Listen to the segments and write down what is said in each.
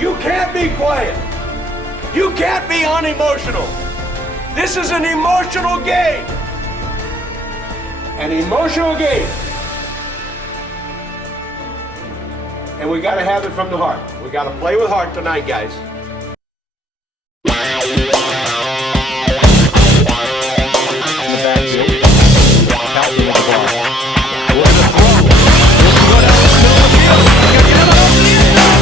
You can't be quiet. You can't be unemotional. This is an emotional game. An emotional game. And we got to have it from the heart. We got to play with heart tonight, guys. In the backfield, Calvin with the ball. With the throw. Looks to go down the middle of the field. Gonna get him out the end zone.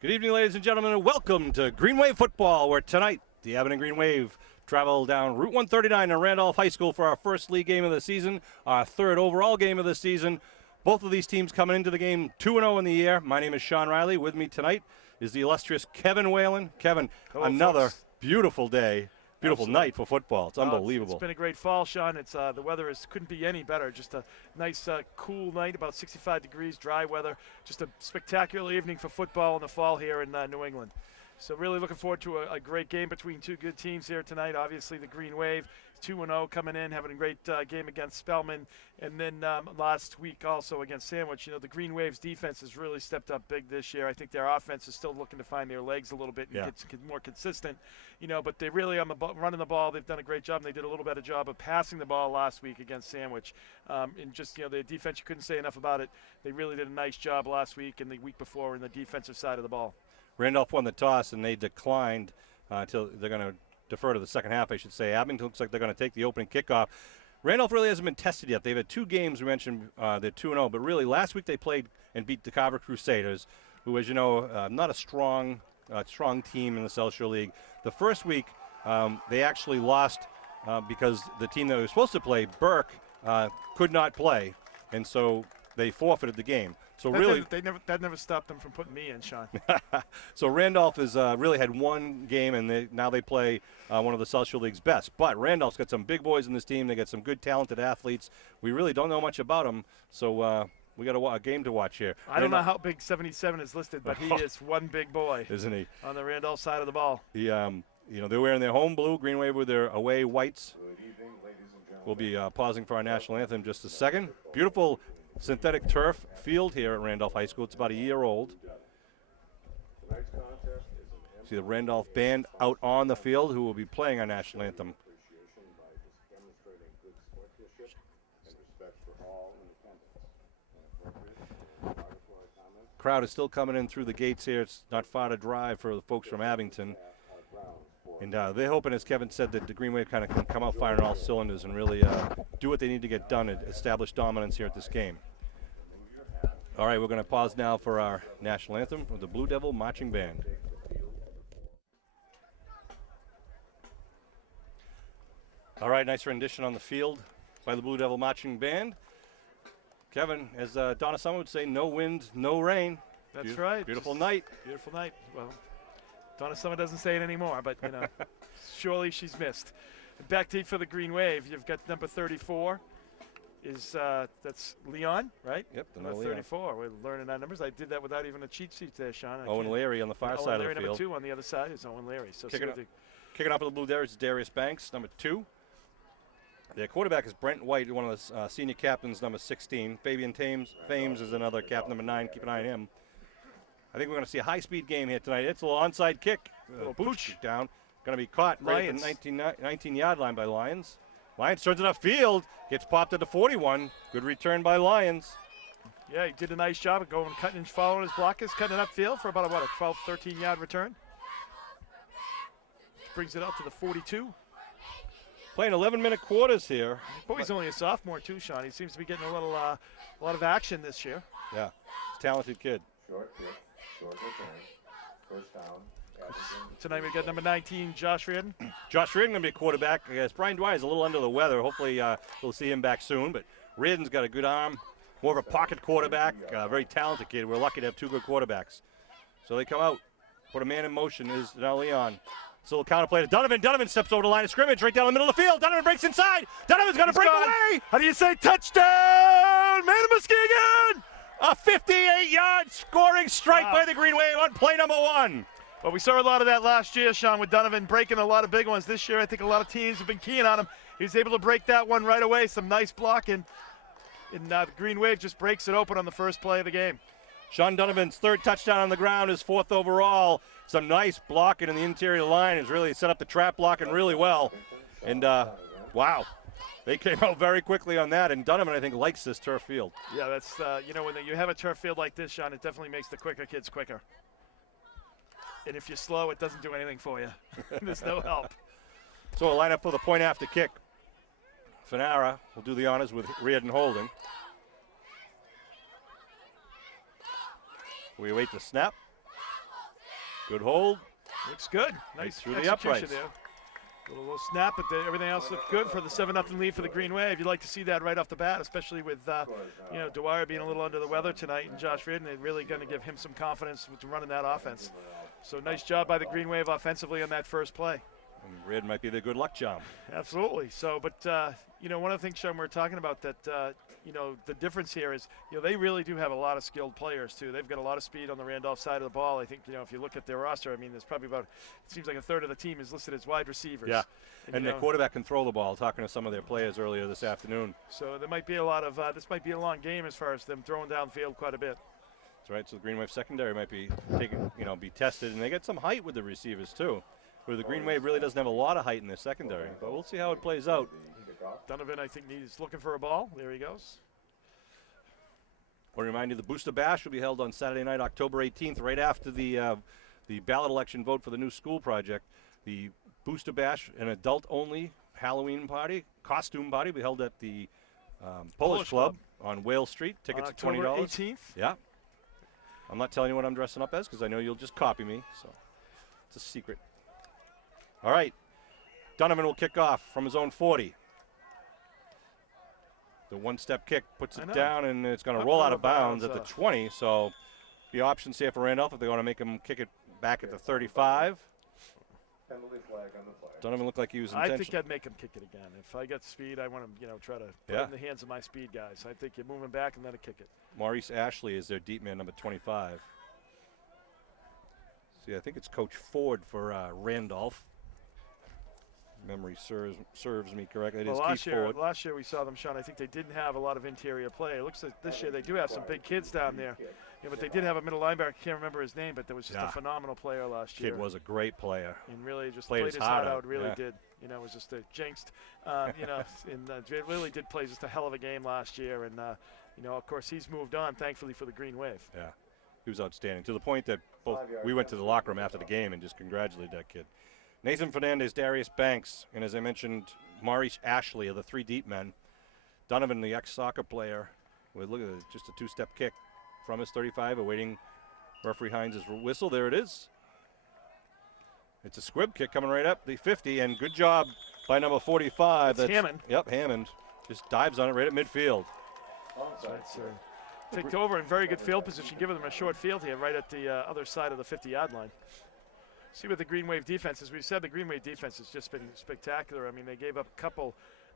Good evening, ladies and gentlemen, and welcome to Green Wave Football, where tonight the Abington Green Wave travel down Route 139 to Randolph High School for our first league game of the season, our third overall game of the season. Both of these teams coming into the game 2-0 in the year. My name is Sean Riley. With me tonight is the illustrious Kevin Whalen. Kevin, another beautiful day. Beautiful night for football. It's unbelievable. It's been a great fall, Sean. It's the weather couldn't be any better. Just a nice, cool night, about 65 degrees, dry weather. Just a spectacular evening for football in the fall here in New England. So really looking forward to a great game between two good teams here tonight. Obviously, the Green Wave, 2-0 coming in, having a great game against Spellman. And then last week also against Sandwich. You know, the Green Wave's defense has really stepped up big this year. I think their offense is still looking to find their legs a little bit and get more consistent. You know, but they really, on the running the ball, they've done a great job. And they did a little better job of passing the ball last week against Sandwich. And just, you know, their defense, you couldn't say enough about it. They really did a nice job last week and the week before in the defensive side of the ball. Randolph won the toss, and they declined until they're going to defer to the second half, I should say. Abington looks like they're going to take the opening kickoff. Randolph really hasn't been tested yet. They've had two games. We mentioned they're 2-0, but really last week they played and beat the Carver Crusaders, who, as you know, not a strong team in the South Shore League. The first week they actually lost because the team that was supposed to play, Burke, could not play, and so they forfeited the game. So that never stopped them from putting me in, Sean. So Randolph has really had one game, and now they play one of the South Shore League's best. But Randolph's got some big boys in this team. They got some good, talented athletes. We really don't know much about them, so we got a game to watch here. I don't know how big 77 is listed, but he is one big boy, isn't he? On the Randolph side of the ball. He, you know, they're wearing their home blue, Green Wave with their away whites. We'll be pausing for our national anthem in just a second. Beautiful synthetic turf field here at Randolph High School. It's about a year old. See the Randolph band out on the field who will be playing our national anthem. Crowd is still coming in through the gates here. It's not far to drive for the folks from Abington. And they're hoping, as Kevin said, that the Green Wave kind of can come out firing all cylinders and really do what they need to get done and establish dominance here at this game. All right, we're going to pause now for our national anthem with the Blue Devil Marching Band. All right, nice rendition on the field by the Blue Devil Marching Band. Kevin, as Donna Summer would say, no wind, no rain. That's right. Beautiful night. Beautiful night. Well, Donna Summer doesn't say it anymore, but, you know, surely she's missed. Back deep for the Green Wave. You've got number 34. That's Leon, right? Yep, number 34. We're learning our numbers. I did that without even a cheat sheet there, Sean. Owen Larry on the far side of the field. Number 2 on the other side is Owen Larry. So kicking up with the Blue Devils is Darius Banks, number 2. Their quarterback is Brent White, one of the senior captains, number 16. Fabian Fames is another captain, number 9. Keep an eye on him. I think we're going to see a high-speed game here tonight. It's a little onside kick. A little pooch down. Going to be caught right at the 19-yard line by Lions. Lions turns it upfield. Gets popped at the 41. Good return by Lions. Yeah, he did a nice job of going, cutting and following his blockers, cutting it upfield for about, a 12, 13-yard return. brings it out to the 42. Playing 11-minute quarters here. Boy, he's only a sophomore too, Sean. He seems to be getting a lot of action this year. Yeah, he's a talented kid. Short kick, short return, first down. Tonight we got number 19, Josh Reardon. Josh Reardon going to be a quarterback. I guess Brian Dwyer's a little under the weather. Hopefully we'll see him back soon. But Reardon's got a good arm, more of a pocket quarterback, very talented kid. We're lucky to have two good quarterbacks. So they come out, put a man in motion. Is now Leon. So a counter play to Donovan. Donovan steps over the line of scrimmage right down the middle of the field. Donovan breaks inside. Donovan's going to break away. How do you say touchdown? Man of Muskegon! A 58-yard scoring strike by the Green Wave on play number 1. Well, we saw a lot of that last year, Sean, with Donovan breaking a lot of big ones. This year, I think a lot of teams have been keying on him. He was able to break that one right away. Some nice blocking. And the Green Wave just breaks it open on the first play of the game. Sean Donovan's third touchdown on the ground, his 4th overall. Some nice blocking in the interior line. Has really set up the trap blocking really well. And, wow, they came out very quickly on that. And Donovan, I think, likes this turf field. Yeah, that's, when you have a turf field like this, Sean, it definitely makes the quicker kids quicker. And if you're slow, it doesn't do anything for you. There's no help. So a lineup for the point after kick. Fanara will do the honors with Reardon holding. We await the snap. Good hold. Looks good. Nice through the execution uprights. there. Little snap, but everything else looked good for the 7-0 lead for the Green Wave. You'd like to see that right off the bat, especially with Dwyer being a little under the weather tonight and Josh Reardon. They're really going to give him some confidence with running that offense. So nice job by the Green Wave offensively on that first play. And Reardon might be the good luck charm. Absolutely. So, but one of the things, Sean, we're talking about that the difference here is they really do have a lot of skilled players too. They've got a lot of speed on the Randolph side of the ball. I think if you look at their roster, I mean, there's probably it seems like a third of the team is listed as wide receivers. Yeah, and their quarterback can throw the ball. Talking to some of their players earlier this afternoon. So there might be a lot of this might be a long game as far as them throwing downfield quite a bit. That's right. So the Green Wave secondary might be be tested, and they get some height with the receivers too. Where the Green Wave really doesn't have a lot of height in their secondary, but we'll see how it plays out. Donovan, I think, he's looking for a ball. There he goes. I want to remind you, the Booster Bash will be held on Saturday night, October 18th, right after the ballot election vote for the new school project. The Booster Bash, an adult-only Halloween party, costume party, will be held at the Polish Club on Wales Street. Tickets are $20. October 18th. Yeah. I'm not telling you what I'm dressing up as because I know you'll just copy me, so it's a secret. All right, Donovan will kick off from his own 40. The one-step kick puts it down, and it's going to roll out of bounds at the 20. So the options here for Randolph if they want to make him kick it back at the 35. Penalty flag on the play. Donovan looked like he was intentional. I think I'd make him kick it again. If I got speed, I want to try to put it in the hands of my speed guys. I think you move him back and then kick it. Maurice Ashley is their deep man, number 25. See, I think it's Coach Ford for Randolph. Memory serves me correctly. It is Keith Ford. Last year we saw them, Sean. I think they didn't have a lot of interior play. It looks like this year they do have some big kids down there. Yeah, but they did have a middle linebacker. I can't remember his name, but there was just a phenomenal player last year. Kid was a great player. And really just played his heart out. Really did. It was just a jinxed. Really did play just a hell of a game last year. And of course he's moved on, thankfully, for the Green Wave. Yeah, he was outstanding to the point that we went to the locker room after the game and just congratulated that kid. Nathan Fernandez, Darius Banks, and as I mentioned, Maurice Ashley are the 3 deep men. Donovan, the ex-soccer player, with look at it, just a 2-step kick from his 35, awaiting referee Hines' whistle. There it is. It's a squib kick coming right up the 50, and good job by number 45. That's Hammond. Yep, Hammond just dives on it right at midfield. Take over in very good field position, giving them a short field here, right at the other side of the 50-yard line. See what the Green Wave defense is. We've said the Green Wave defense has just been spectacular. I mean, they gave up a couple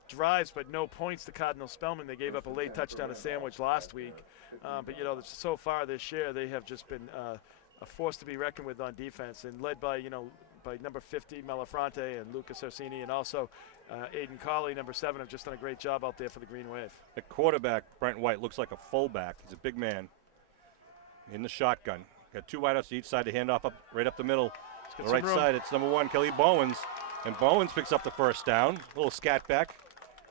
drives, but no points to Cardinal Spellman. They gave up a late touchdown to Sandwich last week. But so far this year, they have just been a force to be reckoned with on defense, and led by, by number 50, Melafronte, and Lucas Orsini, and also Aiden Colley, number 7, have just done a great job out there for the Green Wave. The quarterback, Brent White, looks like a fullback. He's a big man in the shotgun. Got 2 wideouts to each side to hand off right up the middle. The right side, it's number 1, Khalil Bowens. And Bowens picks up the first down. A little scat back.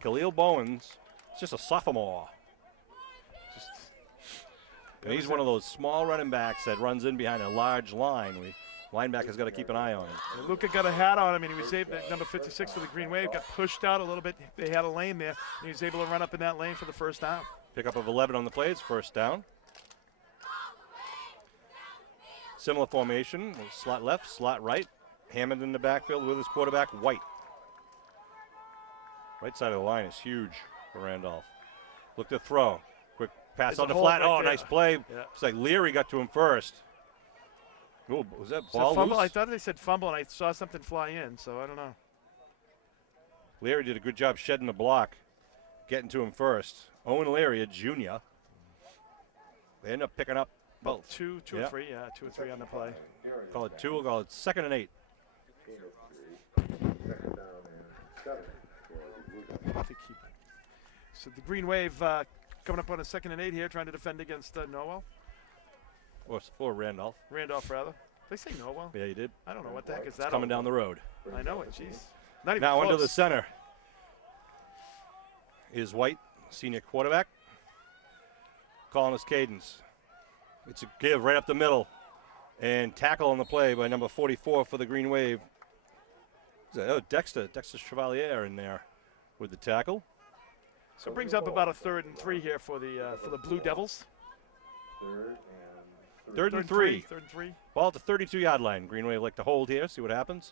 Khalil Bowens, it's just a sophomore. And he's one of those small running backs that runs in behind a large line. Linebacker's got to keep an eye on him. And Luca got a hat on him, and he was able, number 56 for the Green Wave, got pushed out a little bit. They had a lane there, and he was able to run up in that lane for the first down. Pickup of 11 on the play. It's first down. Similar formation. Slot left, slot right. Hammond in the backfield with his quarterback, White. Right side of the line is huge for Randolph. Look to throw. Quick pass There's on a the hole flat. right Oh, there. nice play. Yeah. It's like Leary got to him first. Oh, was that ball fumble? loose? I thought they said fumble, and I saw something fly in, so I don't know. Leary did a good job shedding the block, getting to him first. Owen Leary, a junior. They end up picking up both. Two Yeah. or three, yeah, 2 or 3 on the play. Call it 2. We'll call it 2nd and 8. Second down and 7 for the Blue Devils. To keep it. So the Green Wave coming up on a 2nd and 8 here, trying to defend against Norwell. Or Randolph. Randolph, rather. Did they say Norwell? Yeah, you did. I don't know what the heck is that. It's coming down the road. I know it, jeez. Not even Now close. into the center is White, senior quarterback. Calling his cadence. It's a give right up the middle. And tackle on the play by number 44 for the Green Wave. Oh, Dexter Chevalier in there with the tackle. So it brings up about a 3rd and 3 here for the Blue Devils. Third and three. 3rd and 3. Ball at the 32-yard line. Green Wave like to hold here, see what happens.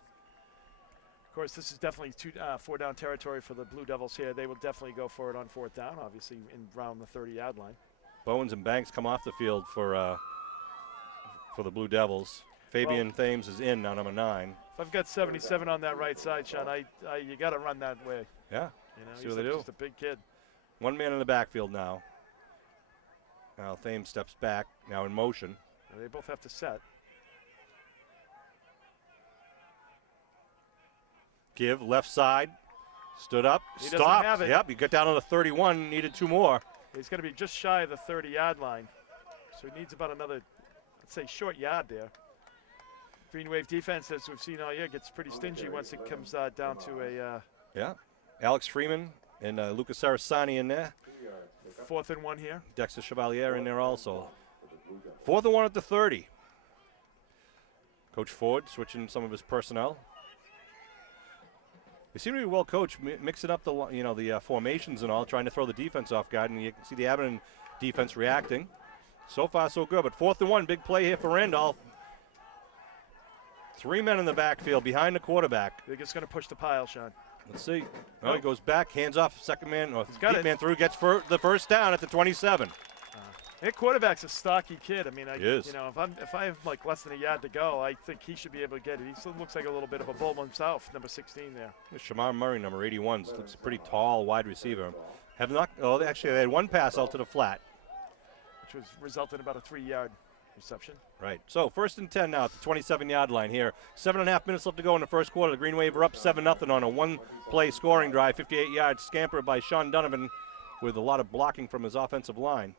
Of course, this is definitely 4 down territory for the Blue Devils here. They will definitely go for it on 4th down, obviously, around the 30-yard line. Bowens and Banks come off the field for the Blue Devils. Fabian Thames is in now, number 9. If I've got 77 on that right side, Sean, you got to run that way. Yeah. You know, See he's what they do. just a big kid. One man in the backfield now. Now Thames steps back, now in motion. They both have to set. Give, left side. Stood up, He doesn't stopped. have it. Yep, he got down on the 31, needed 2 more. He's going to be just shy of the 30-yard line. So he needs about another, let's say, short yard there. Green Wave defense, as we've seen all year, gets pretty stingy once it comes down to a Yeah. Alex Freeman and Lucas Sarasani in there. 4th and 1 here. Dexter Chevalier in there also. 4th and 1 at the 30. Coach Ford switching some of his personnel. They seem to be well coached, mixing up the formations and all, trying to throw the defense off guard, and you can see the Abington defense reacting. So far, so good. But 4th and 1, big play here for Randolph. 3 men in the backfield behind the quarterback. They're just going to push the pile, Sean. Let's see. Oh, he goes back, hands off, second man, or got deep it. man through, gets the first down at the 27. Their quarterback's a stocky kid. I mean, He is. you know, if I have like less than a yard to go, I think he should be able to get it. He still looks like a little bit of a bull himself, number 16 there. Shamar Murray, number 81, looks a pretty tall wide receiver. They had one pass out to the flat. Which was resulted in about a 3-yard reception. Right. So 1st and 10 now at the 27-yard line here. 7.5 minutes left to go in the first quarter. The Green Wave are up 7-0 on a one-play scoring drive. 58-yard scamper by Sean Donovan with a lot of blocking from his offensive line.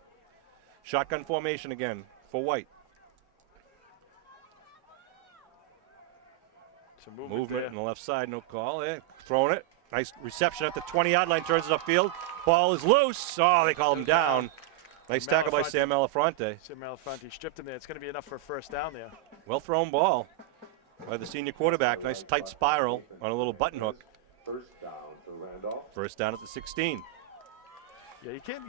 Shotgun formation again for White. So Movement there. on the left side, no call. Throwing it. Nice reception at the 20-yard line, turns it upfield. Ball is loose. Oh, they call him down. Nice tackle by Sam Malafronte. Sam Malafronte stripped him there. It's going to be enough for a first down there. Well thrown ball by the senior quarterback. Nice tight spiral on a little button hook. First down for Randolph. First down at the 16. Yeah, you can't,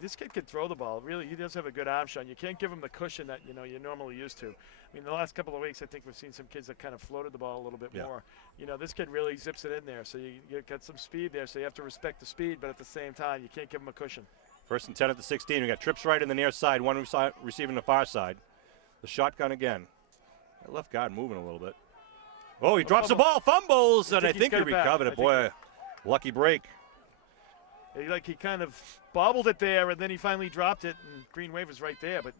this kid can throw the ball. Really, he does have a good arm, Sean. You can't give him the cushion that, you're normally used to. I mean, the last couple of weeks, I think we've seen some kids that kind of floated the ball a little bit more. This kid really zips it in there. So you got some speed there, so you have to respect the speed, but at the same time, you can't give him a cushion. 1st and 10 at the 16. We got trips right in the near side, one receiving the far side. The shotgun again. That left guard moving a little bit. Oh, he drops the ball, fumbles, and I think he he's got it back. recovered it. Boy, lucky break. He kind of bobbled it there, and then he finally dropped it, and Green Wave was right there, but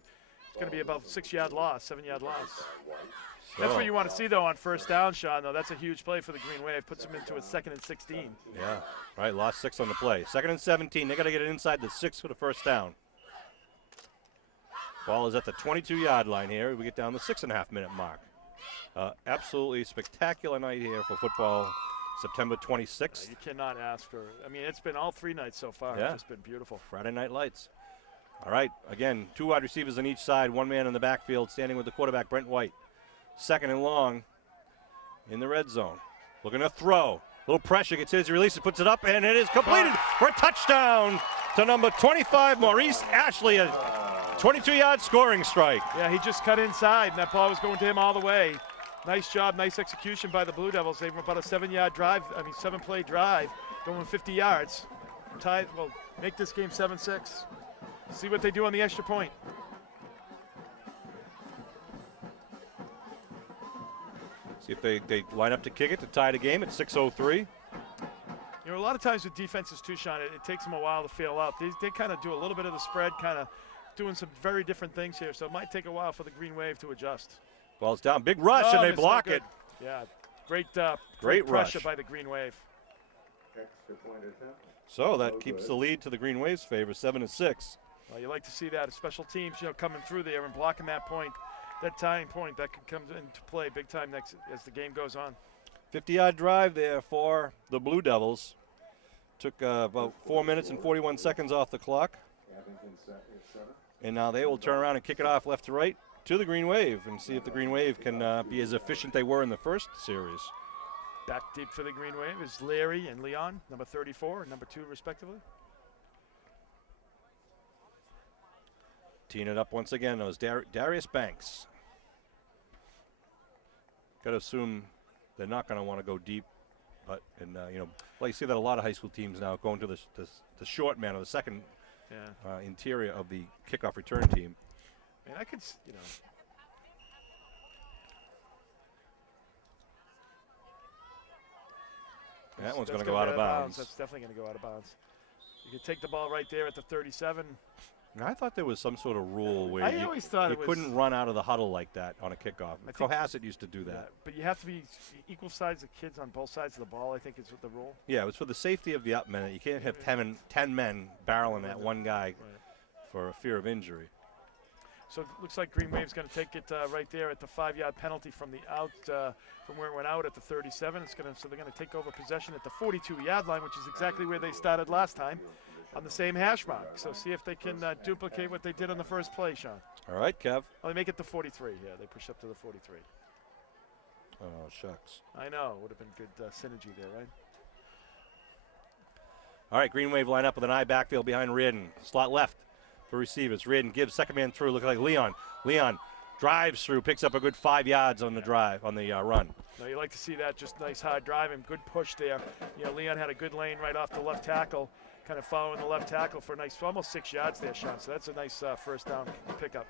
it's going to be about 6-yard loss, 7-yard loss. That's what you want to see, though, on first down, Sean, though. That's a huge play for the Green Wave. Puts them into a 2nd and 16. Yeah, right, lost 6 on the play. 2nd and 17. They got to get it inside the 6 for the first down. Ball is at the 22-yard line here. We get down the 6.5-minute mark. Absolutely spectacular night here for football. September 26th. You cannot ask for, it's been all 3 nights so far. Yeah. It's just been beautiful. Friday Night Lights. All right, again, 2 wide receivers on each side, 1 man in the backfield standing with the quarterback, Brent White. 2nd and long in the red zone. Looking to throw. Little pressure, gets his, he releases, puts it up, and it is completed for a touchdown to number 25, Maurice Ashley, a 22-yard scoring strike. Yeah, he just cut inside, and that ball was going to him all the way. Nice job, nice execution by the Blue Devils. They were about a 7-play drive, going 50 yards. Tie, well, make this game 7-6. See what they do on the extra point. See if they line up to kick it to tie the game at 6:03. You know, a lot of times with defenses too, Sean, it takes them a while to feel out. They kind of do a little bit of the spread, kind of doing some very different things here, so it might take a while for the Green Wave to adjust. Ball's down, big rush, and they block it. Yeah, great Great pressure rush by the Green Wave. Extra point attempt. So that keeps the lead to the Green Wave's favor, 7-6. Well, you like to see that, special teams, you know, coming through there and blocking that point, that tying point that could come into play big time next as the game goes on. 50-yard drive there for the Blue Devils. Took about 4 minutes and 41 seconds off the clock. Abington set is center. And now they will turn around and kick it off left to right to the Green Wave and see if the Green Wave can be as efficient they were in the first series. Back deep for the Green Wave is Larry and Leon, number 34 and number 2 respectively. Teeing it up once again, that was Darius Banks. Got to assume they're not going to want to go deep, but you know, well, you see that a lot of high school teams now going to the short man or the second interior of the kickoff return team. And I could, you know. That one's going to go out of bounds. That's definitely going to go out of bounds. You could take the ball right there at the 37. Now, I thought there was some sort of rule where I always thought you it was, couldn't run out of the huddle like that on a kickoff. Cohasset used to do that. But you have to be equal size of kids on both sides of the ball, I think is what the rule. Yeah, it was for the safety of the up men. You can't have 10 men barreling at one guy for a fear of injury. So it looks like Green Wave's going to take it right there at the 5-yard penalty from the out, from where it went out at the 37. So they're going to take over possession at the 42-yard line, which is exactly where they started last time, on the same hash mark. So see if they can duplicate what they did on the first play, Sean. All right, Kev. Oh, they make it to 43. Yeah, they push up to the 43. Oh, shucks. I know. Would have been good synergy there, right? All right, Green Wave line up with an eye backfield behind Reardon. Slot left for receivers. Reardon gives second man through, looking like Leon. Leon drives through, picks up a good 5 yards on the drive, on the run. No, you like to see that, just nice hard driving, good push there. You know, Leon had a good lane right off the left tackle, kind of following the left tackle for a nice, almost 6 yards there, Sean. So that's a nice first down pickup.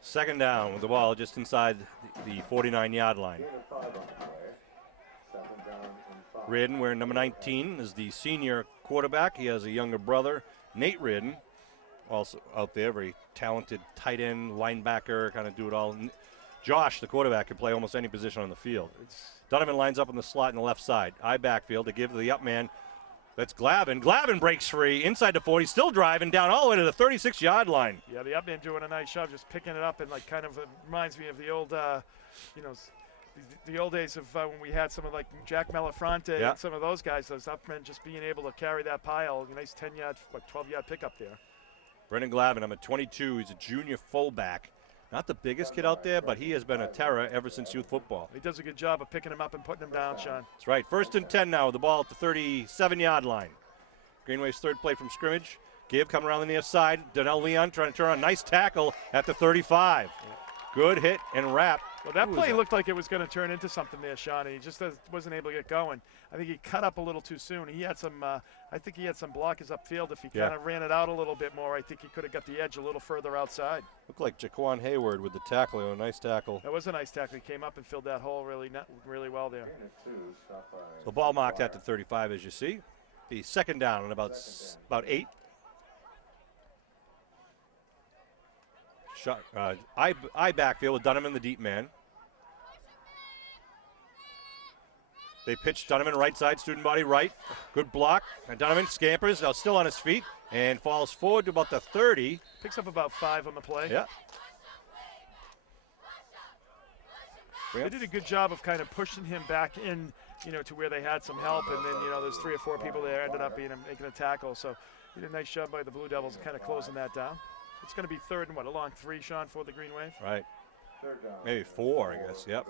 Second down with the ball just inside the 49-yard line. Gain of 5 on the play. Second down and 5. Reardon, wearing number 19, is the senior quarterback. He has a younger brother, Nate Reardon, also out there, very talented tight end, linebacker, kind of do it all. Josh, the quarterback, can play almost any position on the field. Donovan lines up on the slot in the left side. Eye backfield to give to the up man. That's Glavin. Glavin breaks free inside the 40, still driving down all the way to the 36-yard line. Yeah, the up man doing a nice job, just picking it up, and like kind of reminds me of the old, you know, the old days of when we had some of like Jack Melafronte and some of those guys, those up men just being able to carry that pile. A nice 10-yard, 12-yard pickup there. Brendan Glavin, number 22. He's a junior fullback. Not the biggest kid out there, but he has been a terror ever since youth football. He does a good job of picking him up and putting him down, Sean. That's right. 1st and 10 now with the ball at the 37-yard line. Green Wave's third play from scrimmage. Give coming around the near side. Donnell Leon trying to turn on. Nice tackle at the 35. Good hit and wrap. Well, that play looked like it was going to turn into something there, Sean, and he just wasn't able to get going. I think he cut up a little too soon. He had some, I think he had some blockers upfield. If he kind of ran it out a little bit more, I think he could have got the edge a little further outside. Looked like Jaquan Hayward with the tackle. A nice tackle. That was a nice tackle. He came up and filled that hole really well there. Gain of 2, stop by. The ball marked at the 35, as you see. The second down and about 8. Shot, eye backfield with Dunham in the deep man. They pitch Donovan right side, student body right. Good block. And Donovan scampers, now still on his feet, and falls forward to about the 30. Picks up about 5 on the play. Yeah. They did a good job of kind of pushing him back in, you know, to where they had some help, and then, you know, there's 3 or 4 people there ended up making a tackle. So he did a nice job by the Blue Devils kind of closing that down. It's going to be 3rd and a long 3, Sean, for the Green Wave. Right. maybe 4, I guess. Yep.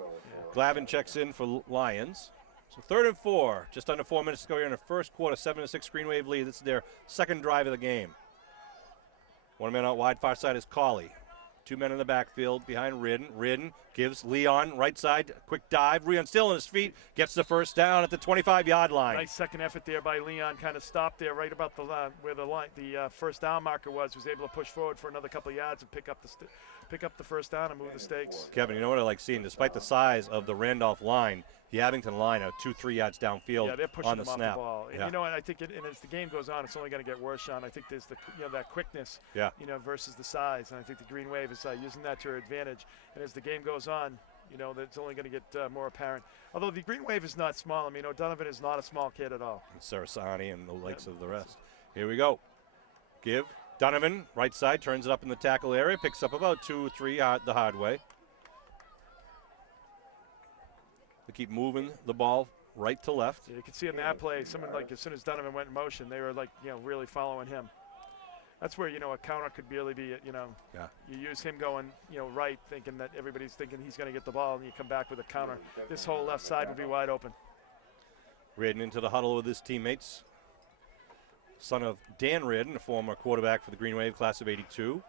Glavin checks in for Lions. So 3rd and 4, just under 4 minutes to go here in the first quarter, 7-6 Green Wave lead. This is their second drive of the game. One man out wide, far side is Cauley. 2 men in the backfield behind Ridden. Ridden gives Leon right side, quick dive. Leon still on his feet, gets the first down at the 25-yard line. Nice second effort there by Leon, kind of stopped there right about the where the first down marker was able to push forward for another couple of yards and pick up the first down and move the stakes. Kevin, you know what I like seeing? Despite the size of the Randolph line, the Abington line are 2-3 yards downfield. Yeah, they're pushing on the them snap. off the ball. And yeah. you know what? I think, and as the game goes on, it's only going to get worse, Sean. I think there's that quickness, yeah. Versus the size, and I think the Green Wave is using that to their advantage. And as the game goes on, that's only going to get more apparent. Although the Green Wave is not small. I mean, O'Donovan is not a small kid at all. And Sarasani and the likes of the rest. Here we go. Give. Donovan, right side, turns it up in the tackle area, picks up about 2 or 3 the hard way. They keep moving the ball right to left. Yeah, you can see in that play, someone like as soon as Donovan went in motion, they were really following him. That's where a counter could really be. Yeah. You use him going right, thinking that everybody's thinking he's going to get the ball, and you come back with a counter. This whole left side would be wide open. Ridden into the huddle with his teammates. Son of Dan Ridden, a former quarterback for the Green Wave, class of '82.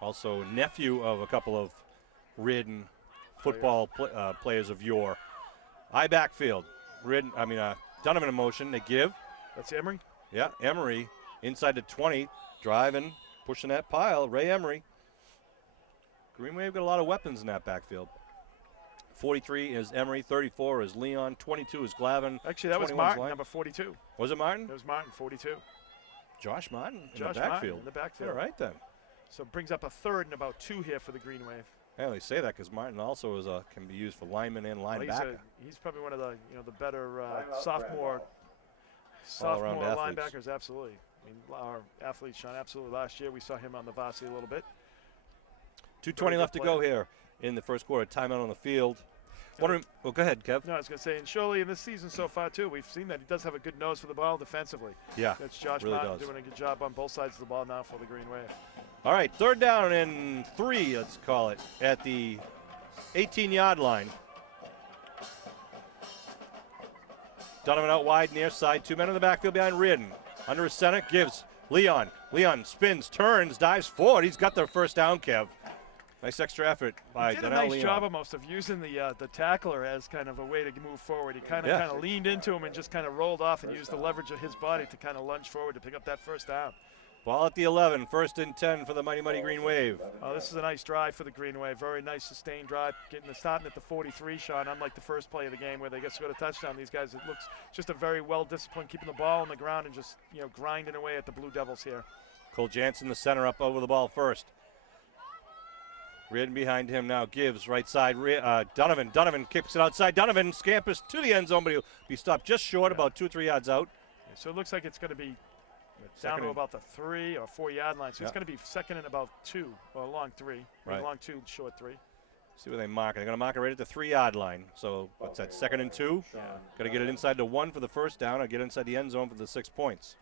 Also nephew of a couple of Ridden football players of yore. I backfield. Donovan in motion. They give. That's Emery? Yeah, Emery inside the 20, driving, pushing that pile. Ray Emery. Green Wave got a lot of weapons in that backfield. 43 is Emery, 34 is Leon, 22 is Glavin. Actually, that was Martin, number 42. Was it Martin? That was Martin, 42. Josh Martin in Josh the backfield. Martin in the backfield. All right, then. So it brings up a 3rd and about 2 here for the Green Wave. Yeah, they say that because Martin also can be used for lineman and linebacker. Well, he's probably one of the the better sophomore athletes. linebackers. Absolutely. I mean, our athletes, Sean. Absolutely. Last year we saw him on the Varsity a little bit. 2:20 left to go here in the first quarter. Timeout on the field. Go ahead, Kev. No, I was going to say, and surely in this season so far too, we've seen that he does have a good nose for the ball defensively. Yeah, that's Josh really Martin does. doing a good job on both sides of the ball now for the Green Wave. All right, 3rd down and 3, let's call it, at the 18-yard line. Donovan out wide, near side. 2 men in the backfield behind Ridden. Under his center, gives Leon. Leon spins, turns, dives forward. He's got the first down, Kev. Nice extra effort by He did Donnell a nice Leon. job almost of using the tackler as kind of a way to move forward. He kind of leaned into him and just kind of rolled off and used the leverage of his body to kind of lunge forward to pick up that first down. Ball at the 11, 1st and 10 for the Mighty Green Wave. Oh, this is a nice drive for the Green Wave. Very nice sustained drive. Starting at the 43, Sean, unlike the first play of the game where they get to go to touchdown. These guys, it looks just a very well-disciplined, keeping the ball on the ground and just, grinding away at the Blue Devils here. Cole Jansen, the center, up over the ball first. Ridden behind him now, gives right side. Donovan. Donovan kicks it outside. Donovan scampers to the end zone, but he'll be stopped just short, about 2 or 3 yards out. Yeah, so it looks like it's going to be down to about the 3 or 4 yard line. So it's going to be 2nd and about 2, or long 3. Right. Long 2, short 3. See where they mark it. They're going to mark it right at the 3-yard line. So what's that, 2nd and 2? Yeah. Got to get it inside the 1 for the first down or get inside the end zone for the 6 points.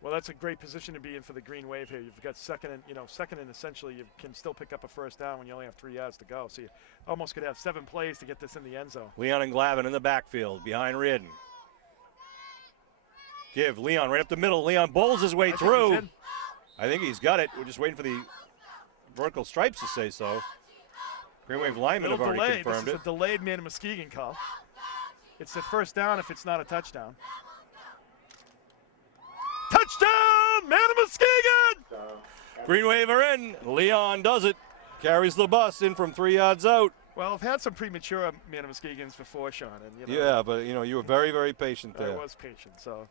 Well, that's a great position to be in for the Green Wave here. You've got second and essentially you can still pick up a first down when you only have 3 yards to go. So you almost could have 7 plays to get this in the end zone. Leon and Glavin in the backfield behind Ridden. Give Leon right up the middle. Leon bowls his way through. I think he's got it. We're just waiting for the vertical stripes to say so. Green Wave linemen have already confirmed this is a delayed man Muskegon call. It's the first down if it's not a touchdown. Touchdown, man of Muskegon! Green Wave are in. Leon does it. Carries the bus in from 3 yards out. Well, I've had some premature man of Muskegons before, Sean. And, yeah, but you were very, very patient there. I was patient, so.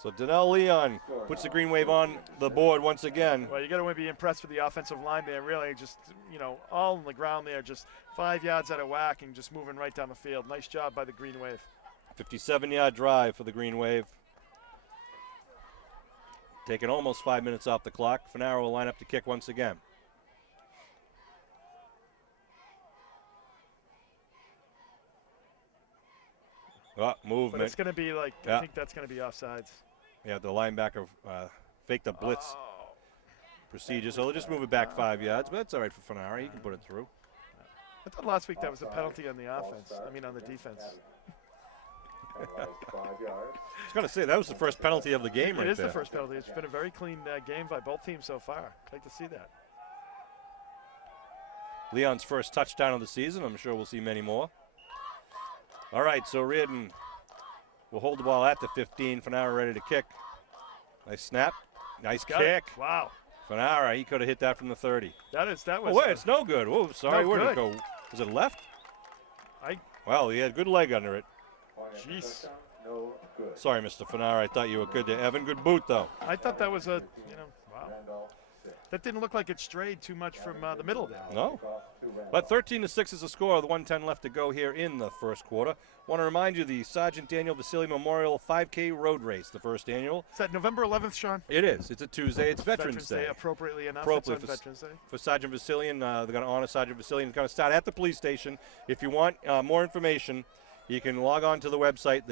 So Donnell Leon puts the Green Wave on the board once again. Well, you got to be impressed with the offensive line there. Really, just all on the ground there, just 5 yards out of whack and just moving right down the field. Nice job by the Green Wave. 57-yard drive for the Green Wave. Taking almost 5 minutes off the clock. Finaro will line up to kick once again. Movement. But it's going to be like, I think that's going to be offsides. Yeah, the linebacker faked the blitz. Oh. procedure, so they'll just move it back 5 yards, but that's all right for Fanara. He can put it through. I thought last week that was a penalty on the offense. I mean, on the defense. Penalized 5 yards. I was going to say, that was the first penalty of the game right It is there. the first penalty. It's been a very clean game by both teams so far. I'd like to see that. Leon's first touchdown of the season. I'm sure we'll see many more. All right, so Reardon will hold the ball at the 15. Fanara ready to kick. Nice snap. Nice Got kick. it. Wow. Fanara, he could have hit that from the 30. That was. Oh, wait, it's no good. Oh, sorry. No Where did it good. go? Was it left? I- Well, he had good leg under it. Point after Jeez. touchdown, no good. Sorry, Mr. Fanara. I thought you were good there. Evan, good boot, though. I thought that was a, wow. Randolph 6. That didn't look like it strayed too much from the middle there. No. Kickoff to Randolph. But 13-6 is the score with 1:10 left to go here in the first quarter. Want to remind you the Sergeant Daniel Vasili Memorial 5K Road Race, the first annual. Is that November 11th, Sean? It is. It's a Tuesday. It's Veterans Day. Appropriately enough. Appropriately It's on for Veterans Day. For Sergeant Vasilian, they're going to honor Sergeant Vasilian. It's going to start at the police station. If you want more information, you can log on to the website,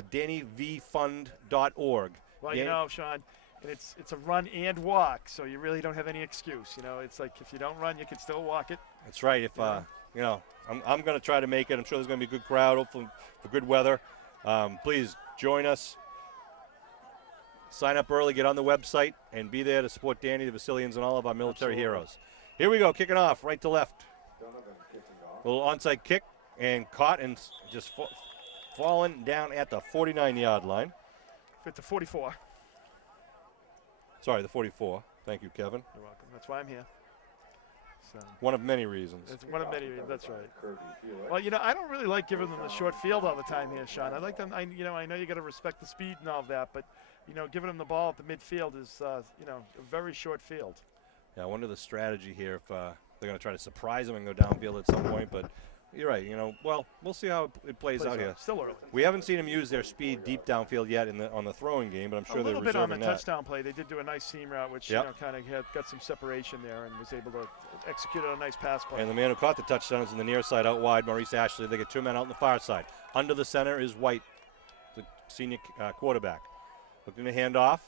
thedannyvfund.org. Well, you know, Sean, and it's a run and walk, so you really don't have any excuse. You know, it's like if you don't run, you can still walk it. That's right. If you know, I'm going to try to make it. I'm sure there's going to be a good crowd, hopefully for good weather. Please join us. Sign up early, get on the website, and be there to support Danny, the Vasilians, and all of our military heroes. Here we go, kicking off, right to left. Donovan kicking off. Little onside kick and caught and just fallen down at the 49-yard line. Fit to 44. Sorry, the 44. Thank you, Kevin. You're welcome. That's why I'm here. So One of many reasons. it's one of many. That's right. Kirby Hewitt. Well, you know, I don't really like giving them the short field all the time here, Sean. I like them. I know you got to respect the speed and all of that, but you know, giving them the ball at the midfield is, a very short field. Yeah, I wonder the strategy here if they're going to try to surprise them and go downfield at some point. But you're right. Well, we'll see how it plays out here. Still early. We haven't seen them use their speed deep downfield yet on the throwing game, but I'm sure A they're little bit on the reserving that. touchdown play. They did do a nice seam route, which Yep. kind of got some separation there and was able to execute a nice pass play. And the man who caught the touchdown is in the near side out wide, Maurice Ashley. They get two men out on the far side. Under the center is White, the senior quarterback. Looking to hand off.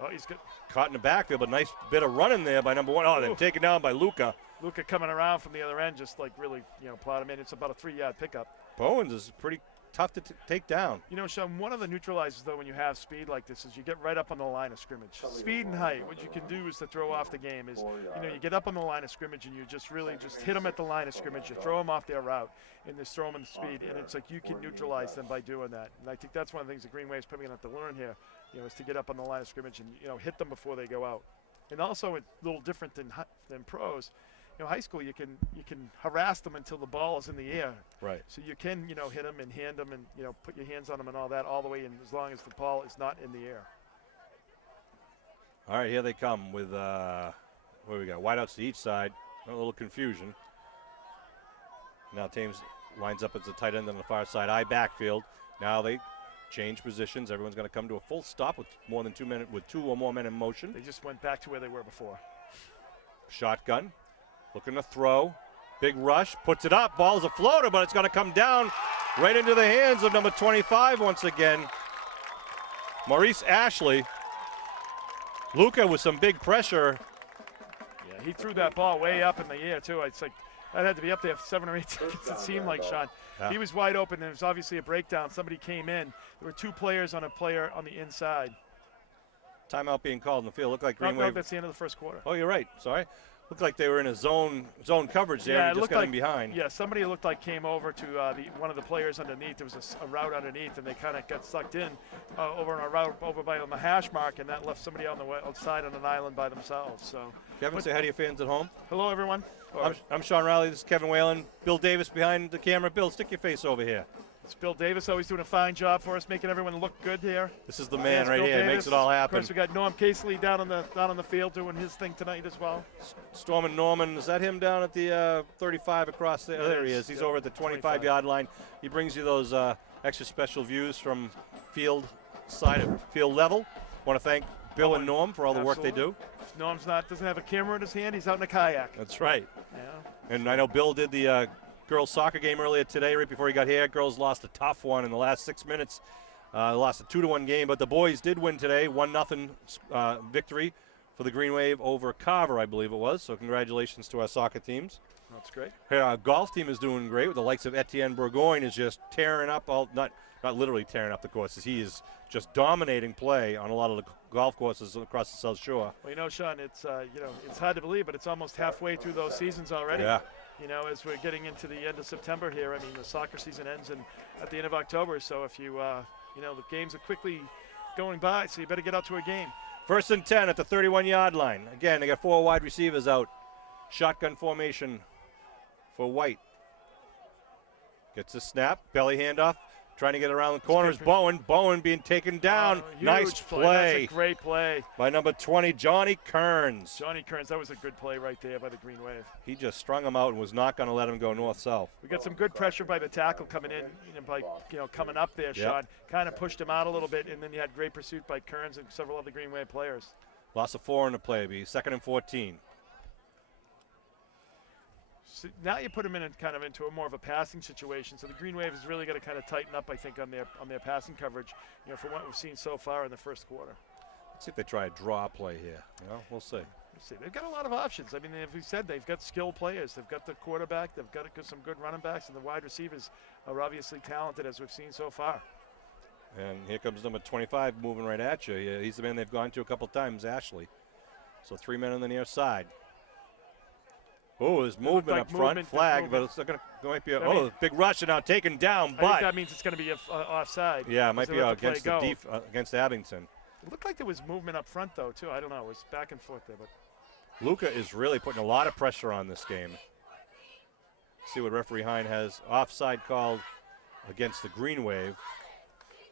Oh, he's good. Caught in the backfield, but nice bit of running there by number one. Oh, then taken down by Luca. Luca coming around from the other end, just like really, plot him in. It's about a 3-yard pickup. Bowens is pretty tough to take down. You know, Sean, one of the neutralizers, though, when you have speed like this is you get right up on the line of scrimmage. Speed and height, what you can do is to throw off the game is, you get up on the line of scrimmage and you just really just hit them at the line of scrimmage. You throw them off their route and just throw them in speed. And it's like you can neutralize them by doing that. And I think that's one of the things the Green Wave is probably going to have to learn here, is to get up on the line of scrimmage and, hit them before they go out. And also, it's a little different than pros. High school, you can harass them until the ball is in the air. Right. So you can, hit them and hand them and, put your hands on them and all that all the way in as long as the ball is not in the air. All right, here they come with, what do we got? Wideouts to each side. A little confusion. Now Thames lines up as the tight end on the far side. I backfield. Now they change positions. Everyone's going to come to a full stop with two or more men in motion. They just went back to where they were before. Shotgun. Looking to throw. Big rush. Puts it up. Ball's a floater, but it's going to come down right into the hands of number 25 once again. Maurice Ashley. Luca with some big pressure. Yeah, he threw that ball way up in the air, too. It's like that had to be up there for 7 or 8 seconds, it seemed like, Sean. Yeah. He was wide open, and it was obviously a breakdown. Somebody came in. There were two players on a player on the inside. Timeout being called in the field. Looked like No, Green Wave. that's the end of the first quarter. Oh, you're right. Sorry. Looked like they were in a zone coverage there. Yeah, and it just looked got like him behind. Yeah, somebody looked like came over to one of the players underneath. There was a route underneath, and they kind of got sucked in over on a route over by on the hash mark, and that left somebody on the outside on an island by themselves. So, Kevin, say hi to your fans at home. hello, everyone. I'm Sean Riley. This is Kevin Whalen. Bill Davis behind the camera. Bill, stick your face over here. It's Bill Davis, always doing a fine job for us, making everyone look good here. This is the man Yes, right Bill here. Davis. Makes it all happen. Of course, we got Norm Casely down on the field doing his thing tonight as well. Stormin' Norman, is that him down at the 35 across there? It There he is. is. He's Yep, over at the 25-yard line. He brings you those extra special views from field side of field level. Want to thank Bill and Norm for all the work they do. If Norm's doesn't have a camera in his hand, he's out in a kayak. That's right. Yeah. And I know Bill did the girls soccer game earlier today, right before he got here. Girls lost a tough one in the last 6 minutes. Lost a 2-1 game, but the boys did win today. 1-0 victory for the Green Wave over Carver, I believe it was. So congratulations to our soccer teams. That's great. Hey, our golf team is doing great with the likes of Etienne Bourgogne is just tearing up not literally tearing up the courses. He is just dominating play on a lot of the golf courses across the South Shore. Well, Sean, it's it's hard to believe, but it's almost halfway through those seasons already. Yeah. As we're getting into the end of September here, I mean, the soccer season ends at the end of October. So if you, the games are quickly going by, so you better get out to a game. 1st and 10 at the 31-yard line. Again, they got 4 wide receivers out. Shotgun formation for White. Gets a snap, belly handoff, trying to get around the corners. Bowen being taken down. Nice play. That's a great play by number 20, Johnny Kearns. Johnny Kearns, that was a good play right there by the Green Wave. He just strung him out and was not going to let him go north-south. We got some good pressure by the tackle coming in, coming up there, Sean. Kind of pushed him out a little bit, and then you had great pursuit by Kearns and several other Green Wave players. Loss of 4 in the play, be 2nd and 14. So now you put them into a more of a passing situation. So the Green Wave has really got to kind of tighten up, I think, on their passing coverage, from what we've seen so far in the first quarter. Let's see if they try a draw play here. We'll see. They've got a lot of options. I mean, as we said, they've got skilled players. They've got the quarterback. They've got some good running backs, and the wide receivers are obviously talented, as we've seen so far. And here comes number 25 moving right at you. Yeah, he's the man they've gone to a couple times, Ashley. So 3 men on the near side. Oh, there's movement up front, flag, but it's not going to big rush and now taken down. But I think that means it's going to be offside. Yeah, it might be against against Abington. It looked like there was movement up front though too. I don't know. It was back and forth there, but Luca is really putting a lot of pressure on this game. See what referee Hine has offside called against the Green Wave.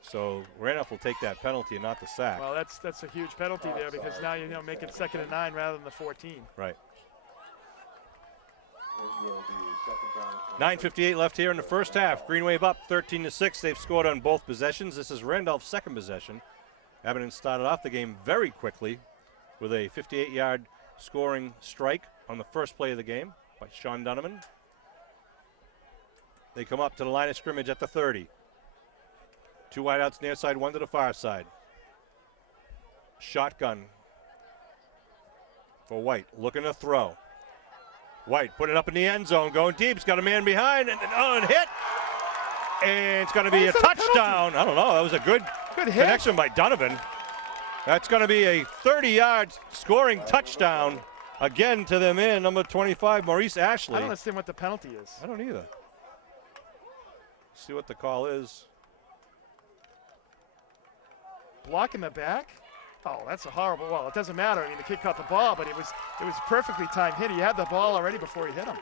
So Randolph will take that penalty and not the sack. Well, that's a huge penalty there because now make it 2nd and 9 rather than the 14. Right. 9:58 left here in the first half. Green Wave up 13-6. They've scored on both possessions. This is Randolph's 2nd possession. Abington started off the game very quickly with a 58-yard scoring strike on the first play of the game by Sean Donovan. They come up to the line of scrimmage at the 30. 2 wideouts near side, 1 to the far side. Shotgun for White, looking to throw. White put it up in the end zone, going deep. He's got a man behind, and hit. And it's going to be a touchdown. I don't know. That was a good connection by Donovan. That's going to be a 30-yard scoring touchdown again to the man, number 25, Maurice Ashley. I don't understand what the penalty is. I don't either. See what the call is. Block in the back? Oh, that's a horrible. Well, it doesn't matter. I mean, the kid caught the ball, but it was perfectly timed hit. He had the ball already before he hit him.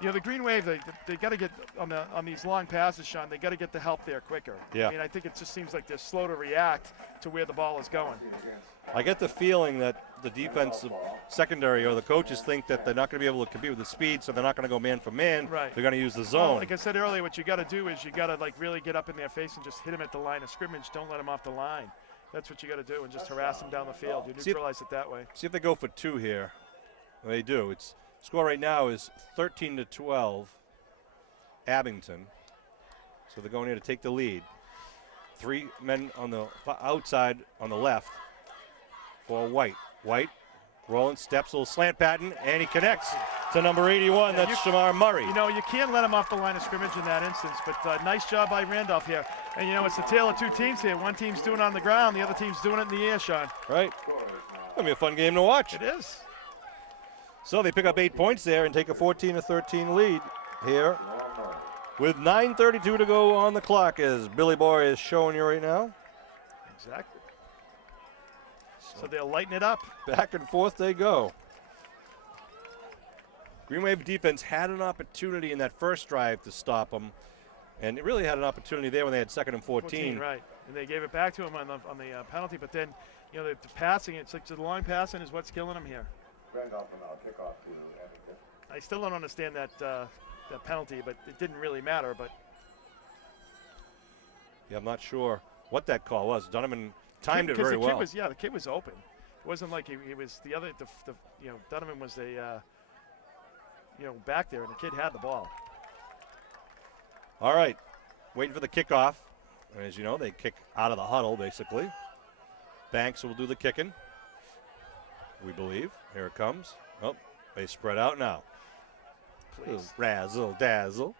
The Green Wave, they got to get on these long passes, Sean. They got to get the help there quicker. Yeah. I mean, I think it just seems like they're slow to react to where the ball is going. I get the feeling that the defensive secondary or the coaches think that they're not going to be able to compete with the speed, so they're not going to go man for man. Right. They're going to use the zone. Well, like I said earlier, what you got to do is you got to really get up in their face and just hit them at the line of scrimmage. Don't let them off the line. That's what you got to do, and just harass them down the field. You neutralize it that way. See if they go for 2 here. They do. It's score right now is 13-12, Abington. So they're going here to take the lead. 3 men on the outside on the left for White. White rolling, steps, a little slant pattern, and he connects to number 81. That's Shamar Murray. You can't let him off the line of scrimmage in that instance, but nice job by Randolph here. And, it's the tale of 2 teams here. One team's doing it on the ground, the other team's doing it in the air, Sean. Right. That'll be a fun game to watch. It is. So they pick up 8 points there and take a 14-13 lead here with 9:32 to go on the clock, as Billy Boy is showing you right now. Exactly. So they'll lighten it up. Back and forth they go. Green Wave defense had an opportunity in that first drive to stop them, and it really had an opportunity there when they had 2nd and 14. Right, and they gave it back to him on the penalty, but then, the passing, it's like the long passing is what's killing them here. Randolph will now kick off to Abington. I still don't understand that penalty, but it didn't really matter. But yeah, I'm not sure what that call was. Donovan timed it very well. The kid was open. It wasn't like he was the other. Donovan was back there, and the kid had the ball. All right, waiting for the kickoff. As you know, they kick out of the huddle basically. Banks will do the kicking. we believe. Here it comes. Oh, they spread out now. Please. Razzle dazzle.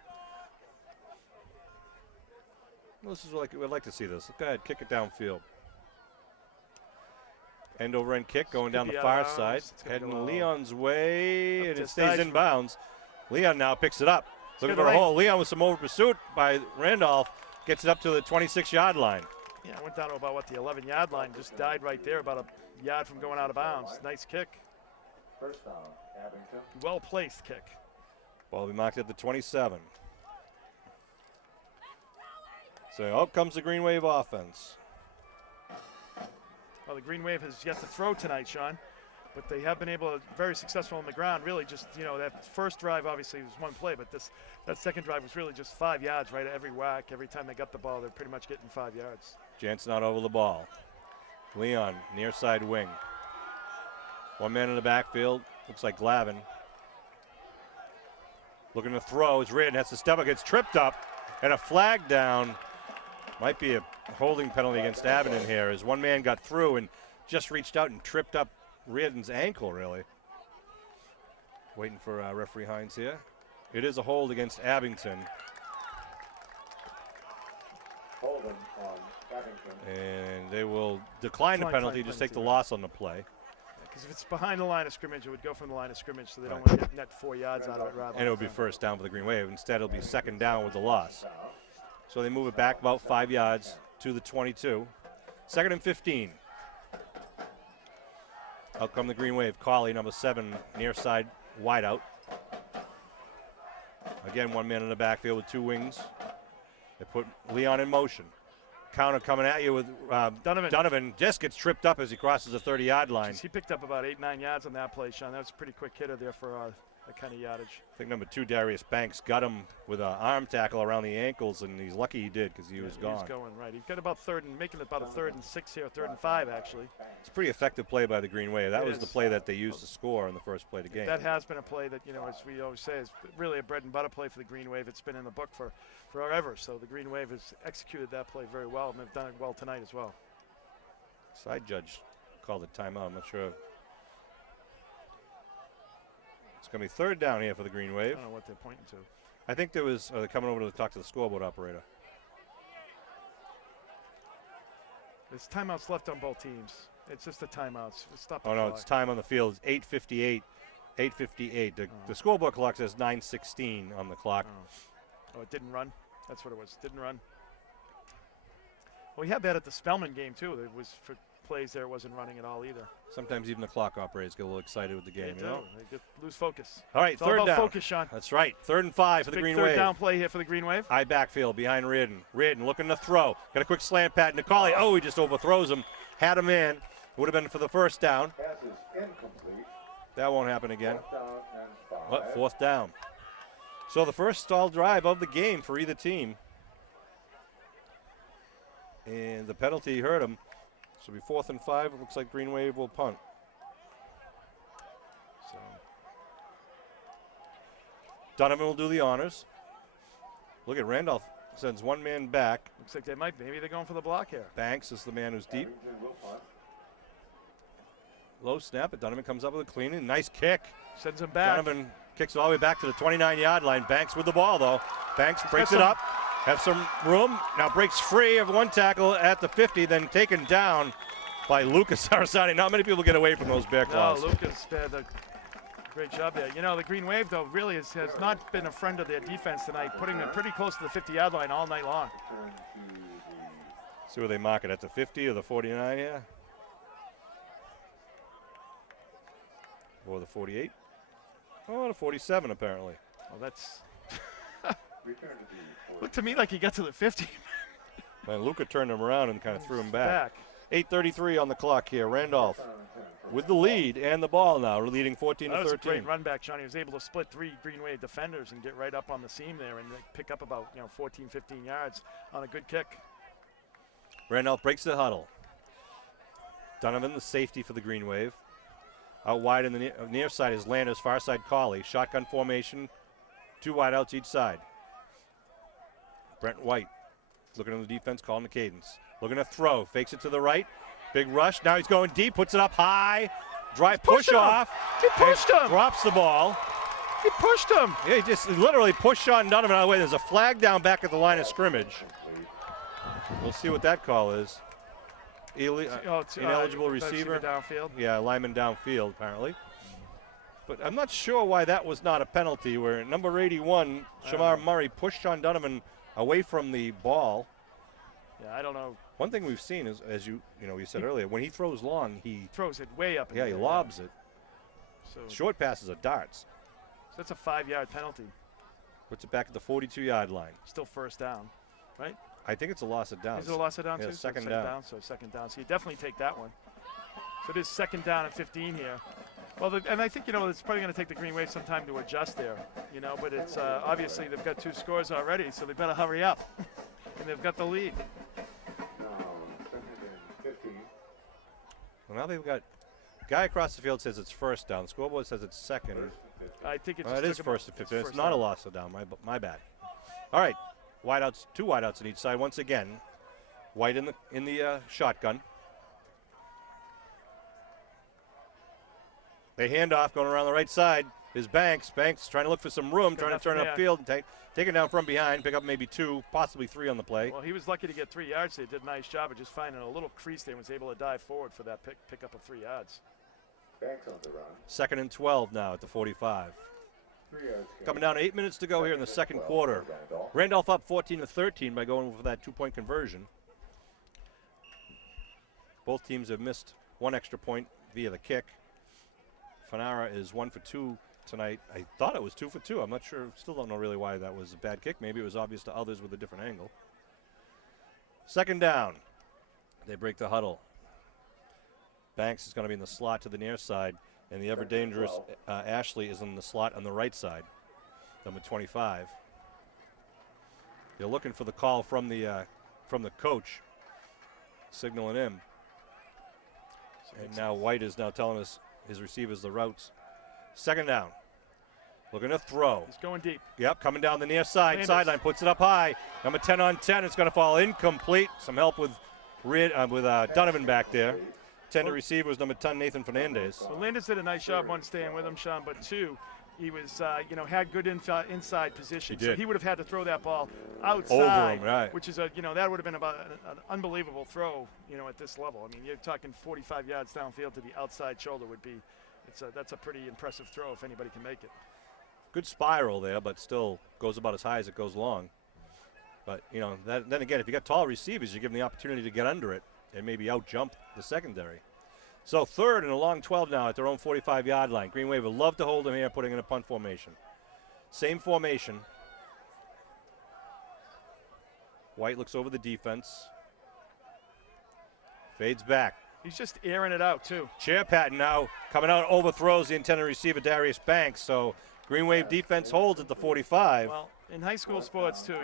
This is like we'd like to see this. Go ahead, kick it downfield. End over end kick going down the far side. Heading Leon's way, and it stays in bounds. Leon now picks it up. Looking for a hole. Leon with some over pursuit by Randolph. Gets it up to the 26-yard line. Yeah, went down to about, what, the 11-yard line. Just died right there, about a yard from going out of bounds. Nice kick. First down, Abington. Well-placed kick. Ball will be marked at the 27. So out comes the Green Wave offense. Well, the Green Wave has yet to throw tonight, Sean, but they have been able to very successful on the ground. Really, just that first drive obviously was one play, but that second drive was really just 5 yards right at every whack. Every time they got the ball, they're pretty much getting 5 yards. Jansen out over the ball. Leon near side wing. One man in the backfield. Looks like Glavin. Looking to throw. It's Reardon has to step up. Gets tripped up, and a flag down. Might be a holding penalty against Abington here, as one man got through and just reached out and tripped up Reardon's ankle, really. Waiting for referee Hines here. It is a hold against Abington. Holding on Abington. And they will decline the penalty, just take the loss on the play. Because if it's behind the line of scrimmage, it would go from the line of scrimmage, so they don't want to get net 4 yards out of it. Rather and it would be first down for the Green Wave. Instead, it'll be second down with the loss. So they move it back about 5 yards to the 22. Second and 15. Out come the Green Wave. Colley, number 7, near side wideout. Again, one man in the backfield with 2 wings. They put Leon in motion. Counter coming at you with Donovan. Donovan just gets tripped up as he crosses the 30-yard line. He picked up about 8-9 yards on that play, Sean. That was a pretty quick hitter there for that kind of yardage. I think number 2, Darius Banks, got him with an arm tackle around the ankles, and he's lucky he did because he was gone. He was going right. He got about making it about a 3rd and 6 here, 3rd and 5 actually. It's a pretty effective play by the Green Wave. That was the play that they used to score in the first play of the game. That has been a play that, as we always say, is really a bread and butter play for the Green Wave. It's been in the book for forever. So the Green Wave has executed that play very well, and they've done it well tonight as well. Side judge called a timeout. I'm not sure. It's going to be 3rd down here for the Green Wave. I don't know what they're pointing to. I think there was, they're coming over to talk to the scoreboard operator. There's timeouts left on both teams. It's just the timeouts. Stop the Oh, no, clock. it's time on the field. It's 8:58. 8:58. The scoreboard clock says 9:16 on the clock. Oh, it didn't run? That's what it was. Didn't run. Well, we had that at the Spellman game, too. It was for plays there. It wasn't running at all either. Sometimes even the clock operators get a little excited with the game, They you know? They lose focus. All right, It's all 3rd about down. focus, Sean. That's right. 3rd and 5 for the Big Green 3rd Wave. down play here for the Green Wave. High backfield behind Reardon. Reardon looking to throw. Got a quick slant pat. Nicoli, he just overthrows him. Had him in. Would have been for the first down. Pass is incomplete. That won't happen again. 4th down and 5. But 4th down. So the first stall drive of the game for either team. And the penalty hurt him. So it'll be 4th and 5. It looks like Green Wave will punt. So Donovan will do the honors. Look at Randolph sends one man back. looks like maybe they're going for the block here. Banks is the man who's deep. Abington will punt. Low snap, but Donovan comes up with a clean and nice kick. Sends him back. Donovan kicks it all the way back to the 29-yard line. Banks with the ball, though. Banks breaks it up, has some room. Now breaks free of one tackle at the 50, then taken down by Lucas Arasani. Not many people get away from those bear claws. No, Lucas did a great job there. The Green Wave, though, really has not been a friend of their defense tonight, putting them pretty close to the 50-yard line all night long. Turn to the See where they mark it, at the 50 or the 49 here? Or the 48? Oh, the 47 apparently. Well, that's return to the 4th. looked to me like he got to the 50. And Luca turned him around and kind of threw him back. 8:33 on the clock here. Randolph with the lead and the ball now, leading 14 That to was 13. a great run back, Johnny. He was able to split 3 Green Wave defenders and get right up on the seam there and pick up about 14, 15 yards on a good kick. Randolph breaks the huddle. Donovan, the safety for the Green Wave. Out wide in the near side is Landers, far side Colley. Shotgun formation, 2 wideouts each side. Brent White looking at the defense, calling the cadence. Looking to throw, fakes it to the right. Big rush, now he's going deep, puts it up high. Drive Push push him. off. He pushed and him. Drops the ball. He pushed him. Yeah, he just literally pushed Sean Donovan out of the way. There's a flag down back at the line of scrimmage. We'll see what that call is. Ineligible receiver. Downfield. Yeah, lineman downfield, apparently. But I'm not sure why that was not a penalty where number 81, Shamar Murray, pushed Sean Donovan away from the ball. Yeah, I don't know. One thing we've seen is, as you said earlier, when he throws long, he Throws it way up. he lobs it. So Short passes are darts. that's a 5-yard penalty. Puts it back at the 42-yard line. Still first down, right? I think it's a loss of downs. Is it a loss of down Yeah, too? second so down. So second down. So you definitely take that one. So it is second down and 15 here. Well, and I think, it's probably going to take the Green Wave some time to adjust there, but it's obviously they've got 2 scores already, so they better hurry up. And they've got the lead. Now, second and 15. Well, now they've got guy across the field says it's first down. The scoreboard says it's second. I think it's Well, it is first and 15. It's not a loss of down. My bad. All right, wideouts, 2 wideouts on each side. Once again, White in the shotgun. They hand off going around the right side. Is Banks. Banks trying to look for some room, trying to turn upfield and take it down from behind, pick up maybe 2, possibly 3 on the play. Well, he was lucky to get 3 yards. They did a nice job of just finding a little crease there and was able to dive forward for that pick up of 3 yards. Banks on the run. Second and 12 now at the 45. 3 yards. Coming down 8 minutes to go here in the second quarter. Randolph up 14-13 by going for that 2-point conversion. Both teams have missed 1 extra point via the kick. Fanara is 1 for 2 tonight. I thought it was 2 for 2. I'm not sure. Still don't know really why that was a bad kick. Maybe it was obvious to others with a different angle. Second down. They break the huddle. Banks is going to be in the slot to the near side, and the ever dangerous Ashley is in the slot on the right side, number 25. They're looking for the call from the coach, signaling him. And now White is now telling us his receivers the routes. Second down. Looking to throw. He's going deep. Yep, coming down the near side. Landis. Sideline, puts it up high. Number 10 on 10. It's going to fall incomplete. Some help with Donovan back there. 10 to receive was number 10, Nathan Fernandez. So Landis did a nice job, 1, staying with him, Sean, but 2, he was, had good inside position. He so did. he would have had to throw that ball outside, Over him, right. which is that would have been about an unbelievable throw, at this level. I mean, you're talking 45 yards downfield to the outside shoulder would be, that's a pretty impressive throw if anybody can make it. Good spiral there, but still goes about as high as it goes long. But, then again, if you got tall receivers, you give them the opportunity to get under it and maybe out-jump the secondary. So third and a long 12 now at their own 45-yard line. Green Wave would love to hold them here, putting in a punt formation. Same formation. White looks over the defense. Fades back. He's just airing it out, too. Chair Patton now coming out, overthrows the intended receiver, Darius Banks. So Green Wave defense holds at the 45. Well, in high school sports, too,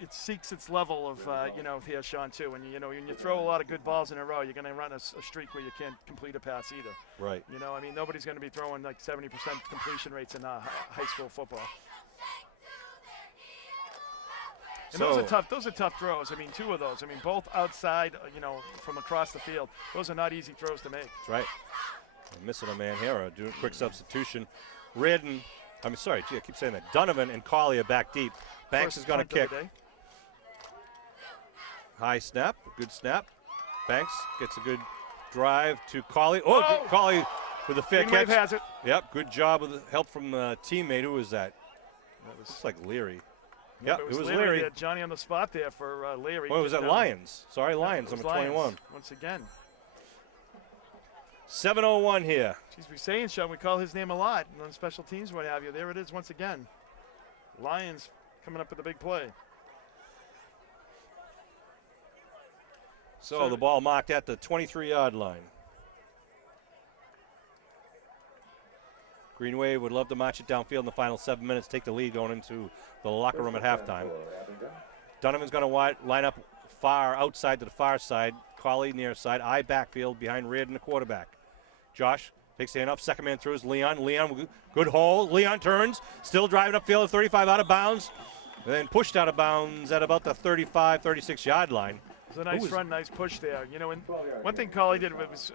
it seeks its level of, here, Sean, too. When you throw a lot of good balls in a row, you're going to run a streak where you can't complete a pass either. Right. Nobody's going to be throwing like 70% completion rates in high school football. And those are tough throws. I mean, 2 of those. I mean, both outside, from across the field. Those are not easy throws to make. That's right. I'm missing a man here. Doing a quick substitution. I keep saying that. Donovan and Colley are back deep. Banks is going to kick. High snap, good snap. Banks gets a good drive to Colley. Oh, Colley with a fair Green catch. Wave has it. Yep, good job with the help from the teammate. Who was that? It's like Leary. Yep, It was Leary. There, Johnny on the spot there for Leary. Oh, it was at Lions. Sorry, Lions, number 21. Once again. 7:01 here. Geez, we're saying, Sean, we call his name a lot on special teams, what have you. There it is once again. Lions coming up with a big play. So the ball marked at the 23-yard line. Green Wave would love to march it downfield in the final 7 minutes, take the lead going into the locker room at halftime. Donovan's going to line up far outside to the far side. Colley near side. I backfield behind Reardon, the quarterback. Josh takes the hand off. Second man through is Leon. Leon, good hole. Leon turns. Still driving upfield at 35 out of bounds. And then pushed out of bounds at about the 35, 36-yard line. was a nice run, nice push there. You know, and one thing Collie did was,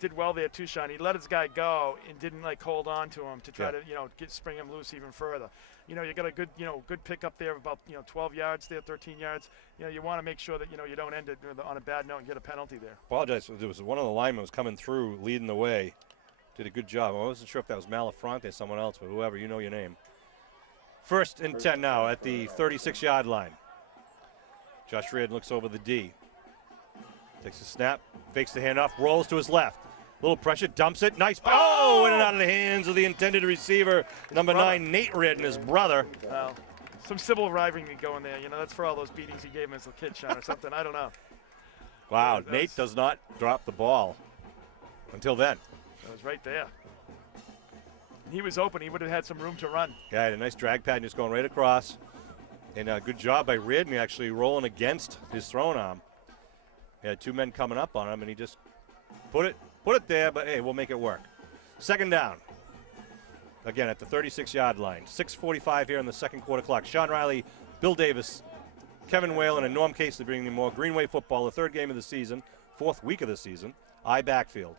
did well there too, Sean. He let his guy go and didn't like hold on to him to try to, spring him loose even further. You got a good, good pick up there, about 12 yards there, 13 yards. You want to make sure that you don't end it on a bad note and get a penalty there. Apologize. There was one of the linemen was coming through, leading the way. Did a good job. I wasn't sure if that was Malafronte or someone else, but whoever, you know your name. 1st and 10 now at the 36-yard line. Josh Reardon looks over the D. Takes a snap, fakes the handoff, rolls to his left. Little pressure, dumps it, nice. Oh, in and out of the hands of the intended receiver, number 9, Nate Reardon, his brother. Well, some civil rivalry going there. That's for all those beatings he gave him as a kid, Sean, or something. I don't know. Wow, Nate does not drop the ball until then. It was right there. And he was open. He would have had some room to run. Yeah, had a nice drag pad just going right across. And a good job by Reardon actually rolling against his throwing arm. He had 2 men coming up on him, and he just put it there, but hey, we'll make it work. 2nd down. Again, at the 36-yard line. 6:45 here in the second quarter clock. Sean Riley, Bill Davis, Kevin Whalen, and Norm Casely bringing you more Greenway football, the 3rd game of the season, 4th week of the season. I backfield.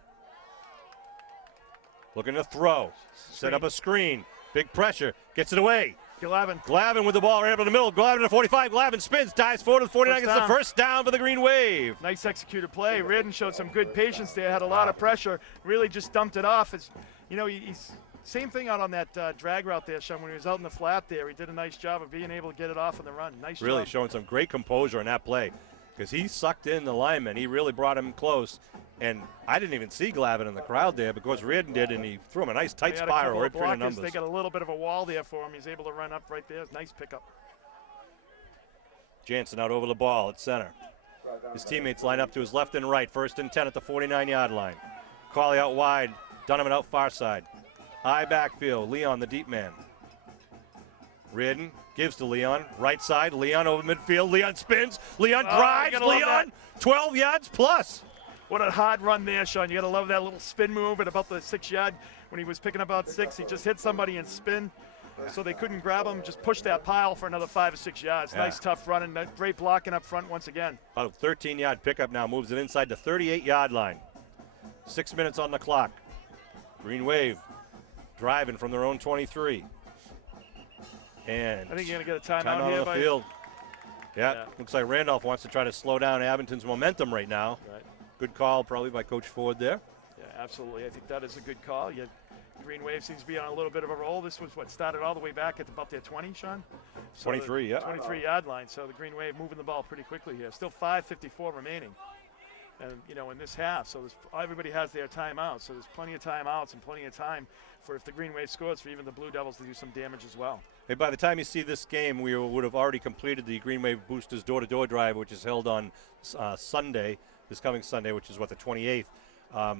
Looking to throw. Set up a screen. Big pressure. Gets it away. Glavin with the ball right up in the middle. Glavin at 45. Glavin spins, dives forward to the 49. Gets the first down for the Green Wave. Nice executed play. Reardon showed some good patience there. Had a lot of pressure. Really just dumped it off. He's same thing out on that drag route there, Sean. When he was out in the flat there, he did a nice job of being able to get it off on the run. Nice really job. Showing some great composure in that play because he sucked in the lineman. He really brought him close. And I didn't even see Glavin in the crowd there because Reardon did, and he threw him a nice tight spiral right between the numbers. They got a little bit of a wall there for him. He's able to run up right there. Nice pickup. Jansen out over the ball at center. His teammates line up to his left and right. 1st and 10 at the 49-yard line. Cawley out wide. Donovan out far side. High backfield. Leon, the deep man. Reardon gives to Leon. Right side. Leon over midfield. Leon spins. Leon drives. Leon 12 yards plus. What a hard run there, Sean. You got to love that little spin move at about the 6-yard. When he was picking about 6, he just hit somebody and spin, so they couldn't grab him. Just push that pile for another 5 or 6 yards. Yeah. Nice, tough run, and great blocking up front once again. About a 13-yard pickup now. Moves it inside the 38-yard line. 6 minutes on the clock. Green Wave driving from their own 23. And I think you're going to get a timeout here on the field. Yeah, looks like Randolph wants to try to slow down Abington's momentum right now. Right. Good call probably by Coach Ford there. Yeah, absolutely. I think that is a good call. Green Wave seems to be on a little bit of a roll. This was what started all the way back at about their 20, Sean? So 23, yeah. 23-yard line. So the Green Wave moving the ball pretty quickly here. Still 5:54 remaining. And, in this half. So everybody has their timeout. So there's plenty of timeouts and plenty of time for if the Green Wave scores for even the Blue Devils to do some damage as well. Hey, by the time you see this game, we would have already completed the Green Wave Boosters door-to-door drive, which is held on Sunday. This coming Sunday, which is the 28th.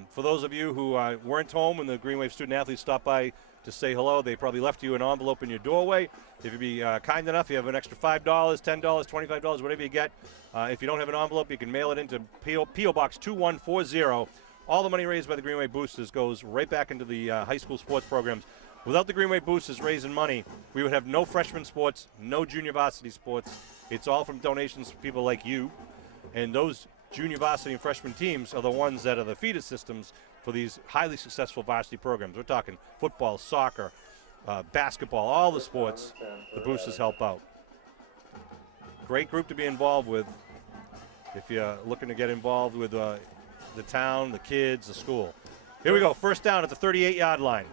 For those of you who weren't home when the Green Wave student athletes stopped by to say hello, they probably left you an envelope in your doorway. If you'd be kind enough, you have an extra $5, $10, $25, whatever you get. If you don't have an envelope, you can mail it into P.O. Box 2140. All the money raised by the Green Wave Boosters goes right back into the high school sports programs. Without the Green Wave Boosters raising money, we would have no freshman sports, no junior varsity sports. It's all from donations from people like you. And those junior varsity and freshman teams are the ones that are the feeder systems for these highly successful varsity programs. We're talking football, soccer, basketball, all the sports. The Boosters help out. Great group to be involved with if you're looking to get involved with the town, the kids, the school. Here we go. 1st down at the 38-yard line.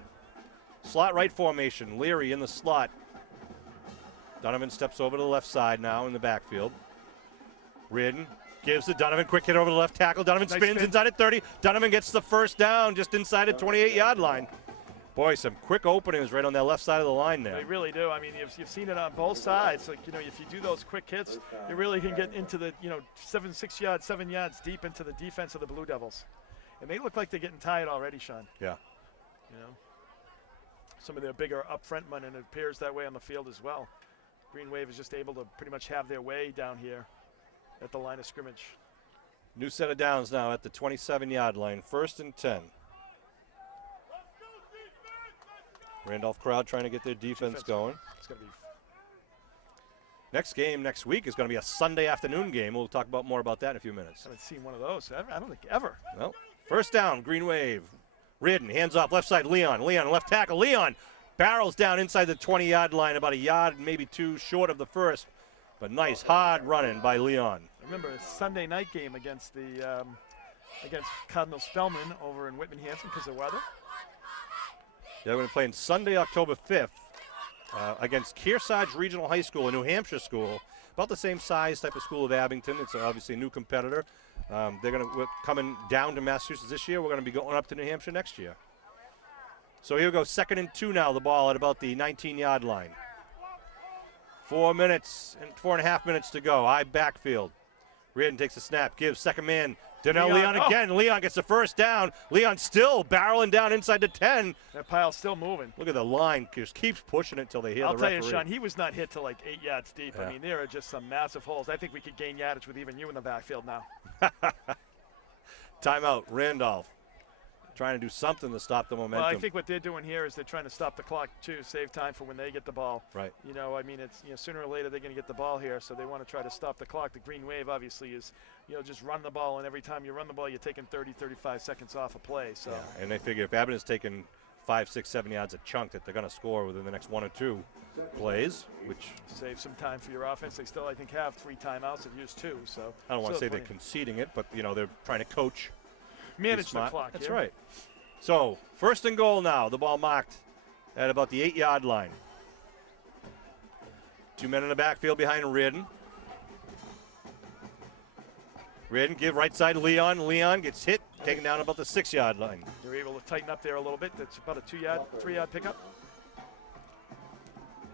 Slot right formation. Leary in the slot. Donovan steps over to the left side now in the backfield. Reardon gives to Donovan, quick hit over the left tackle. Donovan spins inside at 30. Donovan gets the 1st down just inside the 28-yard line. Boy, some quick openings right on that left side of the line there. They really do. I mean, you've seen it on both sides. Like, if you do those quick hits, you really can get into the, 7 yards deep into the defense of the Blue Devils. And they look like they're getting tired already, Sean. Yeah. Some of their bigger up front men, and it appears that way on the field as well. Green Wave is just able to pretty much have their way down here at the line of scrimmage. New set of downs now at the 27-yard line. 1st and 10. Randolph crowd trying to get their defense going. It's gonna be. Next game next week is going to be a Sunday afternoon game. We'll talk more about that in a few minutes. I haven't seen one of those. I don't think ever. Well, first down, Green Wave. Reardon, hands off, left side, Leon. Leon, left tackle, Leon. Barrels down inside the 20-yard line, about a yard, maybe two short of the first. But nice, hard running by Leon. Remember a Sunday night game against the against Cardinal Spellman over in Whitman-Hanson because of weather. They're going to play on Sunday, October 5th, against Kearsarge Regional High School, a New Hampshire school, about the same size type of school of Abington. It's obviously a new competitor. We're coming down to Massachusetts this year. We're going to be going up to New Hampshire next year. So here we go, 2nd and 2 now, the ball at about the 19-yard line. 4 minutes and 4.5 minutes to go. I backfield. Reardon takes a snap, gives second man. Donnell Leon again. Leon gets the first down. Leon still barreling down inside the 10. That pile's still moving. Look at the line. Just keeps pushing it until they hear the referee. I'll tell you, Sean, he was not hit to like 8 yards deep. Yeah. I mean, there are just some massive holes. I think we could gain yardage with even you in the backfield now. Timeout, Randolph. Trying to do something to stop the momentum. Well, I think what they're doing here is they're trying to stop the clock, too, save time for when they get the ball. Right. You know, I mean, it's, you know, sooner or later they're going to get the ball here, so they want to try to stop the clock. The Green Wave, obviously, is, you know, just run the ball, and every time you run the ball, you're taking 30, 35 seconds off a play. So. Yeah. And they figure if Abington's taking 5, 6, 7 yards a chunk, that they're going to score within the next 1 or 2 plays, which save some time for your offense. They still, I think, have 3 timeouts. They've used 2. So I don't want to say they're conceding it, but, you know, they're trying to coach. Manage the clock. That's right. So, 1st and goal now. The ball marked at about the 8-yard line. 2 men in the backfield behind Reardon. Reardon give right side Leon. Leon gets hit, taken down about the 6-yard line. They're able to tighten up there a little bit. That's about a 3-yard pickup.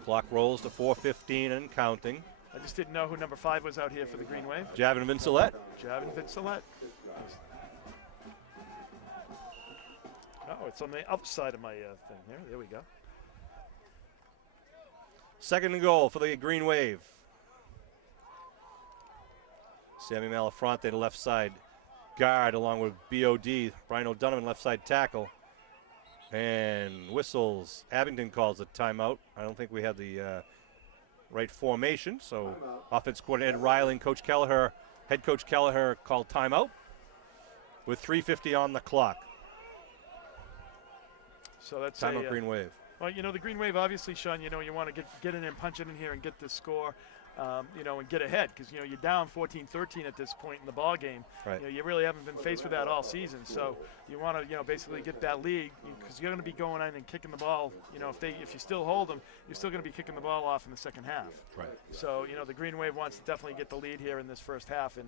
Clock rolls to 4:15 and counting. I just didn't know who number 5 was out here for the Green Wave. Javin Vincelette. Javin Vincelette. Oh, it's on the other side of my thing here. There we go. 2nd and goal for the Green Wave. Sammy Malafronte, the left side guard, along with B.O.D. Brian O'Donovan, left side tackle. And whistles. Abington calls a timeout. I don't think we have the right formation. So offense coordinator Riley and Coach Kelleher, head coach Kelleher called timeout with 3:50 on the clock. So that's timeout Green Wave. Well, you know, the Green Wave, obviously, Sean, you know, you want to get in and punch it in here and get the score, you know, and get ahead because, you know, you're down 14-13 at this point in the ball game. Right. You know, you really haven't been faced with that all season. So you want to, you know, basically get that lead because you're going to be going in and kicking the ball. You know, if you still hold them, you're still going to be kicking the ball off in the second half. Right. So, you know, the Green Wave wants to definitely get the lead here in this first half and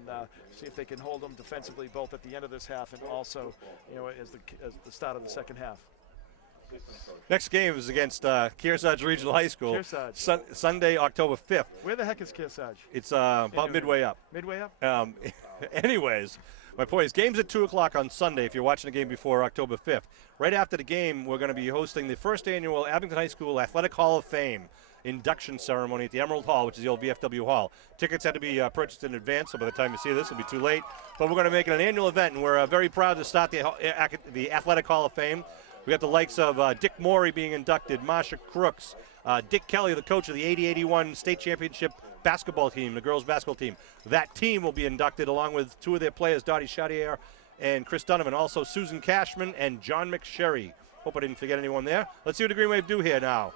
see if they can hold them defensively both at the end of this half and also, you know, as the start of the second half. Next game is against Kearsarge Regional High School. Kearsarge. Sunday, October 5th. Where the heck is Kearsarge? It's about midway up. Midway up? Anyways, my point is game's at 2 o'clock on Sunday if you're watching the game before October 5th. Right after the game, we're going to be hosting the first annual Abington High School Athletic Hall of Fame induction ceremony at the Emerald Hall, which is the old VFW Hall. Tickets had to be purchased in advance, so by the time you see this, it'll be too late. But we're going to make it an annual event, and we're very proud to start the Athletic Hall of Fame. We got the likes of Dick Morey being inducted, Marsha Crooks, Dick Kelly, the coach of the 80-81 state championship basketball team, the girls basketball team. That team will be inducted along with 2 of their players, Dottie Chaudier and Chris Donovan. Also Susan Cashman and John McSherry. Hope I didn't forget anyone there. Let's see what the Green Wave do here now.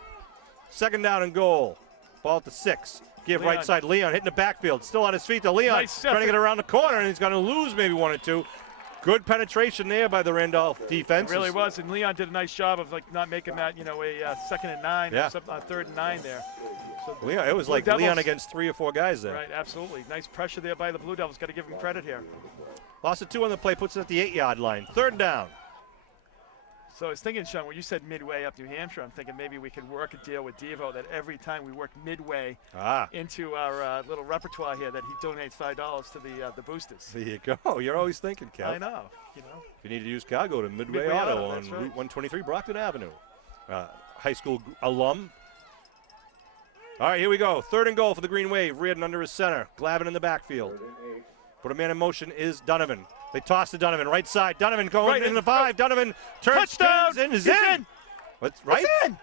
2nd down and goal. Ball at the 6. Give Leon. right side. Leon hitting the backfield. Still on his feet to Leon. Nice trying to get around the corner, and he's going to lose maybe 1 or 2. Good penetration there by the Randolph defense. It really was, and Leon did a nice job of like not making that, you know, a 2nd and 9 or something, 3rd and 9 there. So Leon, it was like Devils, Leon against 3 or 4 guys there. Right, absolutely. Nice pressure there by the Blue Devils. Got to give him credit here. Loss of 2 on the play, puts it at the 8-yard line. 3rd down. So I was thinking, Sean, when you said midway up New Hampshire, I'm thinking maybe we could work a deal with Devo that every time we work midway into our little repertoire here, that he donates $5 to the boosters. There you go. You're always thinking, Cal. I know. You know. If you need to use car, go to Midway Auto on Route 123 Brockton Avenue. High school alum. All right, here we go. 3rd and goal for the Green Wave. Reardon under his center. Glavin in the backfield. Put a man in motion is Donovan. They toss to Donovan, right side. Donovan going right in the 5. Donovan turns, touchdown, and is in. What's right? It's in.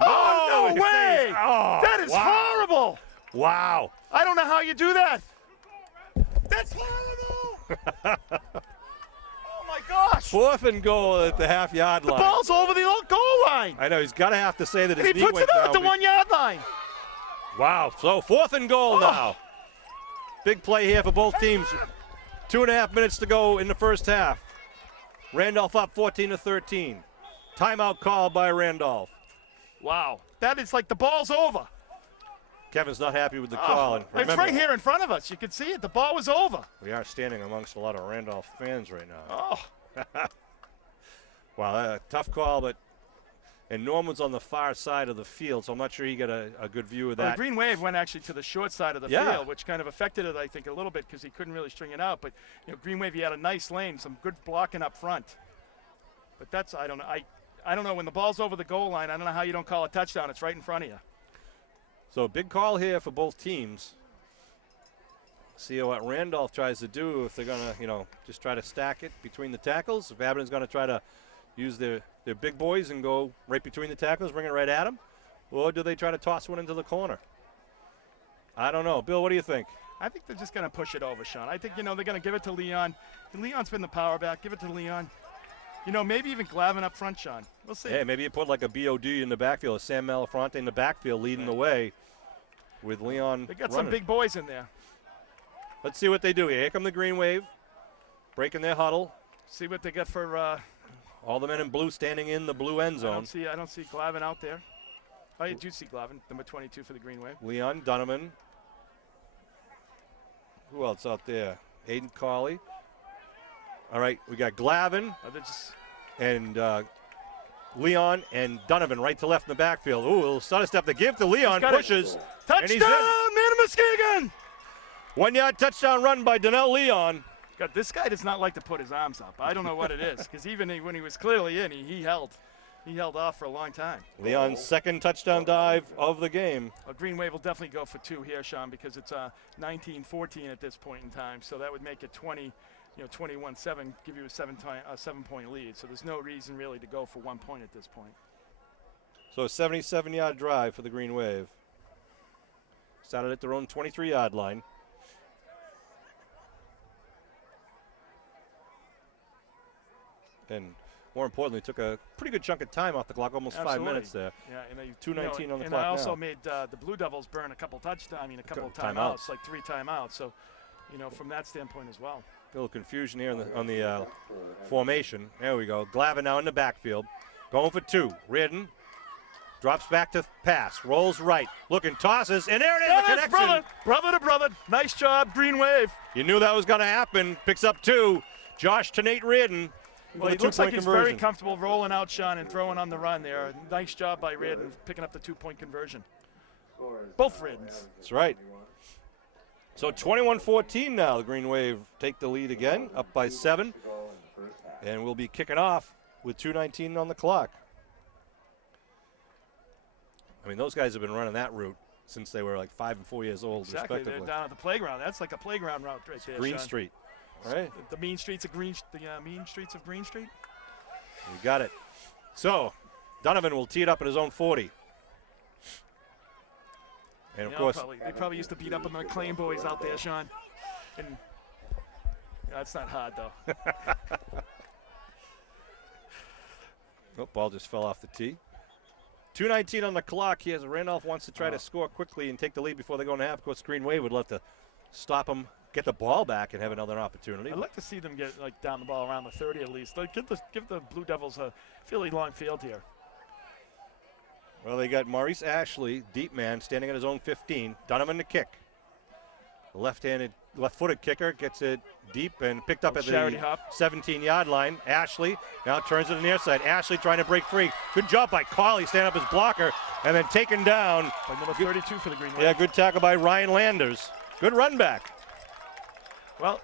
Oh, no way! Oh, that is horrible. Wow. I don't know how you do that. That's horrible. Oh, my gosh. 4th and goal at the half-yard The line. ball's over the goal line. I know, he's got to have to say that his And he knee puts went it down. out at the 1 yard line. Wow, so 4th and goal Oh. now. Big play here for both teams. 2.5 minutes to go in the first half. Randolph up 14-13. Timeout called by Randolph. Wow. That is like the ball's over. Kevin's not happy with the call. And It's remember, right here in front of us. You can see it. The ball was over. we are standing amongst a lot of Randolph fans right now. Oh. Wow, tough call, but and Norman's on the far side of the field, so I'm not sure he got a good view of Well, that. the Green Wave went actually to the short side of the Yeah. field, which kind of affected it, I think, a little bit because he couldn't really string it out. But Green Wave, he had a nice lane, some good blocking up front. But that's I don't know. I don't know when the ball's over the goal line. I don't know how you don't call a touchdown. It's right in front of you. So big call here for both teams. See what Randolph tries to do if they're gonna, just try to stack it between the tackles. If Abington's gonna try to use their big boys and go right between the tackles, bring it right at them, or do they try to toss one into the corner? I don't know. Bill, what do you think? I think they're just going to push it over, Sean. I think, they're going to give it to Leon. Leon's been the power back. Give it to Leon. Maybe even Glavin up front, Sean. We'll see. Hey, maybe you put like a BOD in the backfield, a Sam Malafronte in the backfield leading the way with Leon They got running. some big boys in there. Let's see what they do here. Here come the Green Wave, breaking their huddle. See what they got for All the men in blue standing in the blue end I zone. don't see Glavin out there. Oh, you do see Glavin, number 22 for the Green Wave. Leon Donovan. Who else out there? Aiden Cawley. All right, we got Glavin They're just and Leon and Donovan right to left in the backfield. Ooh, a little stutter step to give to Leon. got it. Pushes. touchdown, he's in. man of Muskegon. 1 yard touchdown run by Donnell Leon. God, this guy does not like to put his arms up. I don't know what it is, because even when he was clearly in, he held off for a long time. Leon's second touchdown dive of the game. Well, Green Wave will definitely go for 2 here, Sean, because it's 19-14 at this point in time. So that would make it 21-7, give you a 7-point lead. So there's no reason really to go for 1 point at this point. So a 77-yard drive for the Green Wave. Started at their own 23-yard line. And more importantly, took a pretty good chunk of time off the clock, almost Absolutely. 5 minutes there. Yeah, and they, 2:19 on the and clock I also now. made the Blue Devils burn a couple timeouts, Timeouts. like 3 timeouts. So, from that standpoint as well. A little confusion here on the formation. There we go. Glavin now in the backfield. Going for 2. Reardon drops back to pass. Rolls right. Looking, tosses, and there it is, the Yes, connection. brother to brother. Nice job, Green Wave. You knew that was going to happen. Picks up 2. Josh to Nate Reardon. Well, for he the looks like 2-point he's conversion. very comfortable rolling out, Sean, and throwing on the run there. Nice job by Reardon picking up the 2-point conversion. Both Reardons. That's right. So 21-14 now. The Green Wave take the lead again, up by 7. And we'll be kicking off with 2:19 on the clock. I mean, those guys have been running that route since they were like 5 and 4 years old, Exactly. respectively. They're down at the playground. That's like a playground route right there, Green Sean. Street. All right, The mean streets of Green Street. you got it. So Donovan will tee it up at his own 40. And of course, they probably used to beat up on the McLean boys out there, Sean. And that's not hard though. oh, ball just fell off the tee. 2:19 on the clock here. As Randolph wants to try to score quickly and take the lead before they go in half. Of course, Green Wave would love to stop them, get the ball back, and have another opportunity. I'd like to see them get down the ball around the 30 at least. Give the Blue Devils a fairly long field here. Well, they got Maurice Ashley, deep man, standing at his own 15. Donovan to kick. The left-footed kicker gets it deep and picked up at Charity the hop. 17-yard line. Ashley now turns to the near side. Ashley trying to break free. Good job by Cawley, standing up his blocker, and then taken down. By number 32 for the Green Wave. Yeah, good tackle by Ryan Landers. Good run back. Well,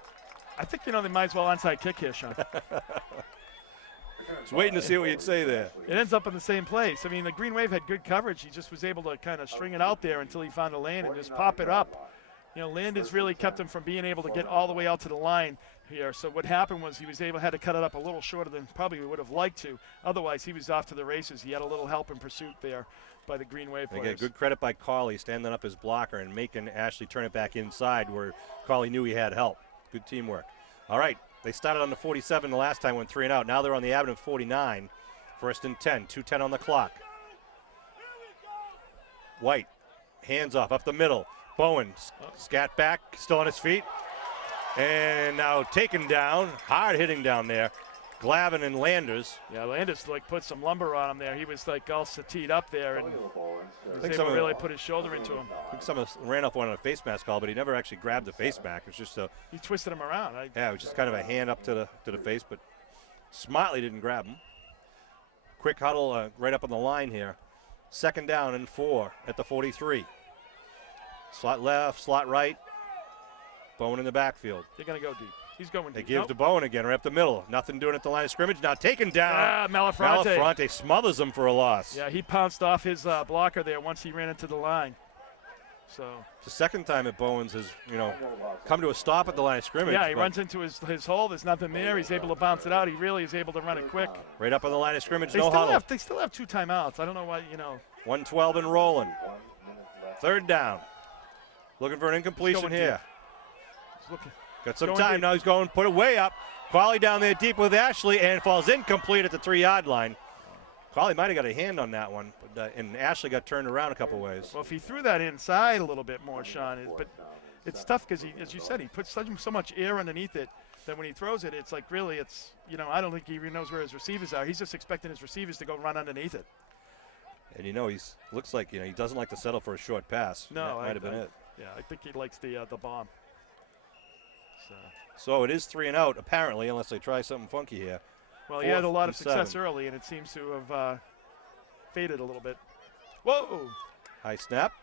I think, they might as well onside kick here, Sean. Just waiting to see what you'd say there. It ends up in the same place. I mean, the Green Wave had good coverage. He just was able to kind of string it out there until he found a lane and just pop it up. Landis really kept him from being able to get all the way out to the line here. So what happened was he had to cut it up a little shorter than probably we would have liked to. Otherwise, he was off to the races. He had a little help in pursuit there by the Green Wave They players. get good credit by Cauley standing up his blocker and making Ashley turn it back inside where Cauley knew he had help. Good teamwork. All right, they started on the 47 the last time, went 3 and out. Now they're on the Abington 49. First and 10, 2:10 on the clock. White, hands off, up the middle. Bowen, scat back, still on his feet. And now taken down, hard hitting down there. Glavin and Landers. Yeah, Landis put some lumber on him there. He was all teed up there and was able to some really put his shoulder into him. I think some of Randolph wanted a face mask call, but he never actually grabbed the face mask. It was just He twisted him around. it was just kind of a hand up to the face, but smartly didn't grab him. Quick huddle right up on the line here. Second down and 4 at the 43. Slot left, slot right. Bowen in the backfield. They're going to go deep. He's going deep. They give to Bowen again right up the middle. Nothing doing at the line of scrimmage. Now taken down. Malafronte. Malafronte smothers him for a loss. Yeah, he pounced off his blocker there once he ran into the line. So it's the second time that Bowens has, come to a stop at the line of scrimmage. Yeah, he runs into his hole. There's nothing there. He's able to bounce it out. He really is able to run it quick. Right up on the line of scrimmage, They still have 2 timeouts. I don't know why, 112 and rolling. Third down. Looking for an incompletion here. Got some time. Now he's going, put it way up. Qualley down there deep with Ashley and falls incomplete at the 3-yard line. Qualley might have got a hand on that one, but, and Ashley got turned around a couple ways. Well, if he threw that inside a little bit more, Sean, but it's tough because, as you said, he puts so much air underneath it that when he throws it, it's I don't think he even knows where his receivers are. He's just expecting his receivers to go run underneath it. And he's looks like he doesn't like to settle for a short pass. No, that might have been it. Yeah, I think he likes the bomb. So it is 3 and out apparently, unless they try something funky here. Well, he had a lot of 4th and success 7. early, and it seems to have faded a little bit. Whoa! High snap,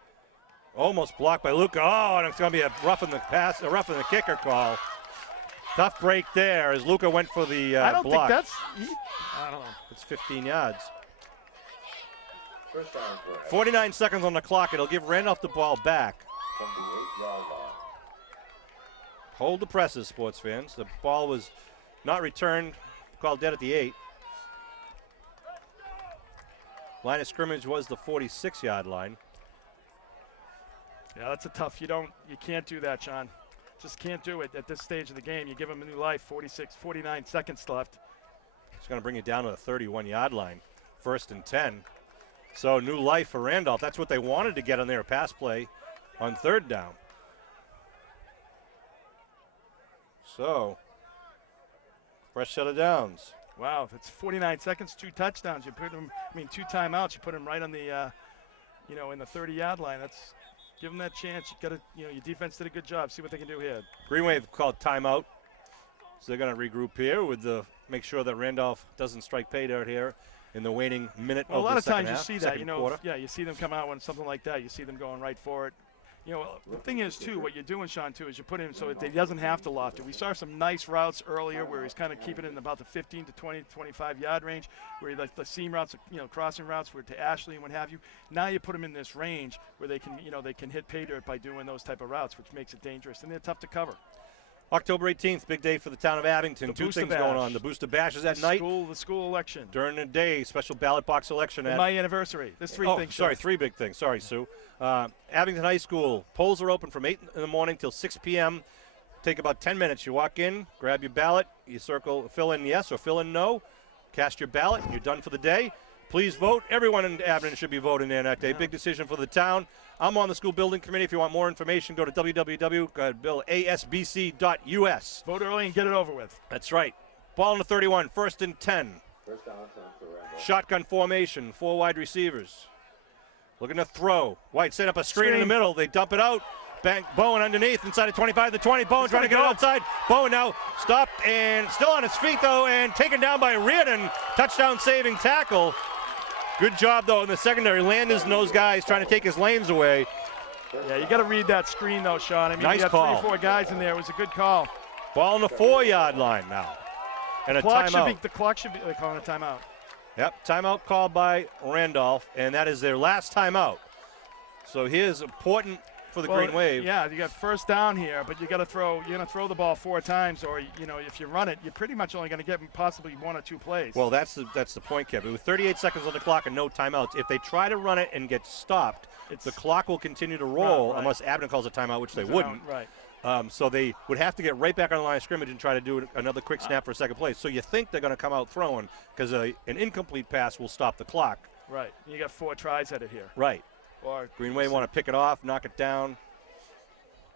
almost blocked by Luca. Oh, and it's going to be a roughing the kicker call. Tough break there as Luca went for the I don't block. think I don't know. It's 15 yards. First down for 49 seconds on the clock. It'll give Randolph the ball back. from the 8-yard line. Hold the presses, sports fans. The ball was not returned, called dead at the 8. Line of scrimmage was the 46-yard line. Yeah, that's a tough. You can't do that, Sean. Just can't do it at this stage of the game. You give him a new life. 49 seconds left. It's going to bring it down to the 31-yard line. 1st and 10. So new life for Randolph. That's what they wanted to get on their pass play on 3rd down. So, fresh set of downs. Wow, that's 49 seconds, 2 touchdowns. You put him, 2 timeouts. You put him right on the, in the 30-yard line. Give them that chance. You got to, your defense did a good job. See what they can do here. Green Wave called timeout, so they're going to regroup here with make sure that Randolph doesn't strike pay dirt here in the waning minute of the second half. A lot of times you see that, quarter. you see them come out when something like that. You see them going right for it. The thing is, too, what you're doing, Sean, too, is you put him so that he doesn't have to loft it. We saw some nice routes earlier where he's kind of keeping it in about the 15 to 20, 25-yard range, where he like the seam routes, crossing routes to Ashley and what have you. Now you put him in this range where they can hit pay dirt by doing those type of routes, which makes it dangerous, and they're tough to cover. October 18th, big day for the town of Abington. 2 things going on. The Booster Bash is at night. The school election. During the day, special ballot box election. And my anniversary. There's 3 things. Sorry, 3 big things. Sorry, Sue. Abington High School, polls are open from 8 in the morning till 6 p.m. Take about 10 minutes. You walk in, grab your ballot, you fill in yes or fill in no, cast your ballot, you're done for the day. Please vote. Everyone in Abington should be voting there that day. Yeah. Big decision for the town. I'm on the school building committee. If you want more information, go to www.asbc.us. Vote early and get it over with. That's right. Ball in the 31, 1st and 10. First down, 10 for Randolph. Shotgun formation, 4 wide receivers. Looking to throw. White set up a screen in the middle. They dump it out. Bank Bowen underneath, inside of 25 to 20. Bowen trying to get it outside. Bowen now stopped and still on his feet, though, and taken down by Reardon. Touchdown saving tackle. Good job, though, in the secondary. Landers and those guys trying to take his lanes away. Yeah, you got to read that screen, though, Sean. Nice you got call. 3 or 4 guys in there. It was a good call. Ball on the 4-yard line now. And a timeout. The clock should be – they're calling a timeout. Yep, timeout called by Randolph, and that is their last timeout. So here's important for the Well, Green Wave. Yeah, you got first down here, but you got to throw. You're going to throw the ball 4 times, or if you run it, you're pretty much only going to get possibly 1 or 2 plays. Well, that's the point, Kevin. With 38 seconds on the clock and no timeouts, if they try to run it and get stopped, the clock will continue to roll unless Abington calls a timeout, which they wouldn't. Right. So they would have to get right back on the line of scrimmage and try to do another quick snap for a second play. So you think they're going to come out throwing because an incomplete pass will stop the clock. Right. You got 4 tries at it here. Right. Or Green Wave want to pick it off, knock it down.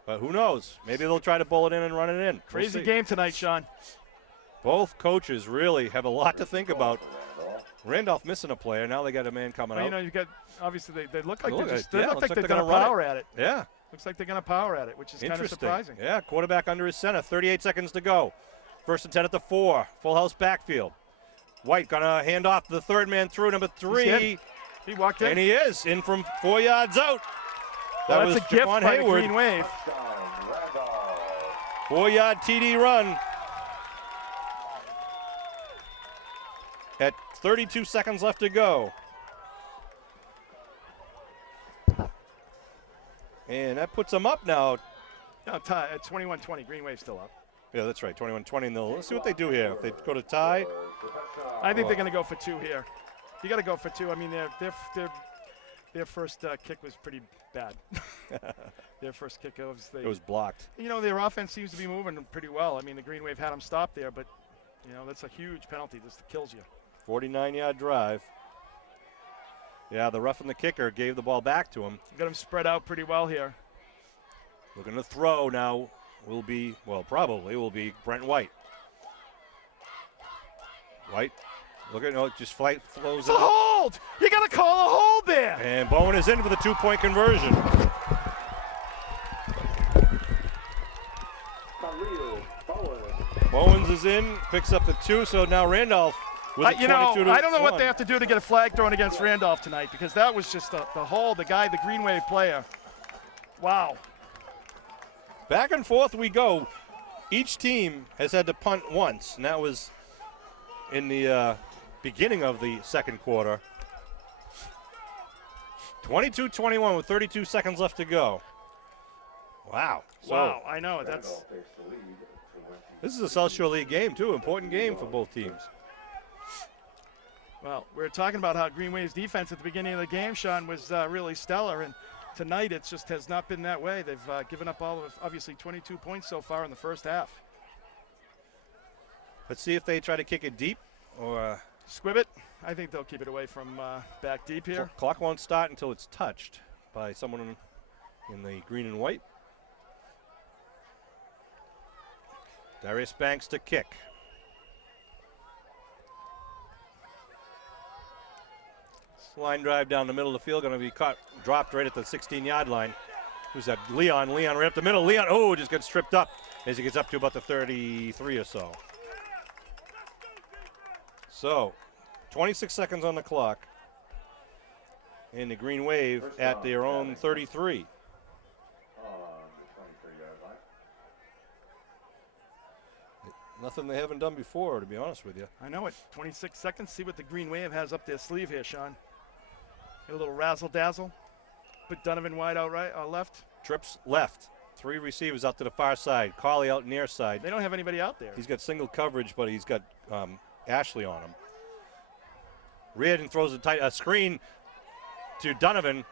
But who knows? Maybe they'll try to bowl it in and run it in. Crazy game tonight, Sean. Both coaches really have a lot to think about. Randolph missing a player. Now they got a man coming out. You got obviously they look like Look they look like they're going to power at it. Yeah. Looks like they're going to power at it, which is kind of surprising. Yeah, quarterback under his center. 38 seconds to go. First and 10 at the 4. Full house backfield. White going to hand off to the third man through, number 3. He walked in. And he is in from 4 yards out. That was a gift by the Green Wave. 4-yard TD run. At 32 seconds left to go. And that puts them up now. No, tie at 21-20. Green Wave still up. Yeah, that's right. 21-20. And let's see what they do here. If they go to tie. I think they're going to go for 2 here. You got to go for 2. I mean, their first kick was pretty bad. Their first kick, obviously. It was blocked. Their offense seems to be moving pretty well. I mean, the Green Wave had them stopped there, but, that's a huge penalty. This kills you. 49-yard drive. Yeah, the roughing the kicker gave the ball back to him. Got him spread out pretty well here. Looking to throw now probably will be Brent White. White, just flows it's a hold! You got to call a hold there! And Bowen is in for the 2-point conversion. Bowens is in, picks up the 2, so now Randolph with a 22 to I don't know 1. what they have to do to get a flag thrown against Randolph tonight, because that was just the hold, the Green Wave player. Wow. Back and forth we go. Each team has had to punt once, and that was in the beginning of the second quarter. 22-21 with 32 seconds left to go. Wow. Wow, I know. This is a South Shore League game, too. Important game for both teams. Well, we were talking about how Green Wave's defense at the beginning of the game, Sean, was really stellar, and tonight it just has not been that way. They've given up obviously 22 points so far in the first half. Let's see if they try to kick it deep or squib it. I think they'll keep it away from back deep here. Clock won't start until it's touched by someone in the green and white. Darius Banks to kick. Line drive down the middle of the field, going to be dropped right at the 16-yard line. Who's that? Leon right up the middle. Leon, just gets tripped up as he gets up to about the 33 or so. So, 26 seconds on the clock. And the Green Wave at their own 33. Nothing they haven't done before, to be honest with you. I know it. 26 seconds. See what the Green Wave has up their sleeve here, Sean. Get a little razzle-dazzle. Put Donovan wide out right, left. Trips left. 3 receivers out to the far side. Carly out near side. They don't have anybody out there. He's got single coverage, but he's got Ashley on him. Reardon throws a screen to Donovan.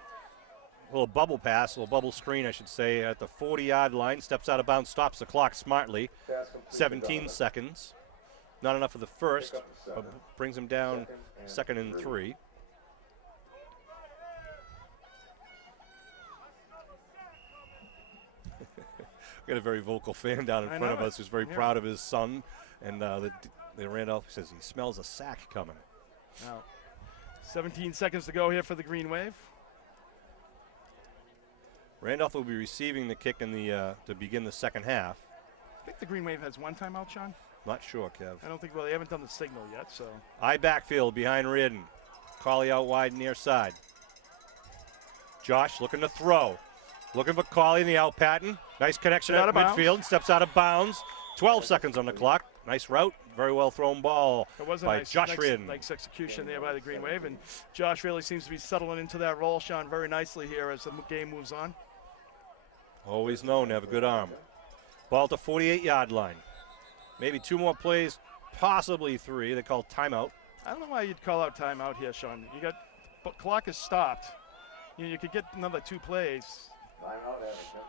A little bubble pass, a little bubble screen, I should say, at the 40-yard line. Steps out of bounds, stops the clock smartly. 17 seconds. Not enough for the first, but brings him down second and 3. We got a very vocal fan down in front of us who's very proud of his son. And the Randolph says he smells a sack coming. Now, 17 seconds to go here for the Green Wave. Randolph will be receiving the kick in the to begin the second half. I think the Green Wave has 1 timeout, Sean. Not sure, Kev. I don't think, well, they haven't done the signal yet, so. I backfield behind Reardon. Colley out wide near side. Josh looking to throw. Looking for Colley in the out pattern. Nice connection at midfield. Steps out of bounds. 12 seconds on the clock. Nice route. Very well thrown ball by Josh Reardon. Nice execution there by the Green Wave. And Josh really seems to be settling into that role, Sean, very nicely here as the game moves on. Always known to have a good arm. Ball at the 48-yard line. Maybe 2 more plays, possibly 3. They call timeout. I don't know why you'd call out timeout here, Sean. But clock is stopped. You could get another 2 plays. Timeout, Abington.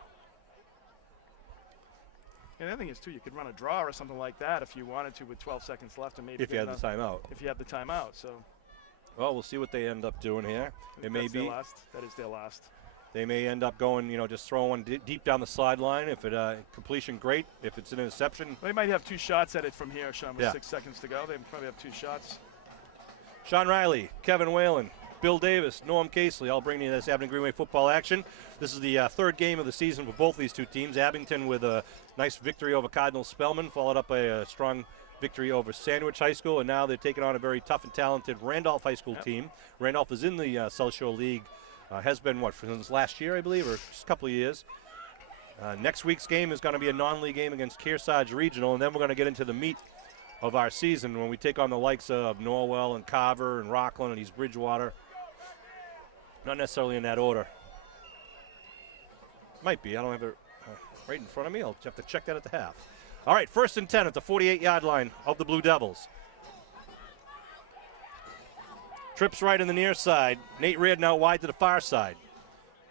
And the other thing is, too, you could run a draw or something like that if you wanted to with 12 seconds left, and maybe If you had the timeout. If you have the timeout, so. Well, we'll see what they end up doing here. It may be. That is their last. They may end up going, just throwing one deep down the sideline. If it completion, great. If it's an interception. They might have 2 shots at it from here, Sean, with Yeah. 6 seconds to go. They probably have 2 shots. Sean Riley, Kevin Whalen, Bill Davis, Norm Casely, all bringing you this Abington Greenway football action. This is the 3rd game of the season for both these 2 teams. Abington with a nice victory over Cardinal Spellman, followed up by a strong victory over Sandwich High School, and now they're taking on a very tough and talented Randolph High School team. Randolph is in the South Shore League, has been, since last year, I believe, or just a couple of years. Next week's game is going to be a non-league game against Kearsarge Regional, and then we're going to get into the meat of our season when we take on the likes of Norwell and Carver and Rockland and East Bridgewater. Not necessarily in that order. Might be. I don't have it right in front of me. I'll have to check that at the half. All right, 1st and 10 at the 48-yard line of the Blue Devils. Trips right in the near side. Nate Reardon out wide to the far side.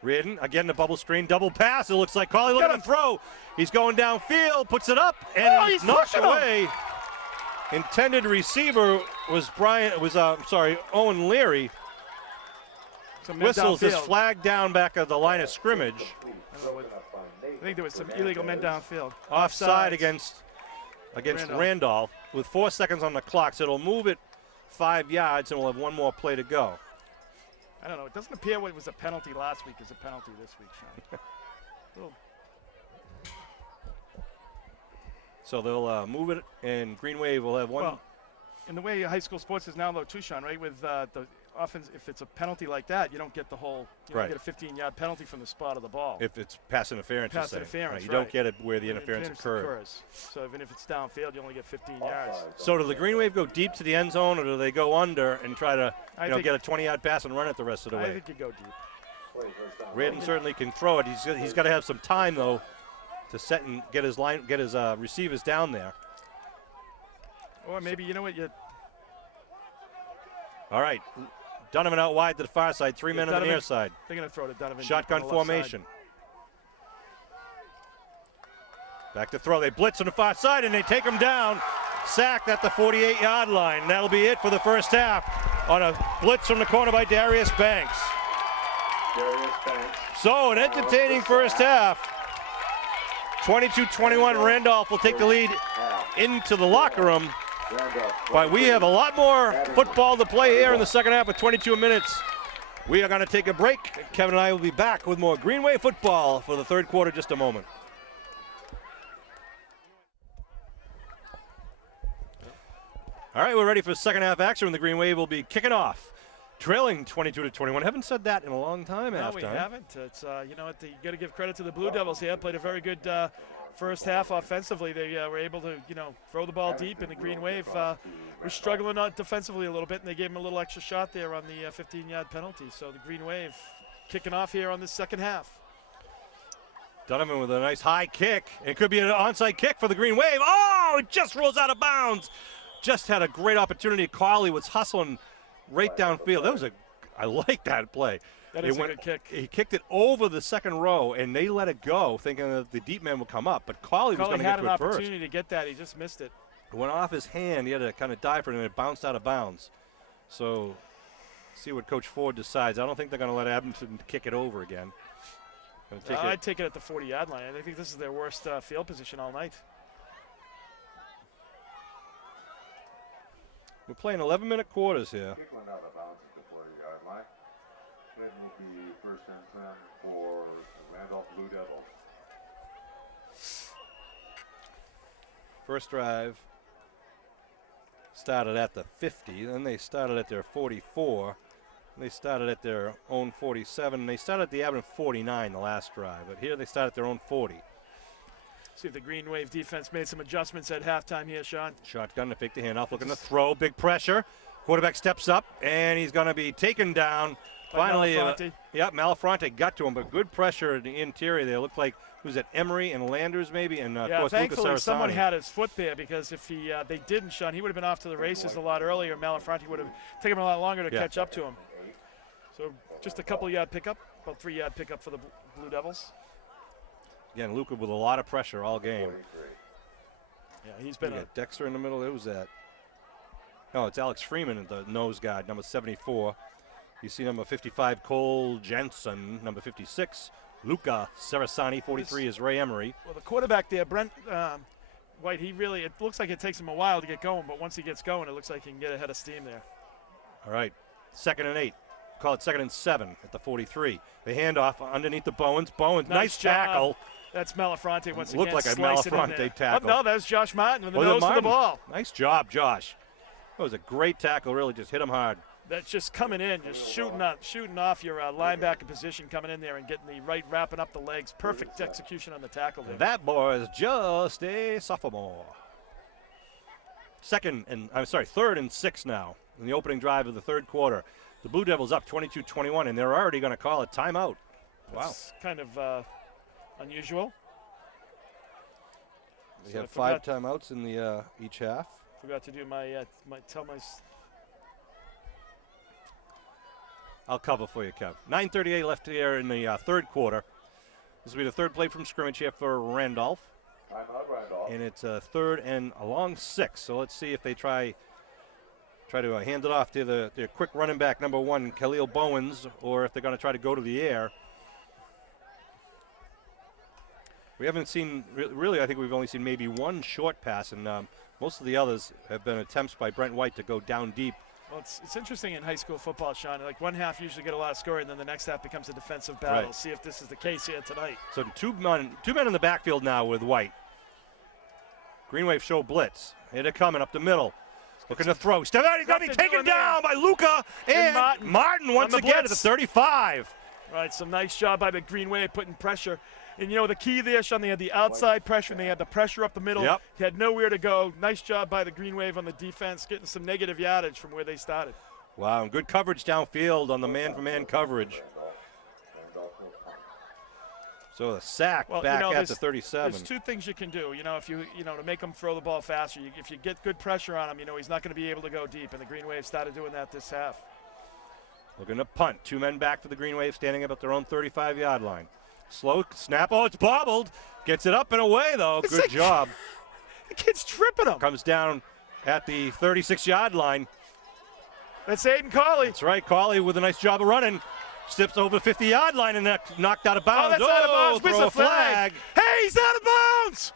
Reardon, again the bubble screen, double pass. It looks like Cauley looking to throw. He's going downfield, puts it up, and he's knocked pushing away. Intended receiver was Owen Leary. Whistles is flagged down back at the line of scrimmage. I think there was some illegal men downfield. Offside against Randolph with 4 seconds on the clock, so it'll move it 5 yards, and we'll have 1 more play to go. I don't know. It doesn't appear what was a penalty last week is a penalty this week, Sean. So they'll move it, and Green Wave will have 1. Well, in the way high school sports is now, though, too, Sean, right? With the offense, if it's a penalty like that, you don't get the whole. You don't get a 15-yard penalty from the spot of the ball. If it's pass interference, pass interference, right. You don't get it where the interference occurs. So even if it's downfield, you only get 15 yards. So do the Green Wave go deep to the end zone, or do they go under and try to get a 20-yard pass and run it the rest of the way? I think you go deep. Reardon certainly can throw it. He's got to have some time though to set and get his receivers down there. Or maybe you know what you. All right. Donovan out wide to the far side, 3 men on the near side. They're going to throw to Donovan. Shotgun formation. Back to throw. They blitz on the far side, and they take him down. Sacked at the 48-yard line. That'll be it for the first half on a blitz from the corner by Darius Banks. So an entertaining first half. 22-21, Randolph will take the lead into the locker room. But we have a lot more football to play here in the second half with 22 minutes. We are going to take a break. Kevin and I will be back with more Greenway football for the 3rd quarter just a moment. All right, we're ready for the second half action when the Green Wave will be kicking off. Trailing 22-21. Haven't said that in a long time. No, we haven't. It's you know what, you got to give credit to the Blue Devils here. Played a very good first half offensively. They were able to throw the ball deep, and the Green Wave were struggling defensively a little bit, and they gave them a little extra shot there on the 15-yard penalty. So the Green Wave kicking off here on this second half. Donovan with a nice high kick. It could be an onside kick for the Green Wave. Oh, it just rolls out of bounds. Just had a great opportunity. Cauley was hustling right downfield. I like that play. That is a good kick. He kicked it over the second row, and they let it go, thinking that the deep man would come up. But Cauley was going to get to it first. Had an opportunity to get that. He just missed it. It went off his hand. He had to kind of dive for it, and it bounced out of bounds. So see what Coach Ford decides. I don't think they're going to let Abington kick it over again. I'd take it at the 40-yard line. I think this is their worst field position all night. We're playing 11-minute quarters here. Kick went out of bounds at the 40-yard line. It will be 1st and 10 for Randolph Blue Devils. First drive started at the 50, then they started at their 44, they started at their own 47, and they started at the Abington 49 the last drive, but here they start at their own 40. See if the Green Wave defense made some adjustments at halftime here, Sean. Shotgun to fake the handoff, looking to throw, big pressure. Quarterback steps up, and he's going to be taken down. Finally, Yeah, Malafronte got to him, but good pressure in the interior there. Looked like, who's it, Emery and Landers maybe, and of Yeah, course Lucas thankfully someone Sarasani. had his foot there, because if they didn't, Sean, he would have been off to the races a lot earlier. Malafronte would have taken him a lot longer to catch up to him. So just a couple yard pickup, about 3 yard pickup for the Blue Devils. Again, Luca with a lot of pressure all game. Yeah, he's been got Dexter in the middle. Who's that? Oh, it's Alex Freeman at the nose guard, number 74. You see number 55, Cole Jensen, number 56, Luca Sarasani, 43 is Ray Emery. Well, the quarterback there, Brent White, it looks like it takes him a while to get going, but once he gets going, it looks like he can get ahead of steam there. All right, 2nd and 8. Call it 2nd and 7 at the 43. The handoff underneath the Bowens. Nice tackle. That's Malafronte once again. Looked like a Malafronte tackle. Oh, no, that was Josh Martin with the nose to the ball. Nice job, Josh. That was a great tackle, really just hit him hard. That's just coming in, just shooting off your linebacker position, coming in there and getting the right, wrapping up the legs. Perfect execution on the tackle there. That boy is just a sophomore. 3rd and 6 now in the opening drive of the 3rd quarter. The Blue Devils up 22-21, and they're already going to call a timeout. Wow. That's kind of unusual. We have 5 timeouts in the each half. Forgot to do I'll cover for you, Kev. 9:38 left here in the 3rd quarter. This will be the 3rd play from scrimmage here for Randolph. And it's a 3rd and a long 6. So let's see if they try to hand it off to their quick running back, number 1, Khalil Bowens, or if they're going to try to go to the air. We haven't seen, really, I think we've only seen maybe one short pass, and most of the others have been attempts by Brent White to go down deep. Well, it's interesting in high school football, Sean. Like one half usually get a lot of scoring, and then the next half becomes a defensive battle. Right. See if this is the case here tonight. So two men in the backfield now with White. Green Wave show blitz. Here they're coming up the middle. Looking to throw. Step out. He's going to be taken down by Luca and Martin once again at the 35. Right, some nice job by the Green Wave putting pressure. And, you know, the key there, Sean, they had the outside pressure and they had the pressure up the middle. Yep. He had nowhere to go. Nice job by the Green Wave on the defense, getting some negative yardage from where they started. Wow, and good coverage downfield on the man-for-man coverage. So a sack back at the 37. There's 2 things you can do. You know, if to make him throw the ball faster. If you get good pressure on him, he's not going to be able to go deep. And the Green Wave started doing that this half. Looking to punt. 2 men back for the Green Wave, standing up at their own 35-yard line. Slow snap. Oh, it's bobbled. Gets it up and away, though. Good job. The kid's tripping him. Comes down at the 36-yard line. That's Aiden Cawley. That's right. Cawley with a nice job of running. Steps over the 50-yard line and knocked out of bounds. Oh, that's out of bounds. Throw a flag. Hey, he's out of bounds.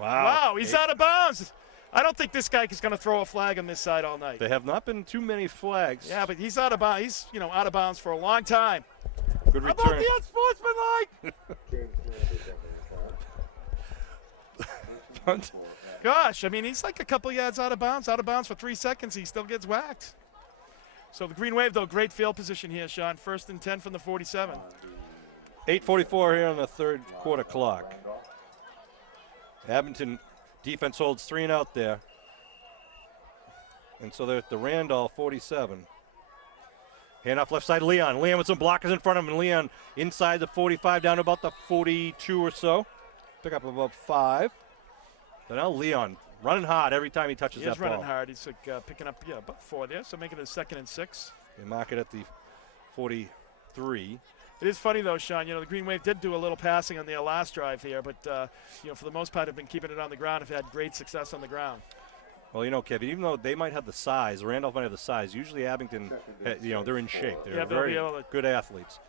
Wow, he's out of bounds. I don't think this guy is going to throw a flag on this side all night. There have not been too many flags. Yeah, but he's out of bounds. He's, out of bounds for a long time. Good return. How about the unsportsmanlike? Gosh, he's like a couple yards out of bounds for 3 seconds. He still gets whacked. So the Green Wave, though, great field position here, Sean. 1st and 10 from the 47. 8:44 here on the 3rd quarter clock. Abington defense holds 3 and out there. And so they're at the Randolph 47. Handoff left side, Leon. Leon with some blockers in front of him, and Leon inside the 45 down to about the 42 or so. Pick up about 5. So now Leon running hard every time he touches that ball. He's running hard. He's picking up, about 4 there, so making it a 2nd and 6. They mark it at the 43. It is funny, though, Sean. The Green Wave did do a little passing on their last drive here, but, for the most part, have been keeping it on the ground, have had great success on the ground. Well, Kevin, even though they might have the size, Randolph might have the size, usually Abington, they're in shape. They're very good athletes.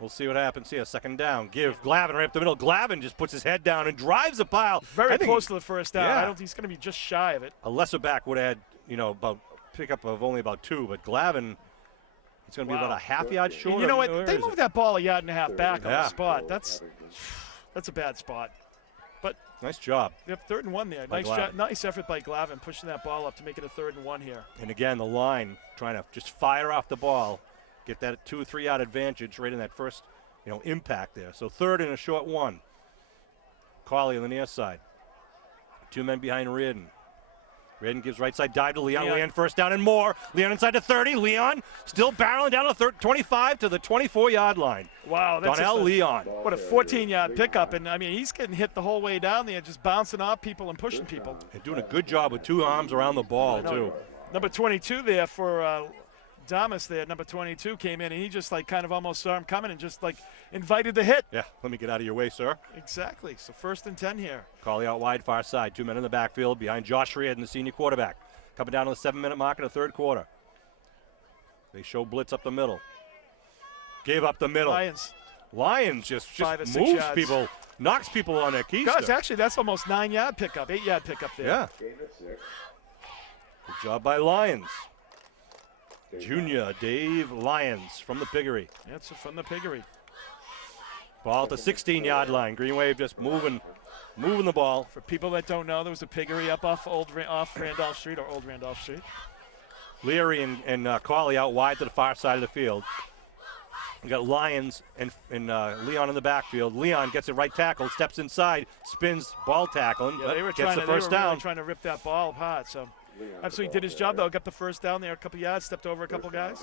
We'll see what happens here. 2nd down. Give Glavin right up the middle. Glavin just puts his head down and drives a pile. Very close to the first down. Yeah. I don't think he's going to be just shy of it. A lesser back would have had, about pickup of only about 2, but Glavin, it's going to be about a half yard short. And you know what? They moved that ball a yard and a half back on the spot. That's a bad spot. But nice job. Yep, 3rd and 1 there. Nice effort by Glavin, pushing that ball up to make it a 3rd and 1 here. And again, the line trying to just fire off the ball, get that 2 or 3 yard advantage right in that first, impact there. So 3rd and a short 1. Cawley on the near side. 2 men behind Reardon. Redden gives right side dive to Leon. Leon. Leon first down and more. Leon inside to 30. Leon still barreling down to 25 to the 24-yard line. Wow, that's Donnell Leon. what a 14-yard pickup. And, I mean, he's getting hit the whole way down there, just bouncing off people and pushing people. And doing a good job with 2 arms around the ball, too. Number 22 there for Damas there, number 22 came in, and he just like kind of almost saw him coming and just like invited the hit. Yeah, let me get out of your way, sir. Exactly. So 1st and 10 here. Collie out wide, far side. 2 men in the backfield behind Josh Reardon, the senior quarterback. Coming down to the 7-minute mark in the 3rd quarter. They show blitz up the middle. Gave up the middle. Lions just 5 or 6 moves yards. people, knocks people on their keister. Gosh, actually, that's almost 9-yard pickup, 8-yard pickup there. Yeah. Game at 6. Good job by Lions. Junior Dave Lyons from the Piggery. That's from the Piggery. Ball at the 16-yard line. Green Wave just moving the ball. For people that don't know, there was a Piggery up off Randolph Street or Old Randolph Street. Leary and Collie out wide to the far side of the field. We got Lyons and Leon in the backfield. Leon gets it right tackle, steps inside, spins, ball tackling, Yeah, but they were gets the first really down. trying to rip that ball apart. So absolutely did his job though. Got the first down there, a couple yards, stepped over a couple guys.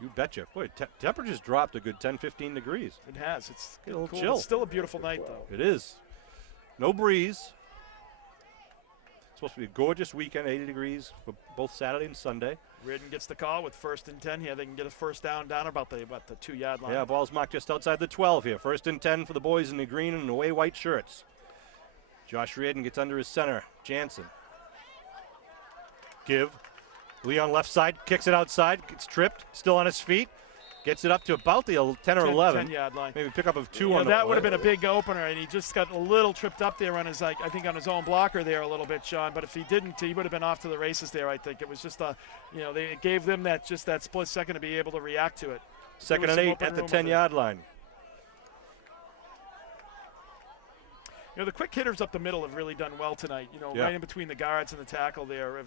You betcha. Boy, temperature's dropped a good 10, 15 degrees. It has. It's Get a little cool. chill. It's still a beautiful night though. It is. No breeze. Supposed to be a gorgeous weekend, 80 degrees for both Saturday and Sunday. Reardon gets the call with 1st and 10 here. They can get a first down about the 2-yard line. Yeah, ball's marked just outside the 12 here. 1st and 10 for the boys in the green and away white shirts. Josh Reardon gets under his center. Jansen. Give. Leon left side, kicks it outside, gets tripped, still on his feet. Gets it up to about the 10 or 11. 10-yard line. Maybe pick up of 2 You know, on the that would have play. been a big opener, and he just got a little tripped up there on his, I think, on his own blocker there a little bit, Sean. But if he didn't, he would have been off to the races there. I think it was just they gave them that split second to be able to react to it. 2nd and 8 at the 10-yard line. You know, the quick hitters up the middle have really done well tonight. You know, Yeah. right in between the guards and the tackle there.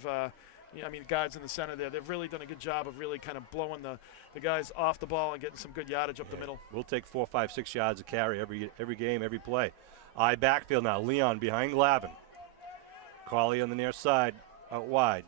Guards in the center there. They've really done a good job of really kind of blowing the guys off the ball and getting some good yardage up the middle. We'll take 4, 5, 6 yards of carry every game, every play. I backfield now. Leon behind Glavin. Collie on the near side, out wide.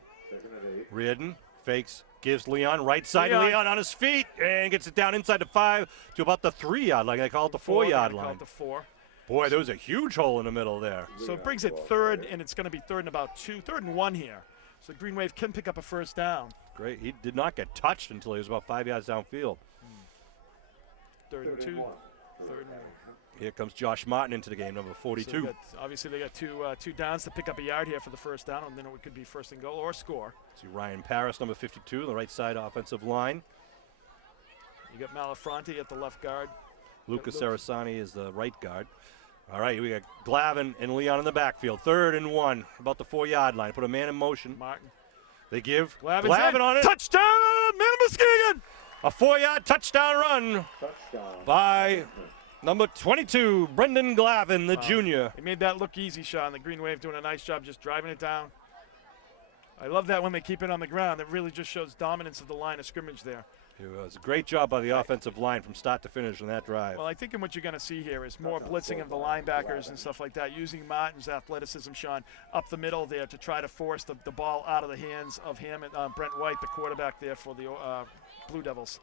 Reardon fakes, gives Leon right side. Leon on his feet and gets it down inside the 5 to about the 3-yard line. They call it the 4-yard line. Call it the 4. Boy, there was a huge hole in the middle there. So it brings it 3rd, and it's going to be 3rd and 1 here. So Green Wave can pick up a first down. Great. He did not get touched until he was about 5 yards downfield. 3rd and 2. 3rd and 1. Here comes Josh Martin into the game, number 42. So obviously, they got two downs to pick up a yard here for the first down, and then it could be 1st and goal or score. See Ryan Paris, number 52, on the right side offensive line. You got Malafronte at the left guard. Lucas Sarasani is the right guard. All right, we got Glavin and Leon in the backfield. 3rd and 1, about the 4-yard line. Put a man in motion. Martin. They give Glavin on it. Touchdown, Muskegon! A 4-yard touchdown run by number 22, Brendan Glavin, the junior. He made that look easy, Sean. The Green Wave doing a nice job just driving it down. I love that when they keep it on the ground. It really just shows dominance of the line of scrimmage there. It was a great job by the offensive line from start to finish on that drive. Well, I think what you're going to see here is more blitzing of the linebackers and stuff like that, using Martin's athleticism, Sean, up the middle there to try to force the ball out of the hands of him and Brent White, the quarterback there for the Blue Devils.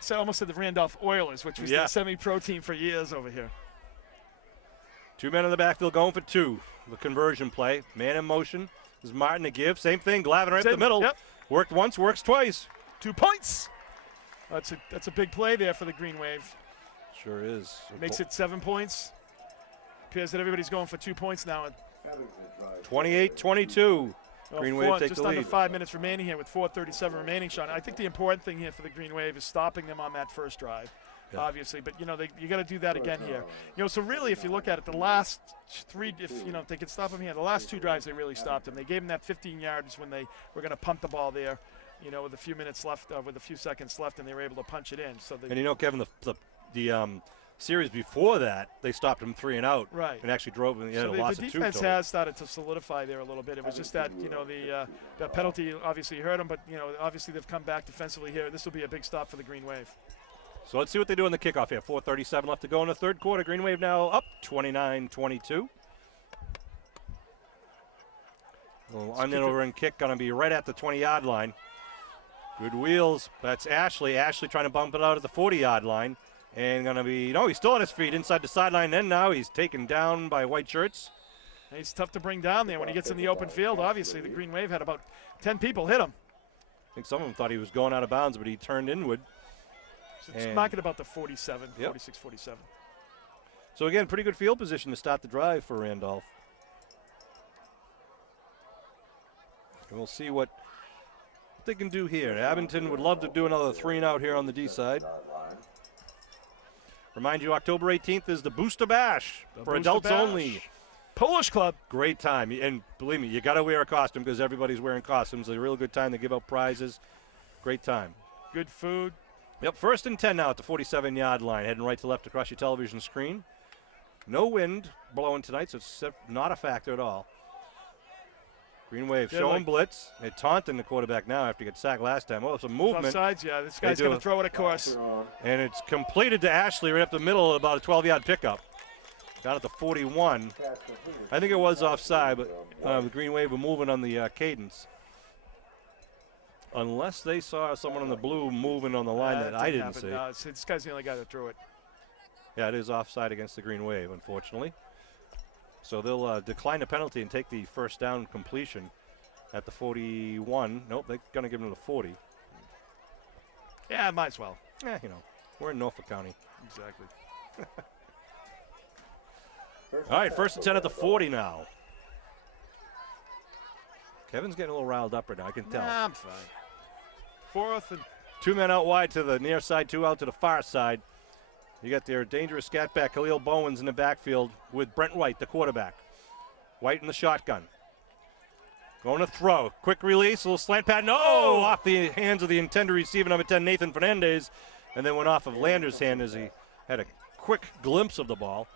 So almost said the Randolph Oilers, which was the semi-pro team for years over here. 2 men in the backfield going for 2. The conversion play. Man in motion. This is Martin to give. Same thing. Glavin right up the middle. Yep. Worked once, works twice. 2 points. That's a big play there for the Green Wave. Sure is. Makes it 7 points. Appears that everybody's going for 2 points now. 28-22. Green Wave take just the under lead. 5 minutes remaining here with 4:37 remaining, Sean. I think the important thing here for the Green Wave is stopping them on that first drive, obviously. But, you got to do that again here. So really, if you look at it, the last 3, if they could stop them here, the last 2 drives, they really stopped them. They gave them that 15 yards when they were going to punt the ball there, with a few minutes left, with a few seconds left, and they were able to punch it in. So Kevin, the series before that, they stopped him 3 and out. Right. And actually drove him. So loss the of 2 defense total. has started to solidify there a little bit. It was just that, the penalty obviously hurt them, but, obviously they've come back defensively here. This will be a big stop for the Green Wave. So let's see what they do in the kickoff here. 4:37 left to go in the 3rd quarter. Green Wave now up 29-22. Little on-and-over-end kick going to be right at the 20-yard line. Good wheels. That's Ashley. Ashley trying to bump it out at the 40-yard line. And going to be, no, he's still on his feet inside the sideline. And now he's taken down by white shirts. He's tough to bring down there when he gets in the open field. Obviously, the Green Wave had about 10 people hit him. I think some of them thought he was going out of bounds, but he turned inward. So just mark it about the 47, Yep. 46, 47. So again, pretty good field position to start the drive for Randolph. And we'll see what they can do here. Abington would love to do another 3-and-out here on the D side. Remind you, October 18th is the Booster Bash for Booster adults Bash. only. Polish club. Great time. And believe me, you got to wear a costume because everybody's wearing costumes. It's a real good time to give out prizes. Great time. Good food. Yep, 1st and 10 now at the 47-yard line. Heading right to left across your television screen. No wind blowing tonight, so it's not a factor at all. Green Wave showing blitz. They're taunting the quarterback now after he got sacked last time. Oh, some movement. Offsides, yeah. This guy's going to throw it, of course. And it's completed to Ashley right up the middle at about a 12-yard pickup. Down at the 41. I think it was offside, but the Green Wave were moving on the cadence. Unless they saw someone in the blue moving on the line that I didn't see. No, this guy's the only guy that threw it. Yeah, it is offside against the Green Wave, unfortunately. So they'll decline the penalty and take the first down completion at the 41. Nope, they're going to give them the 40. Yeah, might as well. Yeah, you know, we're in Norfolk County. Exactly. All right, 1st and 10 at the 40 now. Kevin's getting a little riled up right now, I can tell. Nah, I'm fine. 4th and 2 men out wide to the near side, 2 out to the far side. You got their dangerous scat back, Khalil Bowens in the backfield with Brent White, the quarterback. White in the shotgun. Going to throw. Quick release, a little slant pad. No! Off the hands of the intended receiver, number 10, Nathan Fernandez. And then went off of Lander's hand as he had a quick glimpse of the ball.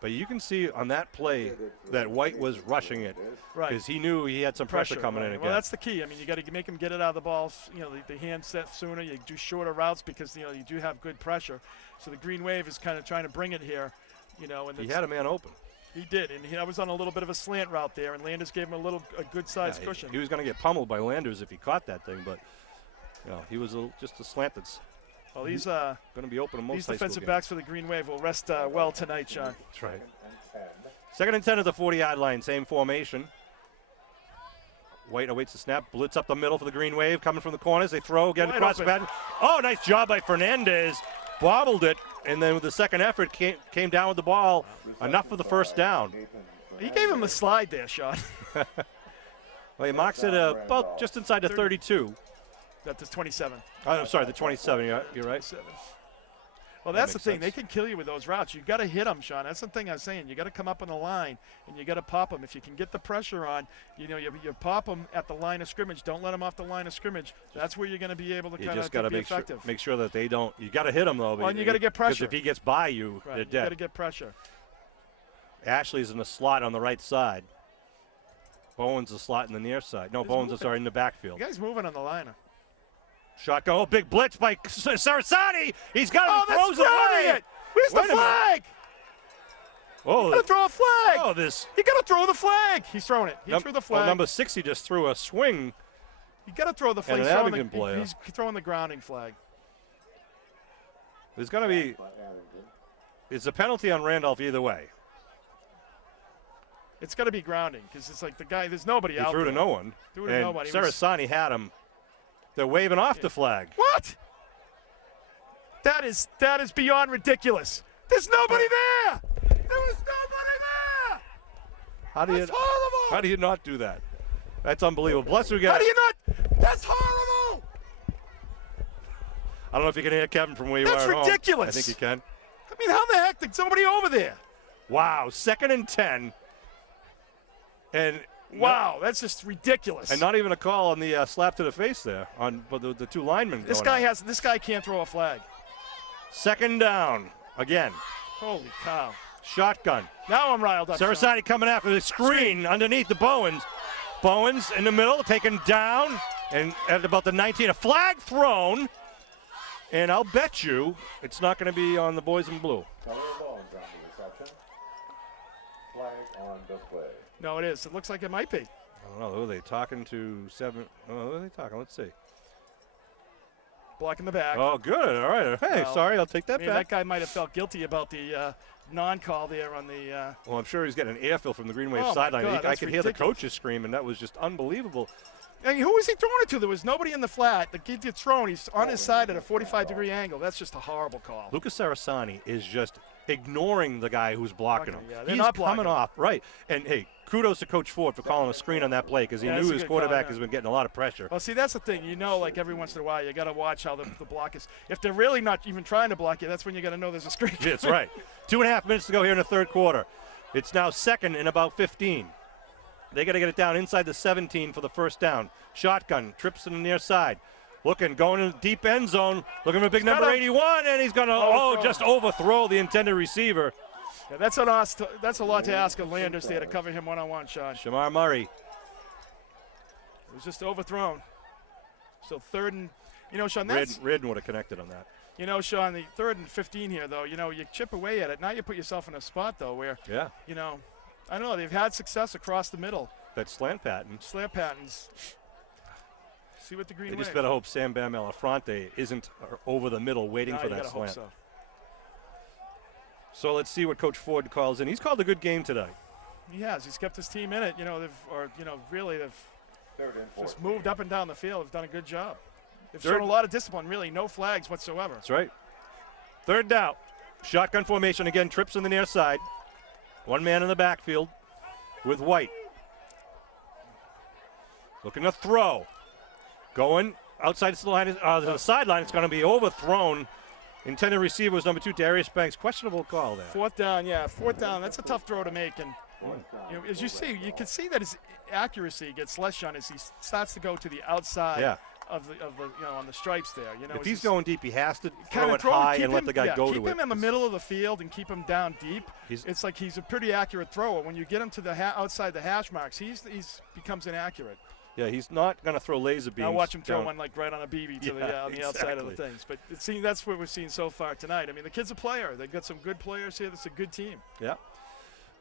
But you can see on that play that White was rushing it. Right. Because he knew he had some pressure coming in again. Well, that's the key. I mean, you got to make him get it out of the ball. You know, the hand set sooner. You do shorter routes because you do have good pressure. So the Green Wave is kind of trying to bring it here. You know, and he had a man open. He did, and I was on a little bit of a slant route there, and Landers gave him a good-sized cushion. He was going to get pummeled by Landers if he caught that thing, but he was just a slant that's. Well, he's going to be open in most these defensive backs for the Green Wave will rest well tonight, Sean. That's right. 2nd and 10 at the 40-yard line, same formation. White awaits the snap, blitz up the middle for the Green Wave, coming from the corners. They throw again across the pattern. Oh, nice job by Fernandez. Bobbled it, and then with the second effort came down with the ball. Enough for the first down. He gave him a slide there, Sean. Well, he marks it about just inside the 32. That's 27. I'm sorry, the 27. You're right. 27. Well, that's the thing. sense. They can kill you with those routes. You've got to hit them, Sean. That's the thing I was saying. You got to come up on the line, and you got to pop them. If you can get the pressure on, you pop them at the line of scrimmage. Don't let them off the line of scrimmage. That's where you're going to be able to kind of be effective. Make sure that they don't. You got to hit them though. Well, and you got to get pressure. Because if he gets by you, right, they're you dead. got to get pressure. Ashley's in the slot on the right side. Bowen's the slot in the near side. No, Bowen's is in the backfield. The guy's moving on the line. Shotgun. Oh, big blitz by Sarasani. He's got it. Oh, Throws away. Where's the flag? Oh, You got to throw a flag. Oh, this. You got to throw the flag. He's throwing it. He threw the flag. Well, number 60 just threw a swing. You got to throw the flag. And an Abington player. He's throwing the grounding flag. There's going to be. It's a penalty on Randolph either way. It's got to be grounding because it's like the guy. There's nobody out there. He threw to no one. Threw to and nobody. Sarasani had him. They're waving off the flag. What? That is beyond ridiculous. There's nobody there. There was nobody there. That's horrible. How do you not do that? That's unbelievable. Plus we got. How do you not? That's horrible. I don't know if you can hear Kevin from where you are at home. That's ridiculous. I think you can. I mean, how the heck did somebody over there? Wow, 2nd and 10. And wow, that's just ridiculous. And not even a call on the slap to the face there on the two linemen. This guy can't throw a flag. 2nd down again. Holy cow. Shotgun. Now I'm riled up. Sarasani coming after the screen underneath the Bowens. Bowens in the middle, taken down, and at about the 19, a flag thrown. And I'll bet you it's not going to be on the boys in blue. Color Bowens on the reception. Flag on display. No, it is. It looks like it might be. I don't know. Who are they talking to? Who are they talking? Let's see. Blocking the back. Oh, good. All right. Hey, Well, sorry. I'll take that I mean, back. that guy might have felt guilty about the non-call there on the. Well, I'm sure he's getting an airfill from the Green Wave Oh, my sideline. God, I that's could hear the ridiculous. coaches scream, and that was just unbelievable. And who was he throwing it to? There was nobody in the flat. The kid gets thrown. He's on his side at a 45-degree angle. That's just a horrible call. Lucas Sarasani is just ignoring the guy who's blocking him. Yeah, they're He's not coming blocking him. off. Right. And, hey, kudos to Coach Ford for calling a screen on that play because he Yeah, that's knew a his good call, quarterback yeah. has been getting a lot of pressure. Well, see, that's the thing. You know, like every once in a while, you got to watch how the block is. If they're really not even trying to block you, that's when you got to know there's a screen. That's right. 2.5 minutes to go here in the third quarter. It's now second and about 15. They got to get it down inside the 17 for the first down. Shotgun, trips to the near side. Looking, going to the deep end zone. Looking for big number 81, and he's going to just overthrow the intended receiver. Yeah, that's on us. That's a lot to ask of Landers there to cover him one-on-one, Sean. Shamar Murray. It was just overthrown. So third and, Sean, that's, Ridden would have connected on that. Sean, the third and 15 here, though, you chip away at it. Now you put yourself in a spot, though, where, Yeah. I don't know, they've had success across the middle. That slant pattern. Slant patterns. See what the Green They Wave. just better hope Sam Bam Elefronte isn't over the middle waiting for you that gotta hope slant. so. So let's see what Coach Ford calls in. He's called a good game today. He has. He's kept his team in it. Really, they've Third and 14. just moved up and down the field. They've done a good job. They've Third- shown a lot of discipline, really. No flags whatsoever. That's right. Third down. Shotgun formation again. Trips in the near side. One man in the backfield with White. Looking to throw. Going outside the line, the sideline. It's going to be overthrown. Intended receiver was number 2, Darius Banks. Questionable call there. Fourth down. That's a tough throw to make. And as you see, you can see that his accuracy gets less, Sean, as he starts to go to the outside Yeah. of the on the stripes there. If as he's he's going deep, he has to kinda throw it throw high keep and let him- the guy yeah, go to keep it. him in the middle of the field and keep him down deep. It's like he's a pretty accurate thrower. When you get him to the outside the hash marks, he's becomes inaccurate. Yeah, he's not going to throw laser beams. Now watch him throw down. one like right on a BB to Yeah, on the outside of the exactly. things. But that's what we've seen so far tonight. I mean, the kid's a player. They've got some good players here. That's a good team. Yeah.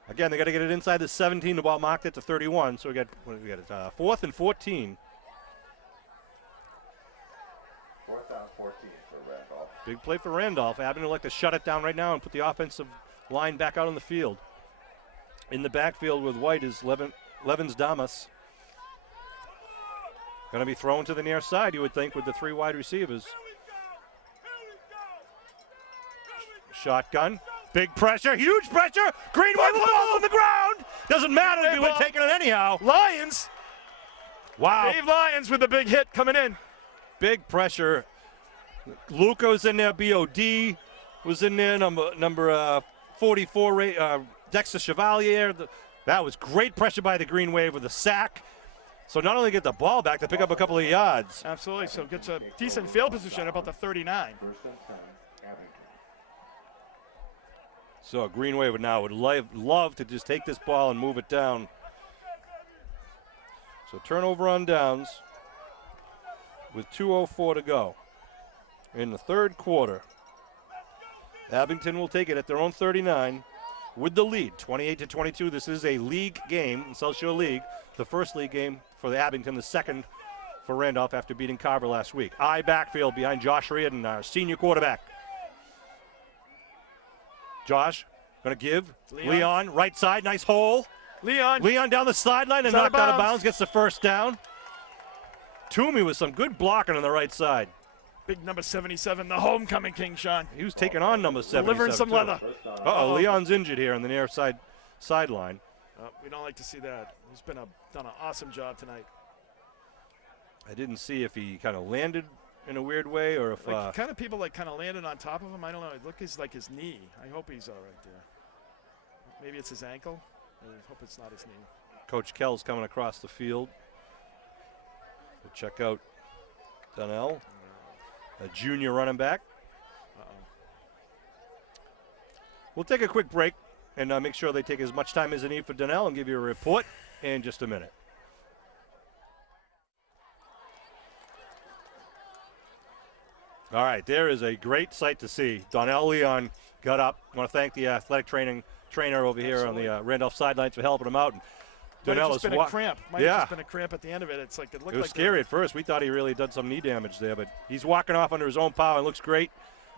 Again, they got to get it inside the 17. The ball marked it to 31. So we got fourth and 14. Fourth down 14 for Randolph. Big play for Randolph. Abington would like to shut it down right now and put the offensive line back out on the field. In the backfield with White is Levins Damas. Going to be thrown to the near side, you would think, with the 3 wide receivers. Shotgun. Big pressure. Huge pressure. Green Wave with the ball on the ground. Doesn't matter. He would have taken it anyhow. Lions. Wow. Dave Lyons with a big hit coming in. Big pressure. Luca was in there. BOD was in there. Number 44, Dexter Chevalier. That was great pressure by the Green Wave with a sack. So not only get the ball back, to pick up a couple of yards. Absolutely. So gets a decent field position about the 39. First and 10, Abington. So Green Wave would love to just take this ball and move it down. So turnover on downs with 2:04 to go in the third quarter. Abington will take it at their own 39 with the lead, 28-22. This is a league game in South Shore League, the first league game for the Abington, the second for Randolph after beating Carver last week. Backfield behind Josh Reardon, our senior quarterback. Josh going to give Leon right side, nice hole. Leon down the sideline and knocked out of bounds, gets the first down. Toomey with some good blocking on the right side. Big number 77, the homecoming king, Sean. He was taking on number 77. Delivering some too. leather. Uh-oh, Leon's injured here on the near sideline. We don't like to see that. He's done an awesome job tonight. I didn't see if he kind of landed in a weird way or if kind of people kind of landed on top of him. I don't know. It looks like his knee. I hope he's all right there. Maybe it's his ankle. I hope it's not his knee. Coach Kell's coming across the field. We'll check out Donnell, a junior running back. We'll take a quick break and make sure they take as much time as they need for Donnell and give you a report in just a minute. All right, there is a great sight to see. Donnell Leon got up. I want to thank the athletic trainer over here on the Randolph sidelines for helping him out. And Might have just Donnella's been a cramp. Might have just been a cramp at the end of it. It's like it looked It was like scary at first. We thought he really done some knee damage there, but he's walking off under his own power and looks great.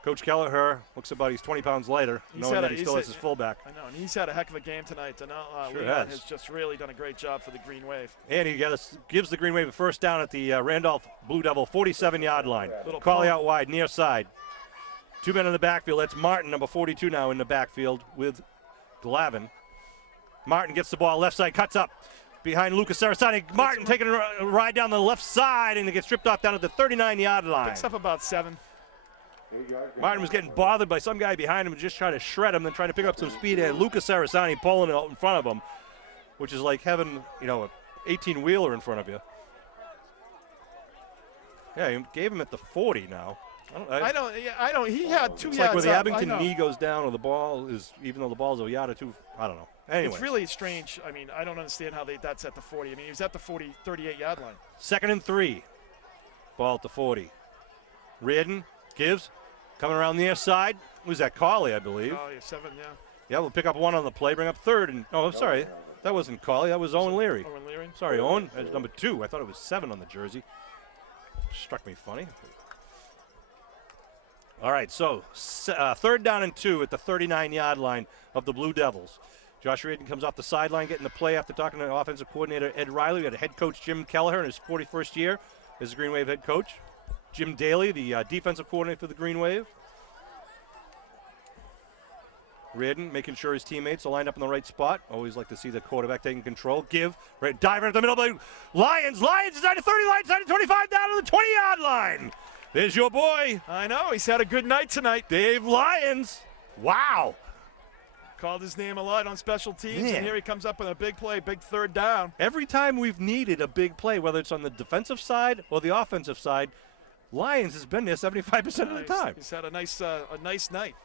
Coach Kelleher looks about he's 20 pounds lighter, knowing that he still has his fullback. I know, and he's had a heck of a game tonight. Sure Leon has. has just really done a great job for the Green Wave. And he gives the Green Wave a first down at the Randolph Blue Devil 47-yard line. Little Collie pull. out wide, near side. 2 men in the backfield. That's Martin, number 42 now in the backfield with Glavin. Martin gets the ball left side, cuts up behind Lucas Sarasani. Martin taking a ride down the left side, and they get stripped off down at the 39-yard line. Picks up about 7. Martin was getting bothered by some guy behind him, just trying to shred him, then trying to pick up some speed. And Lucas Sarasani pulling it out in front of him, which is like having, you know, a 18-wheeler in front of you. Yeah, he gave him at the 40 now. I don't. He had 2 It's yards like where the up, Abington I know. knee goes down, or the ball is, even though the ball's a yard or two, I don't know. Anyway, It's really strange. I mean, I don't understand how that's at the 40. I mean, he was at the 38-yard line. 2nd and 3. Ball at the 40. Reardon gives, coming around the near side. Who's that? Collie, I believe. Oh, yeah, 7, yeah. Yeah, we'll pick up 1 on the play, bring up 3rd. And oh, I'm sorry, that wasn't Collie. That was Owen Leary. Owen Leary. Sorry, Owen. That's number 2. I thought it was 7 on the jersey. Struck me funny. All right, so 3rd down and 2 at the 39-yard line of the Blue Devils. Josh Reardon comes off the sideline, getting the play after talking to offensive coordinator Ed Riley. We had a head coach, Jim Kelleher, in his 41st year as the Green Wave head coach. Jim Daly, the defensive coordinator for the Green Wave. Reardon making sure his teammates are lined up in the right spot. Always like to see the quarterback taking control. Give, right, dive right at the middle. Lions inside the 30 line, inside the 25, down to the 20-yard line. There's your boy. I know. He's had a good night tonight. Dave Lyons. Wow. Called his name a lot on special teams, Man. and here he comes up with a big play, big 3rd down. Every time we've needed a big play, whether it's on the defensive side or the offensive side, Lyons has been there 75% of the time. He's had a nice night.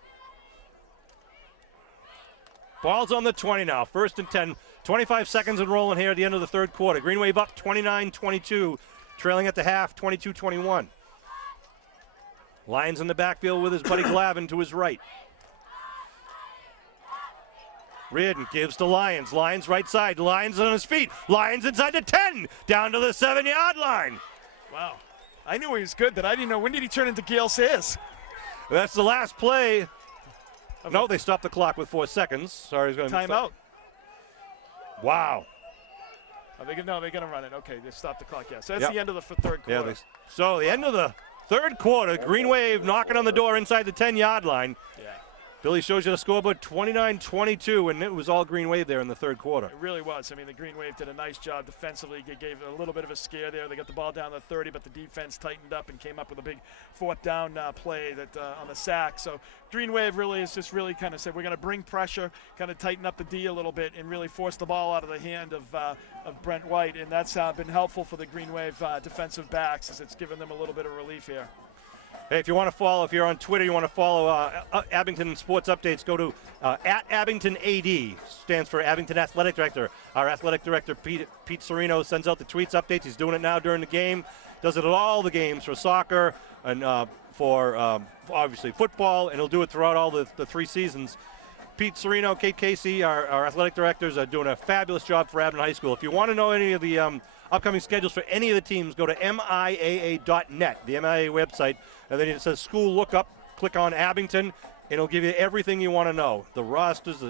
Ball's on the 20 now. 1st and 10. 25 seconds and rolling here at the end of the 3rd quarter. Green Wave up 29-22, trailing at the half 22-21. Lyons in the backfield with his buddy Glavin to his right. Reardon gives to Lyons. Lyons right side. Lyons on his feet. Lyons inside the 10. Down to the 7-yard line. Wow. I knew he was good, but I didn't know. When did he turn into Gail Sayers? That's the last play. No, they stopped the clock with 4 seconds. Sorry, he's going to Timeout. Wow. They're going to run it. Okay, they stopped the clock, yeah. So that's the end of the 3rd quarter. Yeah, so the end of the 3rd quarter, Green Wave knocking on the door inside the 10-yard line. Yeah. Billy shows you the scoreboard, 29-22, and it was all Green Wave there in the 3rd quarter. It really was. I mean, the Green Wave did a nice job defensively. They gave a little bit of a scare there. They got the ball down to 30, but the defense tightened up and came up with a big 4th down play that on the sack. So Green Wave really is just really kind of said, we're going to bring pressure, kind of tighten up the D a little bit, and really force the ball out of the hand of Brent White. And that's been helpful for the Green Wave defensive backs, as it's given them a little bit of relief here. Hey, if you want to follow, if you're on Twitter, you want to follow Abington Sports Updates, go to at Abington AD, stands for Abington Athletic Director. Our Athletic Director, Pete Serino, sends out the tweets, updates. He's doing it now during the game. Does it at all the games for soccer and for obviously football, and he'll do it throughout all the 3 seasons. Pete Serino, Kate Casey, our athletic directors, are doing a fabulous job for Abington High School. If you want to know any of the upcoming schedules for any of the teams, go to MIAA.net, the MIAA website, and then it says school lookup. Click on Abington, and it'll give you everything you want to know. The rosters,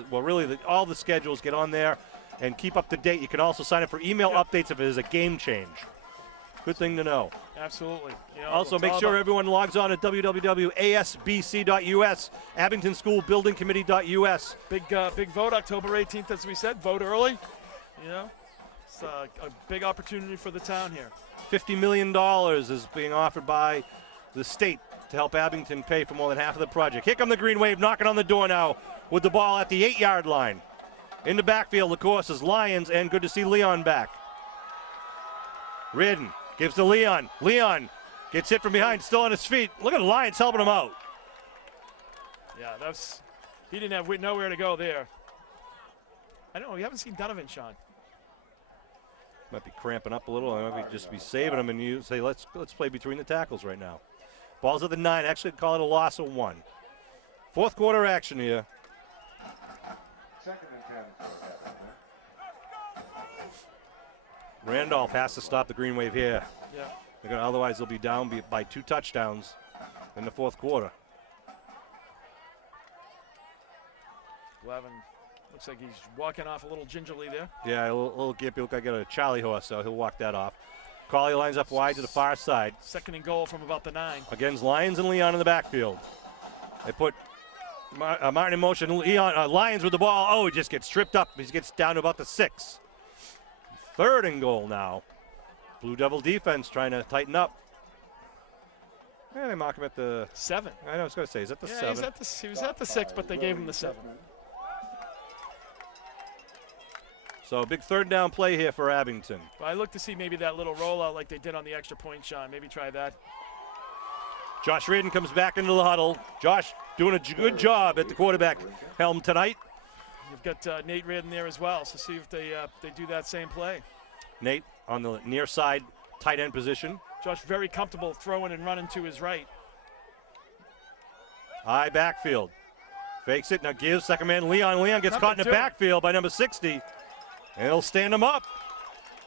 all the schedules, get on there and keep up to date. You can also sign up for email updates if it is a game change. Good thing to know. Absolutely. You know, Also, it's make all sure about- everyone logs on at www.asbc.us, Abington School Building Committee.us. Big vote October 18th, as we said. Vote early. You know, it's a big opportunity for the town here. $50 million is being offered by the state to help Abington pay for more than half of the project. Here come the Green Wave knocking on the door now with the ball at the 8-yard line. In the backfield, of course, is Lyons, and good to see Leon back. Reardon gives to Leon. Leon gets hit from behind, still on his feet. Look at Lyons helping him out. Yeah, he didn't have nowhere to go there. I don't know, we haven't seen Donovan, Sean. Might be cramping up a little. I might just be saving him, and you say, let's play between the tackles right now. Ball's at the 9. Actually, call it a loss of 1. 4th quarter action here. 2nd and 10 for Abington. Randolph has to stop the green wave here. Yeah. Otherwise, they'll be down by 2 touchdowns in the fourth quarter. Levin looks like he's walking off a little gingerly there. Yeah, a little gimpy. Look like I got a Charlie horse, so he'll walk that off. Collie lines up wide to the far side. 2nd and goal from about the 9. Against Lyons and Leon in the backfield. They put Martin in motion. Leon, Lyons with the ball. Oh, he just gets stripped up. He gets down to about the 6. 3rd and goal now. Blue Devil defense trying to tighten up. Yeah, they mark him at the 7. I was going to say, is that the 7? He was at the 6, but they gave him the 7. So big 3rd down play here for Abington. Well, I look to see maybe that little rollout like they did on the extra point, Sean. Maybe try that. Josh Reardon comes back into the huddle. Josh doing a good job at the quarterback helm tonight. You've got Nate Reardon there as well, so see if they do that same play. Nate on the near side, tight end position. Josh very comfortable throwing and running to his right. High backfield. Fakes it, now gives second man Leon. Leon gets caught in the backfield by number 60. And he'll stand him up.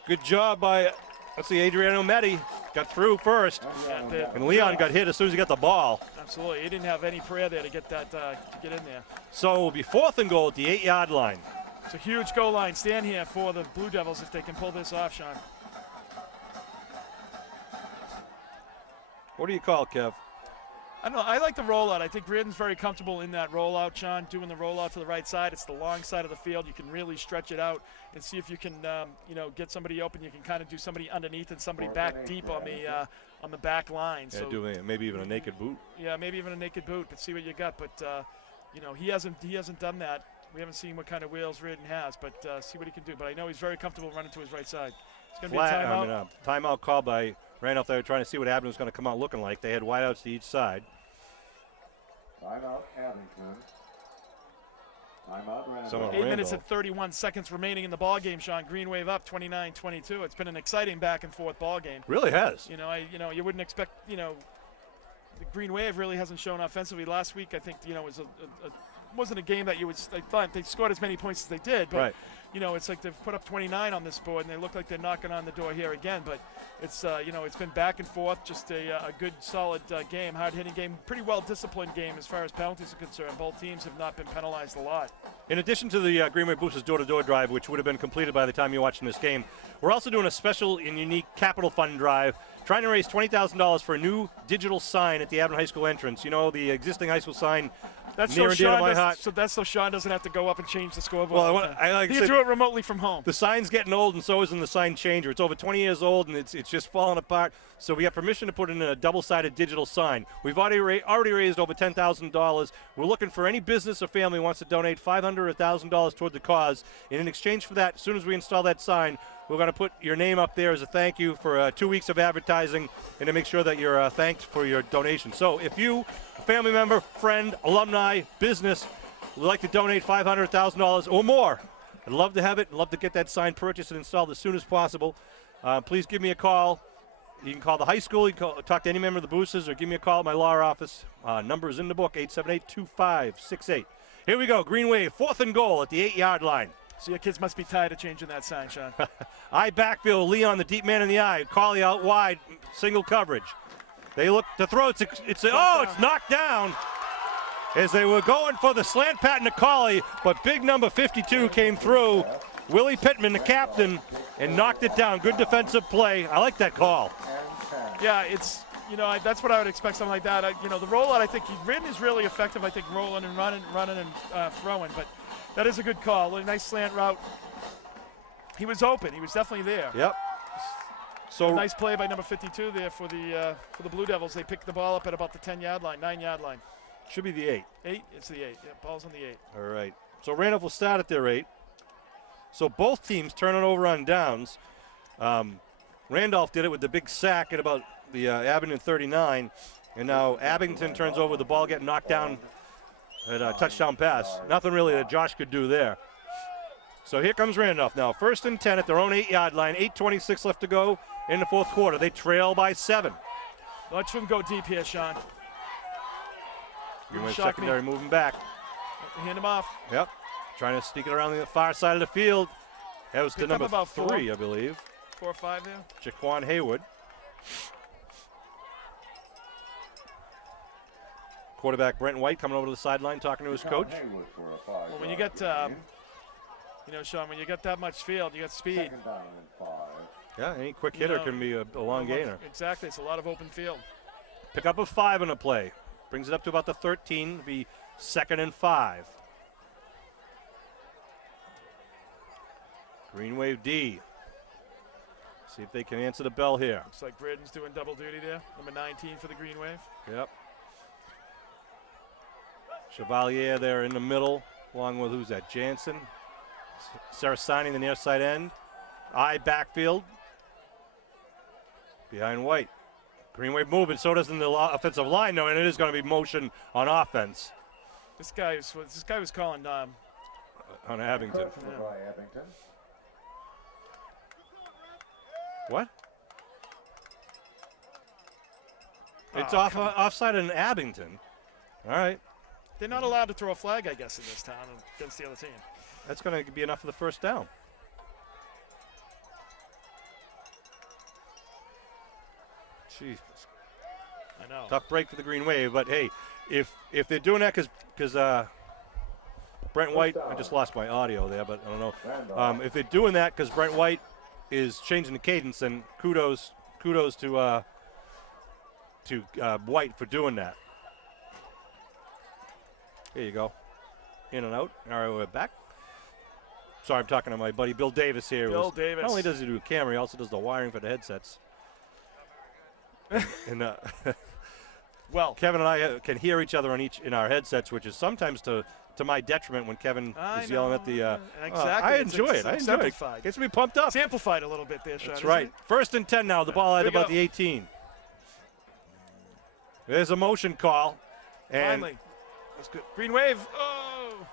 Good job by, let's see, Adriano Metti got through first. And Leon got hit as soon as he got the ball. Absolutely, he didn't have any prayer there to get that to get in there. So it'll be 4th and goal at the 8-yard line. It's a huge goal line stand here for the Blue Devils if they can pull this off, Sean. What do you call, Kev? I don't know. I like the rollout. I think Reardon's very comfortable in that rollout, Sean, doing the rollout to the right side. It's the long side of the field. You can really stretch it out and see if you can, get somebody open. You can kind of do somebody underneath and somebody back deep on the back line. Yeah, so doing maybe even a naked boot. Yeah, maybe even a naked boot, but see what you got. But he hasn't done that. We haven't seen what kind of wheels Reardon has, but see what he can do. But I know he's very comfortable running to his right side. It's going to be a timeout. Timeout called by Randolph. They were trying to see what Abington was going to come out looking like. They had wideouts to each side. Timeout Abington. Timeout Randolph. 8 8 minutes and 31 seconds remaining in the ball game, Sean. Green wave up 29-22. It's been an exciting back and forth ball game. Really has. You wouldn't expect, the Green Wave really hasn't shown offensively. Last week, I think, was wasn't a game that you would. I thought they scored as many points as they did, but right. It's like they've put up 29 on this board, and they look like they're knocking on the door here again. But it's it's been back and forth, just a good, solid game, hard-hitting game, pretty well-disciplined game as far as penalties are concerned. Both teams have not been penalized a lot. In addition to the Green Wave Boosters door-to-door drive, which would have been completed by the time you're watching this game, we're also doing a special and unique capital fund drive, trying to raise $20,000 for a new digital sign at the Abington High School entrance. The existing high school sign. That's near and dear to my heart. So that's so Sean doesn't have to go up and change the scoreboard. Well, I he can do it remotely from home. The sign's getting old, and so isn't the sign changer. It's over 20 years old, and it's just falling apart. So we have permission to put in a double-sided digital sign. We've already raised over $10,000. We're looking for any business or family who wants to donate $500 or $1,000 toward the cause. And in exchange for that, as soon as we install that sign, we're going to put your name up there as a thank you for 2 weeks of advertising and to make sure that you're thanked for your donation. So if you, a family member, friend, alumni, business, would like to donate $500, $1,000 or more, I'd love to have it. I'd love to get that sign purchased and installed as soon as possible. Please give me a call. You can call the high school. You can talk to any member of the Boosters or give me a call at my law office. Number is in the book, 878-2568. Here we go. Green Wave, 4th and goal at the 8-yard line. So your kids must be tired of changing that sign, Sean. I backfield, Leon, the deep man in the eye. Collie out wide, single coverage. They look to throw. It's knocked down as they were going for the slant pattern to Collie, but big number 52 came through. Willie Pittman, the captain, and knocked it down. Good defensive play. I like that call. Yeah, it's that's what I would expect, something like that. The rollout, I think Reardon is really effective. I think rolling and running and throwing, but that is a good call. A nice slant route. He was open. He was definitely there. Yep. So nice play by number 52 there for the Blue Devils. They picked the ball up at about the 10-yard line, 9-yard line. Should be the 8. 8. It's the 8. Yeah, ball's on the 8. All right. So Randolph will start at their 8. So both teams turning over on downs. Randolph did it with the big sack at about the Abington 39, and now Abington turns over, the ball getting knocked down at a touchdown pass. Nothing really that Josh could do there. So here comes Randolph now. 1st and 10 at their own 8-yard line. 8:26 left to go in the fourth quarter. They trail by 7. Watch them go deep here, Sean. Secondary moving back. Hand him off. Yep. Trying to sneak it around the far side of the field. That was to number 3, I believe. 4 or 5 there. Jaquan Hayward. Quarterback Brent White coming over to the sideline talking to his coach. Haywood for a 5. Well, when you get, you know, Sean, when you got that much field, you got speed. Second down and 5. Yeah, any quick hitter can be a long gainer. Exactly, it's a lot of open field. Pick up a 5 on a play. Brings it up to about the 13. It'll be 2nd and 5. Green Wave D. See if they can answer the bell here. Looks like Braden's doing double duty there. Number 19 for the Green Wave. Yep. Chevalier there in the middle, along with who's that? Jansen. Sarasani, the near side end. I backfield. Behind White. Green Wave moving, so does the offensive line, though, and it is going to be motion on offense. This guy was calling on Abington. By Abington. What? It's Oh, offside in Abington. All right. They're not allowed to throw a flag, I guess, in this town against the other team. That's going to be enough for the first down. Jeez. I know. Tough break for the Green Wave, but hey, if they're doing that because Brent White, I just lost my audio there, but I don't know. If they're doing that because Brent White is changing the cadence, then kudos to White for doing that. Here you go. In and out. All right, we're back. Sorry, I'm talking to my buddy Bill Davis here. Bill Davis. Not only does he do camera, he also does the wiring for the headsets. and well, Kevin and I can hear each other in our headsets, which is sometimes to my detriment when Kevin is yelling at the. Exactly. I enjoy it. I enjoy it. Gets me pumped up. It's amplified a little bit there, Sean. That's right. 1st and 10 now. The ball at Here we about go. the 18. There's a motion call. And Finally. That's good. Green Wave. Oh.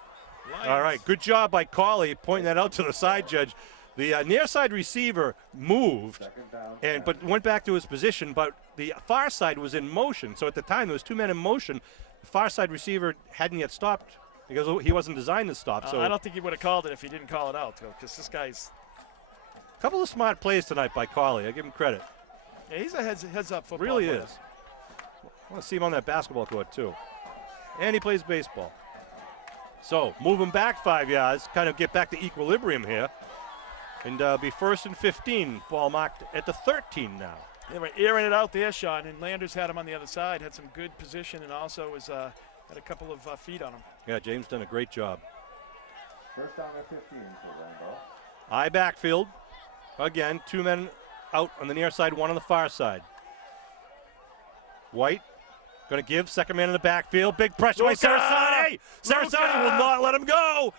Lions. all right, good job by Cawley pointing that out to the side judge. The near side receiver moved, but went back to his position, but the far side was in motion. So at the time, there was 2 men in motion. The far side receiver hadn't yet stopped because he wasn't designed to stop. So I don't think he would have called it if he didn't call it out, because this guy's. a couple of smart plays tonight by Cawley. I give him credit. Yeah, he's a heads-up football Really player. is. I want to see him on that basketball court, too. And he plays baseball. So, moving back 5 yards, kind of get back to equilibrium here. And be 1st and 15. Ball marked at the 13 now. They were airing it out there, Sean, and Landers had him on the other side, had some good position, and also was had a couple of feet on him. Yeah, James done a great job. First down and 15 for Randolph. I backfield. Again, 2 men out on the near side, 1 on the far side. White going to give, 2nd man in the backfield. Big pressure by Sarasani. Sarasani will not let him go.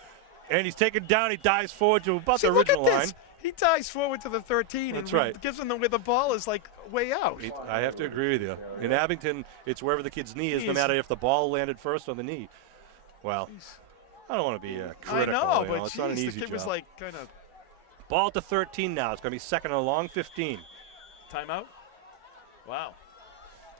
And he's taken down. He dives forward to about the original look at line. this. He dives forward to the 13 That's and right. gives him where the ball is like way out. I have to agree with you. In Abington, it's wherever the kid's knee is, no matter if the ball landed first or the knee. Well, I don't want to be critical. I know, you but it's not an geez, easy the kid job. was like kind of Ball at the 13 now. It's going to be 2nd and a long 15. timeout. Wow.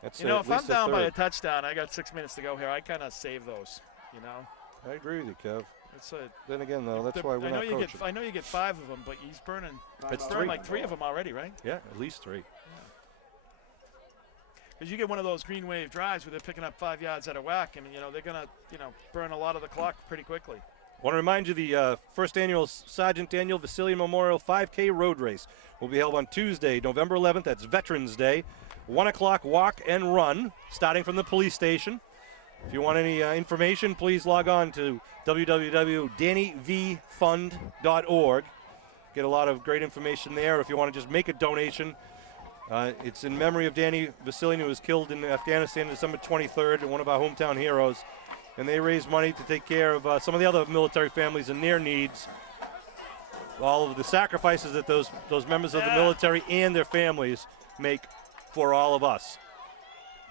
That's You know, at if I'm least a down by a third. touchdown, I got 6 minutes to go here. I kind of save those, you know. I agree with you, Kev. It's a, Then again, though, that's why we're I know not you coaching. I know you get 5 of them, but he's burning. It's Burned 3. like 3 of them already, right? Yeah, at least 3. Because you get one of those Green Wave drives where they're picking up 5 yards out of whack, and you know they're gonna burn a lot of the clock pretty quickly. Want to remind you the first annual Sergeant Daniel Vasilian Memorial 5K Road Race will be held on Tuesday, November 11th. That's Veterans Day. 1 o'clock walk and run, starting from the police station. If you want any information, please log on to www.dannyvfund.org. Get a lot of great information there. If you want to just make a donation, it's in memory of Danny Vasilian, who was killed in Afghanistan December 23rd, one of our hometown heroes. And they raise money to take care of some of the other military families and their needs. All of the sacrifices that those members of the military and their families make for all of us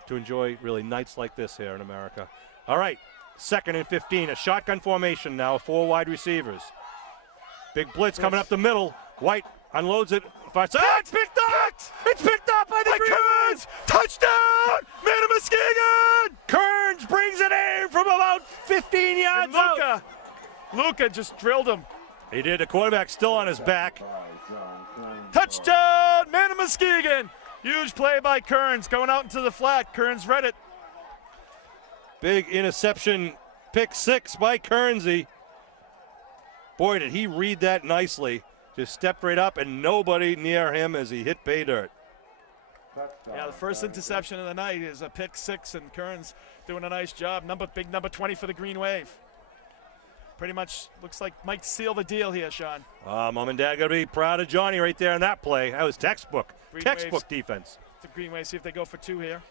to enjoy really nights like this here in America. All right, 2nd and 15, a shotgun formation now, 4 wide receivers. Big blitz coming up the middle. White unloads it. Far side. It's picked up! It's picked up by the Kearns! Touchdown! Man of Muskegon! Kearns brings it in from about 15 yards And out. Luca just drilled him. He did. The quarterback still on his back. By John Kearns Touchdown, man of Muskegon. Huge play by Kearns going out into the flat. Kearns read it. Big interception, pick 6 by Kearnsey. Boy, did he read that nicely. Just stepped right up and nobody near him as he hit pay dirt. Yeah, the first interception of the night is a pick 6, and Kearns doing a nice job. Big number 20 for the Green Wave. Pretty much looks like might seal the deal here, Sean. Mom and Dad got to be proud of Johnny right there on that play. That was textbook. Green Textbook Waves. defense. The Green Wave, see if they go for 2 here.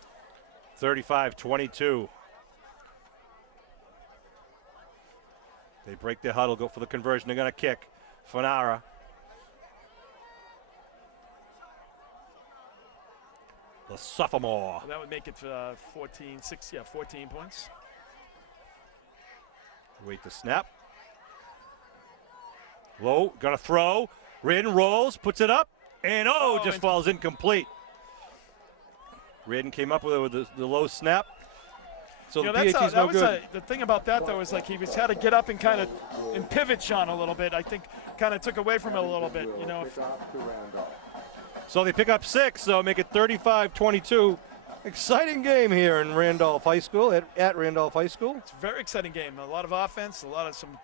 35-22. They break their huddle, go for the conversion. They're going to kick. Fanara. The sophomore. Well, that would make it 14 points. Wait the snap. Low, gonna throw. Reardon rolls, puts it up, and just falls incomplete. Reardon came up with the low snap. So the PAT's no good. The thing about that, though, is like he had to get up and kind of pivot Sean a little bit. I think kind of took away from it a little bit. You know. So they pick up 6, so make it 35-22. Exciting game here in Randolph High School, at Randolph High School. It's a very exciting game. A lot of offense, some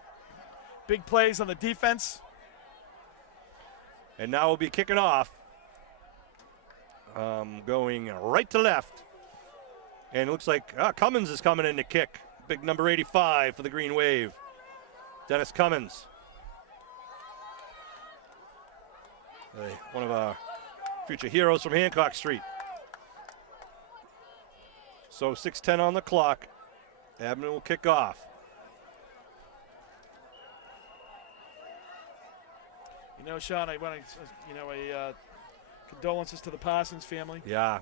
big plays on the defense. And now we'll be kicking off. Going right to left. And it looks like Cummins is coming in to kick. Big number 85 for the Green Wave. Dennis Cummins. One of our future heroes from Hancock Street. So 6:10 on the clock. Abington will kick off. You know, Sean, I want to, condolences to the Parsons family. Yeah,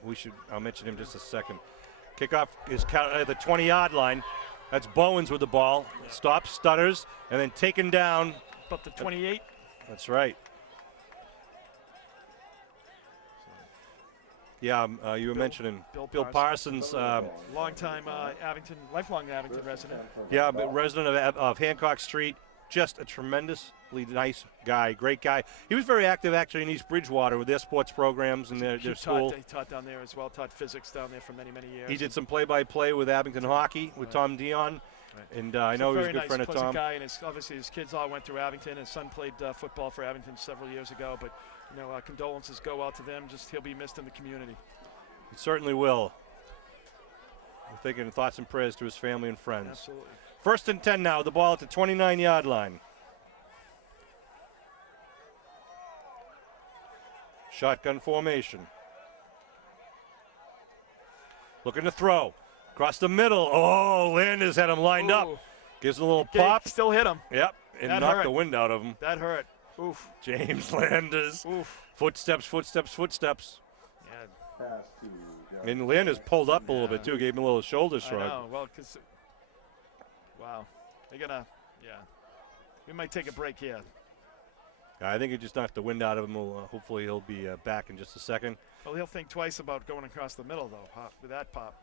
I'll mention him just a second. Kickoff is at the 20-yard line. That's Bowens with the ball. Stops, stutters, and then taken down. About the 28. That's right. Yeah, you were mentioning Bill Parsons. Lifelong Abington resident. Yeah, but resident of Hancock Street. Just a tremendously nice guy, great guy. He was very active actually in East Bridgewater with their sports programs and their school. He taught down there as well, taught physics down there for many, many years. He did some play-by-play with Abington hockey with Tom Dion. Right. And I know he was a good friend of Tom. Guy, and obviously his kids all went through Abington. His son played football for Abington several years ago, but condolences go out to them. He'll be missed in the community. He certainly will. We're thinking thoughts and prayers to his family and friends. Absolutely. 1st and 10 now, the ball at the 29-yard line. Shotgun formation. Looking to throw. Across the middle. Oh, Landers had him lined up. Gives a little pop. Still hit him. Yep, and knocked the wind out of him. That hurt. Oof. James Landers. Oof. Footsteps. Yeah. And Landers pulled up a little bit, too. Gave him a little shoulder shrug. I know. Well, because... Wow. We might take a break here. I think he just knocked the wind out of him. Hopefully he'll be back in just a second. Well, he'll think twice about going across the middle, though, with that pop.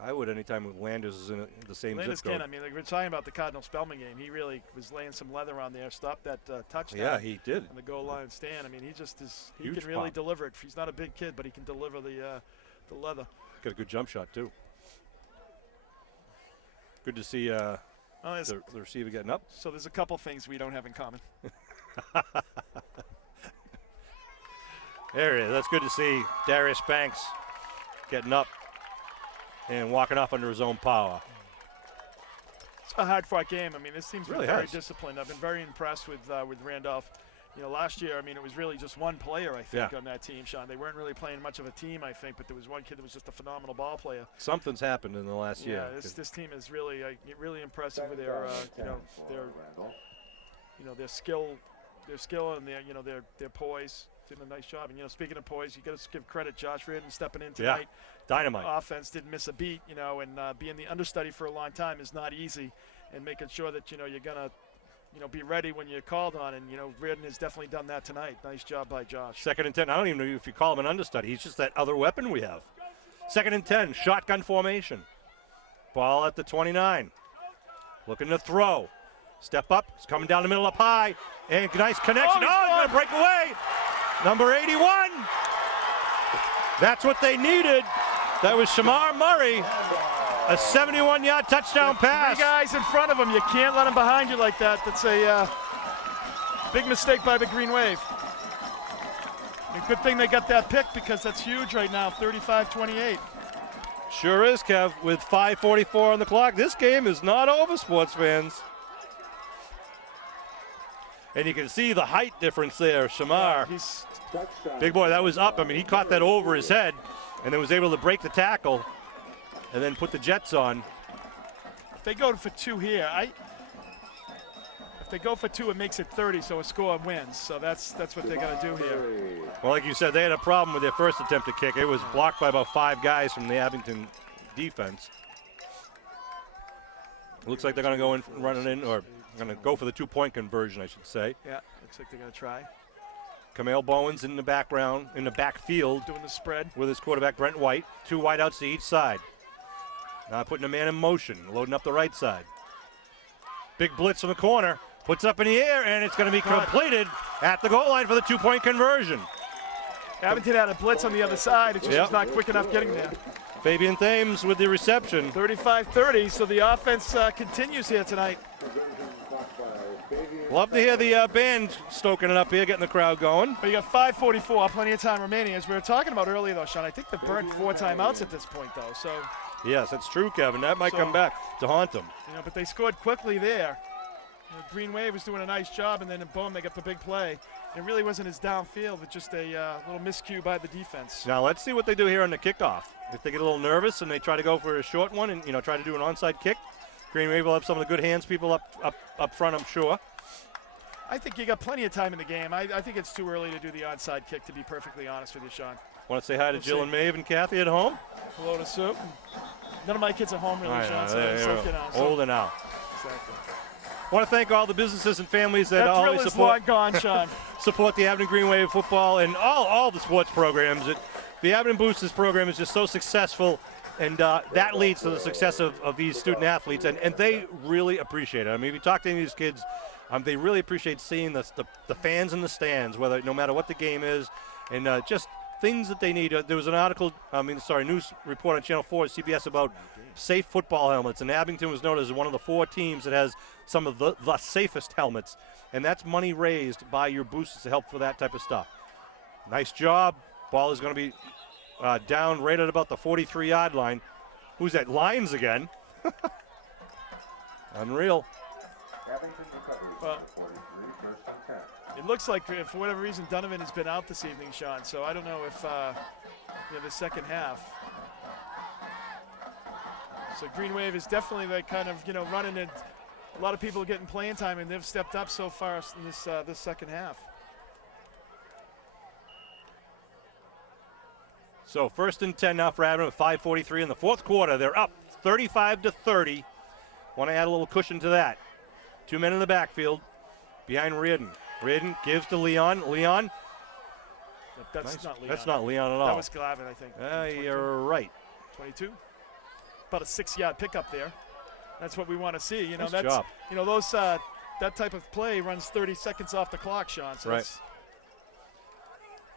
I would anytime Landers is in the same Landers zip code. can. I mean, like we're talking about the Cardinal-Spellman game. He really was laying some leather on there, stopped that touchdown. Yeah, he did. On the goal line stand. I mean, he just is. He Huge can really pop. deliver it. He's not a big kid, but he can deliver the leather. Got a good jump shot, too. Good to see the receiver getting up. So there's a couple things we don't have in common. There it is. That's good to see Darius Banks getting up and walking off under his own power. It's a hard-fought game. I mean, this team's really been very disciplined. I've been very impressed with Randolph. Last year, I mean, it was really just one player, I think, on that team, Sean. They weren't really playing much of a team, I think, but there was one kid that was just a phenomenal ball player. Something's happened in the last year. Yeah, this team is really impressive with their skill and their poise. Did a nice job. And speaking of poise, you got to give credit Josh Reardon stepping in tonight. Yeah, dynamite. Offense didn't miss a beat, and being the understudy for a long time is not easy, and making sure that you're gonna be ready when you're called on, and Reardon has definitely done that tonight. Nice job by Josh. 2nd and 10. I don't even know if you call him an understudy. He's just that other weapon we have. 2nd and 10. Shotgun formation. Ball at the 29. Looking to throw. Step up. It's coming down the middle up high. And nice connection. He's going to break away. Number 81. That's what they needed. That was Shamar Murray. A 71-yard touchdown pass. Three guys in front of him. You can't let them behind you like that. That's a big mistake by the Green Wave. And good thing they got that pick because that's huge right now, 35-28. Sure is, Kev, with 5:44 on the clock. This game is not over, sports fans. And you can see the height difference there. Shamar, He's big boy, that was up. I mean, he caught that over his head and then was able to break the tackle and then put the Jets on. If they go for two here, if they go for two, it makes it 30, so a score wins. So that's what they're going to do here. Well, like you said, they had a problem with their first attempt to kick. It was blocked by about 5 guys from the Abington defense. It looks like they're going to go in, running in, or going to go for the 2-point conversion, I should say. Yeah, looks like they're going to try. Kamel Bowens in the background, in the backfield, Doing the spread. with his quarterback, Brent White. 2 wideouts to each side. Now putting a man in motion, loading up the right side. Big blitz from the corner, puts up in the air, and it's going to be completed at the goal line for the 2-point conversion. Abington had a blitz on the other side. It just was not quick enough getting there. Fabian Thames with the reception. 35-30, so the offense continues here tonight. Love to hear the band stoking it up here, getting the crowd going. But you got 5:44, plenty of time remaining. As we were talking about earlier, though, Sean, I think they've burned 4 timeouts at this point, though. So, Yes, that's true, Kevin. That might come back to haunt them. but they scored quickly there. Green Wave was doing a nice job, and then boom, they got the big play. It really wasn't as downfield, but just a little miscue by the defense. Now let's see what they do here on the kickoff. If they get a little nervous and they try to go for a short one and try to do an onside kick, Green Wave will have some of the good hands people up front, I'm sure. I think you got plenty of time in the game. I think it's too early to do the onside kick, to be perfectly honest with you, Sean. Want to say hi to Jill and Maeve and Kathy at home? Hello to Sue. None of my kids are home really, Sean, so there it's you like, go. Older now. Exactly. Want to thank all the businesses and families that That always thrill is support long gone, Sean. support the Abington Green Wave football and all the sports programs. The Abington Boosters program is just so successful, and that leads to the success of these student athletes, and they really appreciate it. I mean, if you talk to any of these kids, they really appreciate seeing the fans in the stands, no matter what the game is, and just things that they need. There was an news report on Channel 4 CBS about safe football helmets, and Abington was noted as one of the 4 teams that has some of the safest helmets, and that's money raised by your boosters to help for that type of stuff. Nice job. Ball is going to be down right at about the 43-yard line. Who's that? Lions again. Unreal. Well, it looks like, for whatever reason, Donovan has been out this evening, Sean, so I don't know if the second half. So Green Wave is definitely like kind of, running, and a lot of people getting playing time, and they've stepped up so far in this second half. So 1st and 10 now for Abington with 5:43 in the fourth quarter. They're up 35-30. Want to add a little cushion to that. 2 men in the backfield behind Reardon. Reardon gives to Leon. Leon. That's Nice. not Leon. That's not Leon at all. That was Glavin, I think. You're right. 22. About a 6-yard pickup there. That's what we want to see. Nice That's job. those that type of play runs 30 seconds off the clock, Sean. So Right.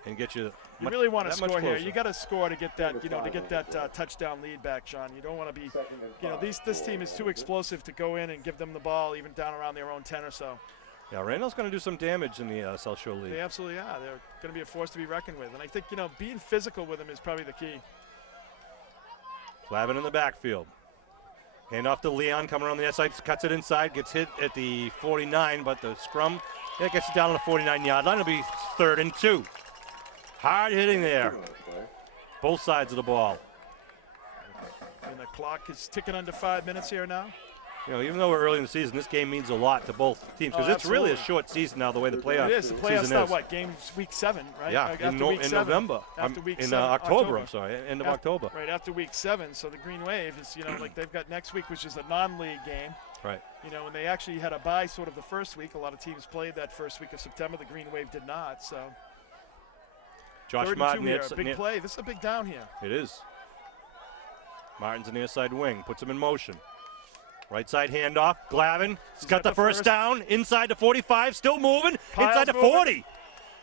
And get you. you really want to that much score here. closer. You got to score to get that, touchdown lead back, Sean. You don't want to be, this team is too explosive to go in and give them the ball even down around their own 10 or so. Yeah, Randall's going to do some damage in the South Shore League. They absolutely are. They're going to be a force to be reckoned with. And I think, being physical with them is probably the key. Glavin in the backfield. Hand off to Leon, coming around the outside, cuts it inside, gets hit at the 49, but the scrum, gets it down on the 49-yard line. It'll be 3rd and 2. Hard hitting there. Both sides of the ball. And the clock is ticking under 5 minutes here now. Even though we're early in the season, this game means a lot to both teams because it's really a short season now, the way the playoff It is. The playoffs season start, is. what, games week 7, right? Yeah, After in week 7. November. After week in 7. October, I'm sorry, end of October. Right, after week 7. So the Green Wave is, like they've got next week, which is a non-league game. Right. And they actually had a bye sort of the first week. A lot of teams played that first week of September. The Green Wave did not, so. Josh 3rd and Martin 2 here. Big play. This is a big down here. It is. Martin's an near side wing, puts him in motion. Right side handoff. Glavin has got the first down inside the 45, still moving, inside the 40.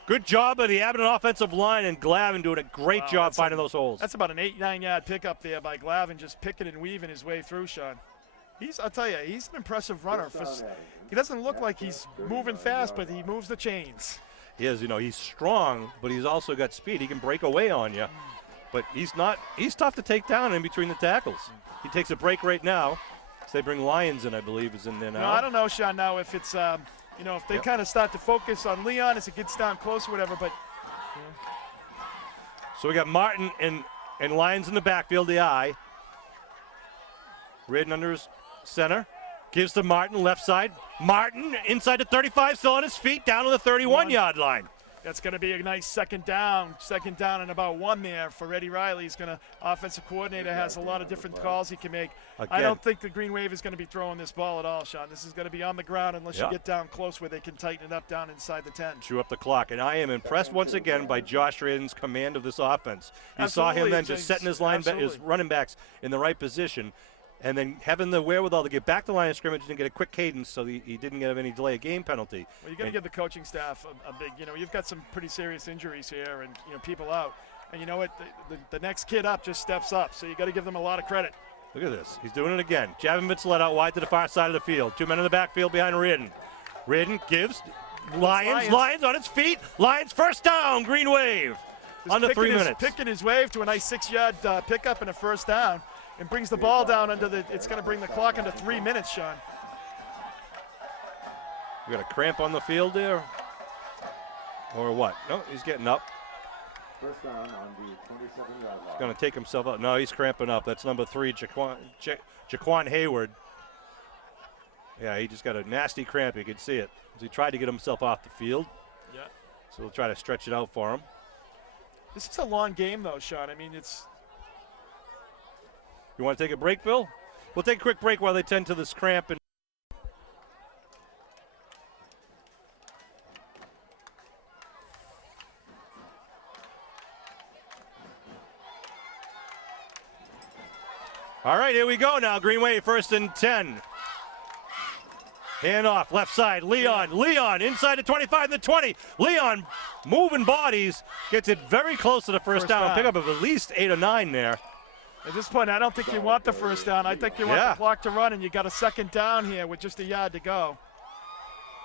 Good job of the Abington offensive line, and Glavin doing a great job finding those holes. That's about an 8-9 yard pickup there by Glavin, just picking and weaving his way through, Sean. I'll tell you, he's an impressive runner. He doesn't look like he's moving fast, but he moves the chains. He is, he's strong, but he's also got speed. He can break away on you, but he's tough to take down in between the tackles. He takes a break right now. So they bring Lyons in, I believe, is in there now. No, I don't know, Sean, now if it's, if they kind of start to focus on Leon as it gets down close or whatever, but. So we got Martin and Lyons in the backfield, the eye. Reardon under his center. Gives to Martin, left side. Martin inside the 35, still on his feet, down to the 31-yard line. That's going to be a nice second down and about 1 there for Eddie Riley. He's going to, offensive coordinator has a lot of different calls he can make. Again, I don't think the Green Wave is going to be throwing this ball at all, Sean. This is going to be on the ground unless you get down close where they can tighten it up down inside the 10. Chew up the clock, and I am impressed once again by Josh Reardon's command of this offense. You saw him then just setting his running backs in the right position, and then having the wherewithal to get back to the line of scrimmage and get a quick cadence so he didn't get any delay of game penalty. Well, you got to give the coaching staff a big, you've got some pretty serious injuries here and, people out. And you know what? The next kid up just steps up, so you got to give them a lot of credit. Look at this. He's doing it again. Javin Mitchell out wide to the far side of the field. 2 men in the backfield behind Reardon. Reardon gives Lyons on his feet. Lyons first down, Green Wave. Under 3 minutes. Picking his wave to a nice 6-yard pickup and a first down. And brings the ball down it's going to bring the clock under 3 minutes, Sean. You got a cramp on the field there? Or what? No, he's getting up. First down on the 27-yard line. He's going to take himself out. No, he's cramping up. That's number 3, Jaquan Hayward. Yeah, he just got a nasty cramp. You can see it. He tried to get himself off the field. Yeah. So we'll try to stretch it out for him. This is a long game, though, Sean. I mean, it's... You want to take a break, Bill? We'll take a quick break while they tend to this cramp. And all right, here we go now. Green Wave, 1st and 10. Hand off, left side, Leon inside the 25 and the 20. Leon moving bodies, gets it very close to the first down. Pick up of at least 8 or 9 there. At this point, I don't think you want the first down. I think you want the clock to run, and you got a second down here with just a yard to go.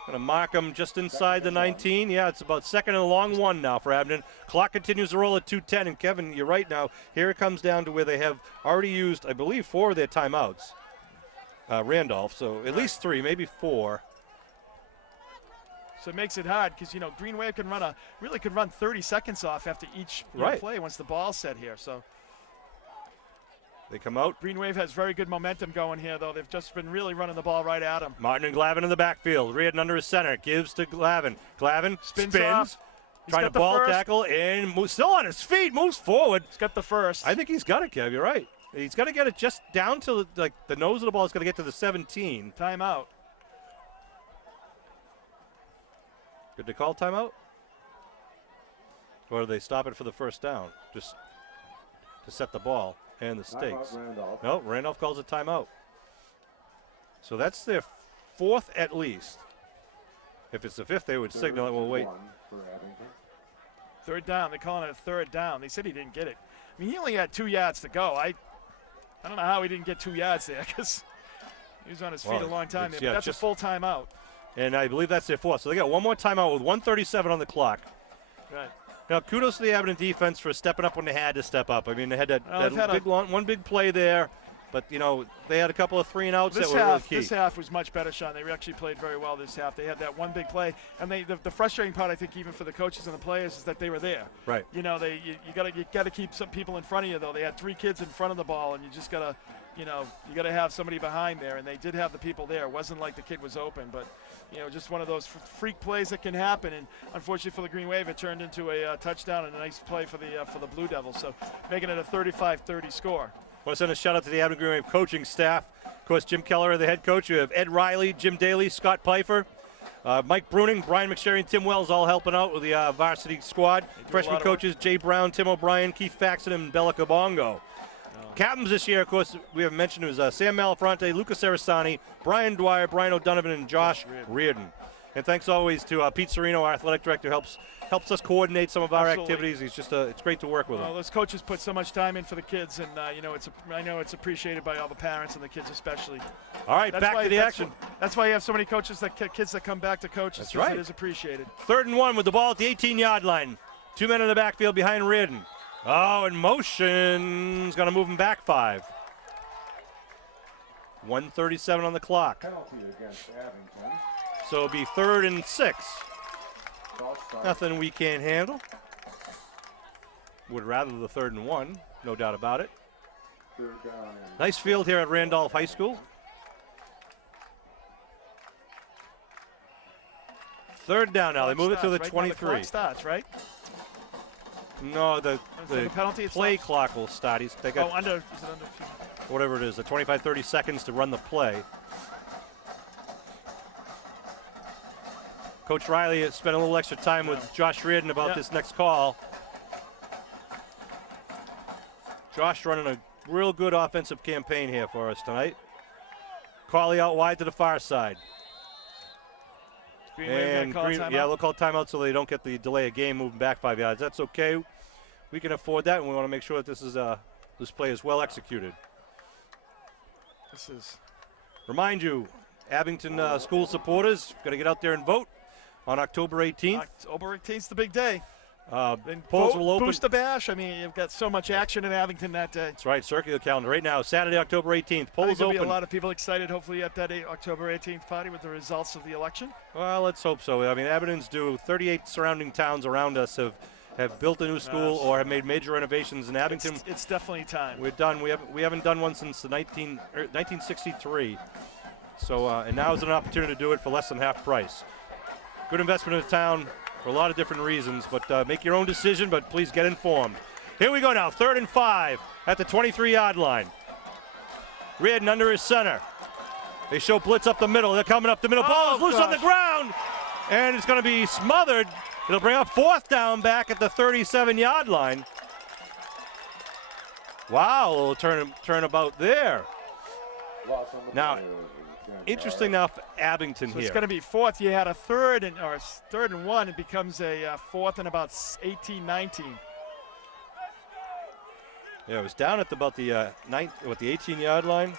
Going to mark him just inside the 19. Yeah, it's about 2nd and a long 1 now for Abington. Clock continues to roll at 2:10, and Kevin, you're right now. Here it comes down to where they have already used, I believe, 4 of their timeouts. Randolph, so at least 3, maybe 4. So it makes it hard because, Green Wave can run 30 seconds off after each play once the ball's set here. So they come out. Green Wave has very good momentum going here, though. They've just been really running the ball right at him. Martin and Glavin in the backfield. Reardon under his center. Gives to Glavin. Glavin spins. Trying to ball tackle and still on his feet. Moves forward. He's got the first. I think he's got it, Kev. You're right. He's got to get it just down to the nose of the ball. It's got to get to the 17. Timeout. Did they call timeout? Or do they stop it for the first down? Just to set the ball and the stakes. No, Randolph calls a timeout. So that's their 4th at least. If it's the 5th, they would signal it. We'll wait. 3rd down. They're calling it a 3rd down. They said he didn't get it. I mean, he only had 2 yards to go. I don't know how he didn't get 2 yards there because he was on his feet a long time there. But that's a full timeout. And I believe that's their 4th. So they got one more timeout with 1:37 on the clock. Right. Now, kudos to the Abington defense for stepping up when they had to step up. I mean, they had one big play there, but, they had a couple of 3 and outs that were really key. This half was much better, Sean. They actually played very well this half. They had that one big play, and the frustrating part, I think, even for the coaches and the players, is that they were there. Right. You got to keep some people in front of you, though. They had 3 kids in front of the ball, and you just got to, you got to have somebody behind there, and they did have the people there. It wasn't like the kid was open, but just one of those freak plays that can happen. And unfortunately for the Green Wave, it turned into a touchdown and a nice play for the Blue Devils. So making it a 35-30 score. I want to send a shout out to the Abington Green Wave coaching staff. Of course, Jim Keller, the head coach. You have Ed Riley, Jim Daly, Scott Pfeiffer, Mike Bruning, Brian McSherry, and Tim Wells all helping out with the varsity squad. Freshman coaches Jay Brown, Tim O'Brien, Keith Faxon, and Bella Cabongo. Captains this year, of course, we have mentioned, it was Sam Malafronte, Lucas Arasani, Brian Dwyer, Brian O'Donovan, and Josh Reardon. And thanks always to Pete Serino, our athletic director, helps us coordinate some of our Absolutely. activities. He's just it's great to work with him. Well, those coaches put so much time in for the kids, and I know it's appreciated by all the parents and the kids especially. All right, back to the action. That's why you have so many coaches kids that come back to coach. That's right. It is appreciated. 3rd and 1 with the ball at the 18-yard line. 2 men in the backfield behind Reardon. Oh, and motion's going to move him back 5. 1:37 on the clock. Penalty against Abington. So it'll be 3rd and 6. False start. Nothing we can't handle. Would rather the 3rd and 1, no doubt about it. 3rd down and Nice field here at Randolph High School. 3rd down now. They move it to the Right now 23. the clock starts, right? No, the the penalty play itself? clock will start. They got Is it under? whatever it is, the 25, 30 seconds to run the play. Coach Riley has spent a little extra time with Josh Reardon about this next call. Josh running a real good offensive campaign here for us tonight. Carly out wide to the far side. And Green, they'll call timeout so they don't get the delay of game moving back 5 yards. That's okay. We can afford that, and we want to make sure that this play is well executed. Remind you, Abington school supporters, got to get out there and vote on October 18th. October 18th is the big day. Then Polls will open. Boost the bash. I mean, you've got so much action in Abington that day. That's right, circular calendar right now, Saturday, October 18th. Polls There'll open. be a lot of people excited, hopefully, at that October 18th party with the results of the election. Well, let's hope so. I mean, Abington's due. 38 surrounding towns around us have built a new school or have made major renovations in Abington. It's definitely time. We're done. We haven't done one since the 1963. So, and now is an opportunity to do it for less than half price. Good investment in the town for a lot of different reasons, but make your own decision, but please get informed. Here we go now, 3rd and 5 at the 23-yard line. Reardon under his center. They show blitz up the middle. They're coming up the middle. Ball is loose on the ground, and it's going to be smothered. It'll bring up 4th down back at the 37-yard line. Wow, a little turnabout there. loss on the Now, play. Interesting now for Abington So here. it's going to be 4th. You had a 3rd and 1. It becomes a 4th and about 18, 19. Yeah, it was down at about the 18-yard line.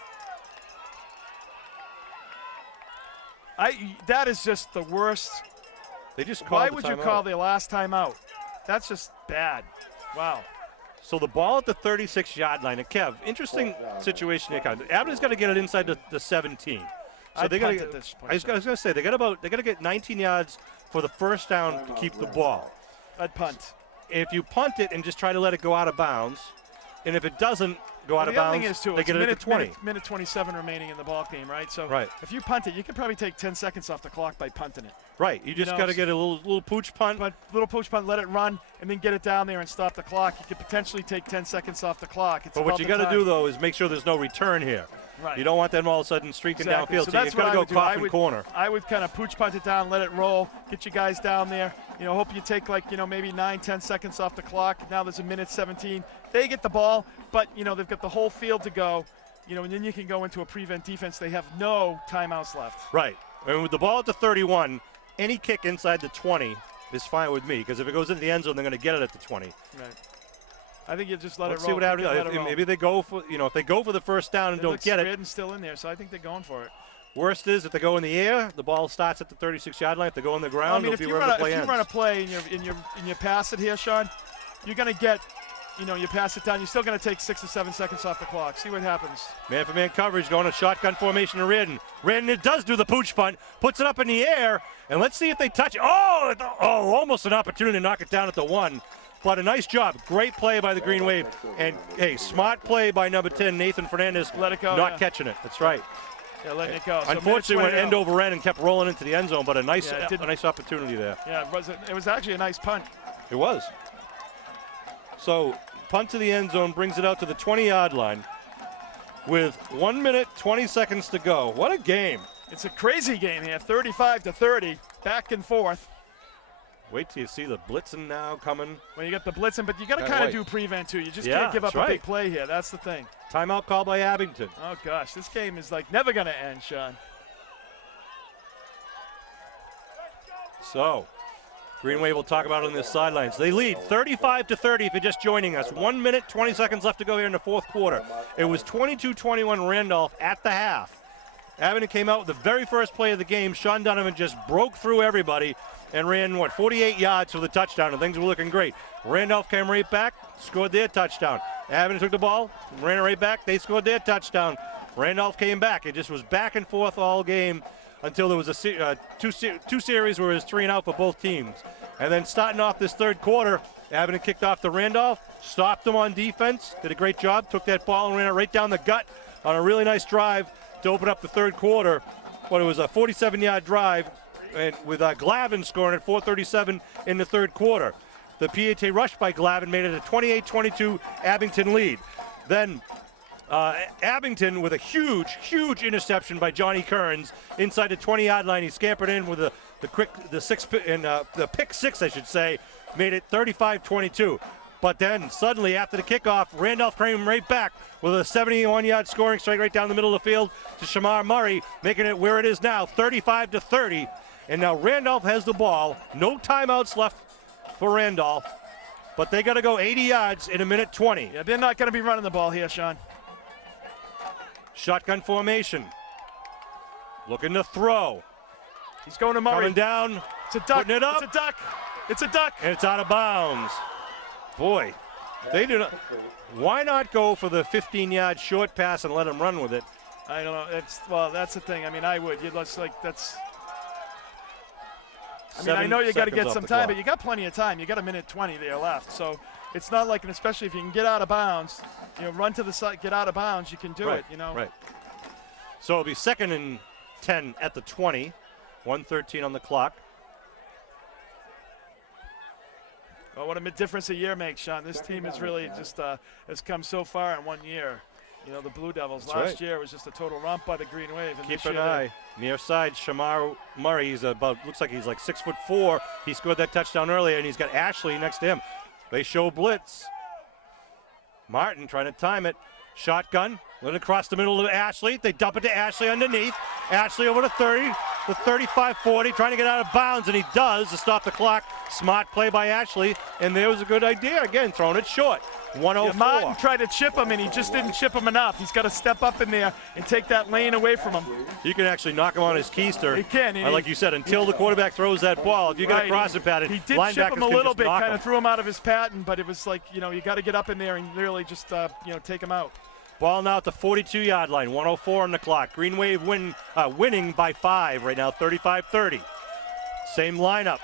That is just the worst. They just called Why the would you timeout. call the last time out? That's just bad. Wow. So the ball at the 36-yard line. And Kev, interesting situation here. Abington's got to get it inside the 17. So I'd they got punt to. at this point, I was going to say they got to get 19 yards for the first down to keep the ball. I'd punt. If you punt it and just try to let it go out of bounds, and if it doesn't go out of The other bounds, thing is, too, they it's get it at the 20. minute 27 remaining in the ball game, right? So Right. if you punt it, you could probably take 10 seconds off the clock by punting it. Right. You just know, got to get a little pooch punt. But little push punt, let it run, and then get it down there and stop the clock. You could potentially take 10 seconds off the clock. It's But what about you the got to time. do, though, is make sure there's no return here. Right. You don't want them all of a sudden streaking Exactly. downfield. So So that's you've got what to I go would do. coffin corner. I would kind of pooch punt it down, let it roll, get you guys down there. Hope you take maybe 9, 10 seconds off the clock. Now there's a minute 17. They get the ball, but they've got the whole field to go. And then you can go into a prevent defense. They have no timeouts left. Right. And with the ball at the 31, any kick inside the 20 is fine with me, because if it goes into the end zone, they're going to get it at the 20. Right. I think you just let Let's it roll. see what happens. Let it roll. Maybe they go for, if they go for the first down and don't get it. Reardon's still in there, so I think they're going for it. Worst is if they go in the air, the ball starts at the 36-yard line. If they go on the ground, If it'll be you wherever the play run a ends. play and you pass it here, Sean, you're going to get, you pass it down. You're still going to take 6 or 7 seconds off the clock. See what happens. Man-for-man coverage going to shotgun formation to Reardon. Reardon, it does do the pooch punt, puts it up in the air, and let's see if they touch it. Oh, almost an opportunity to knock it down at the 1. But a nice job. Great play by the Green Wave. And, hey, smart play by number 10, Nathan Fernandez. Let it go, Not yeah. catching it. That's right. Yeah, letting it go. So Unfortunately, went minute 20 end to go. over end and kept rolling into the end zone, but a nice opportunity there. Yeah, it was actually a nice punt. It was. So, punt to the end zone brings it out to the 20-yard line with 1 minute, 20 seconds to go. What a game. It's a crazy game here, 35-30, back and forth. Wait till you see the blitzing now coming. When you get the blitzing, but you got to Can't kind of wait. do prevent too. You just Yeah, can't give up that's a big right. play here. That's the thing. Timeout call by Abington. Oh gosh, this game is like never going to end, Sean. So, Green Wave will talk about it on the sidelines. They lead 35-30 if you're just joining us. 1 minute, 20 seconds left to go here in the fourth quarter. It was 22-21 Randolph at the half. Abington came out with the very first play of the game. Sean Donovan just broke through everybody and ran, 48 yards for the touchdown, and things were looking great. Randolph came right back, scored their touchdown. Abington took the ball, ran it right back, they scored their touchdown. Randolph came back. It just was back and forth all game until there was two series where it was 3 and out for both teams. And then starting off this third quarter, Abington kicked off to Randolph, stopped them on defense, did a great job, took that ball and ran it right down the gut on a really nice drive to open up the third quarter. But it was a 47-yard drive, and with Glavin scoring at 4:37 in the third quarter. The PAT rush by Glavin made it a 28-22 Abington lead. Then Abington with a huge interception by Johnny Kearns inside the 20-yard line. He scampered in with the pick six, I should say, made it 35-22. But then suddenly after the kickoff, Randolph came right back with a 71-yard scoring strike right down the middle of the field to Shamar Murray, making it where it is now, 35-30. And now Randolph has the ball. No timeouts left for Randolph, but they got to go 80 yards in a minute 20. Yeah, they're not going to be running the ball here, Sean. Shotgun formation. Looking to throw. He's going to Murray. Coming down. It's a duck. Putting it up. It's a duck. It's a duck. And it's out of bounds. Boy, they do not. Why not go for the 15-yard short pass and let him run with it? I don't know. That's the thing. I mean, I would. That's. I mean, I know you got to get some time, but you got plenty of time. You got a minute 20 there left, so it's not like, and especially if you can get out of bounds, run to the side, get out of bounds, you can do it. Right. So it'll be 2nd and 10 at the 20, 1:13 on the clock. Well, what a difference a year makes, Sean. This team is really just has come so far in 1 year. The Blue Devils. That's last right. year was just a total romp by the Green Wave. And Keep an eye. Near side, Shamar Murray. He's looks like he's like 6'4". He scored that touchdown earlier, and he's got Ashley next to him. They show blitz. Martin trying to time it. Shotgun. Let it across the middle of Ashley. They dump it to Ashley underneath. Ashley over to 30, the 35-40, trying to get out of bounds, and he does to stop the clock. Smart play by Ashley, and there was a good idea. Again, throwing it short. 104. Yeah, Martin tried to chip him, and he just didn't chip him enough. He's got to step up in there and take that lane away from him. You can actually knock him on his keister. He can. Like you said, until the quarterback throws that ball. If you got a crossing pattern, he did chip him a little bit, kind of threw him out of his pattern, but it was like, you got to get up in there and really just, take him out. Ball now at the 42-yard line, 104 on the clock. Green Wave winning by 5 right now, 35-30. Same lineup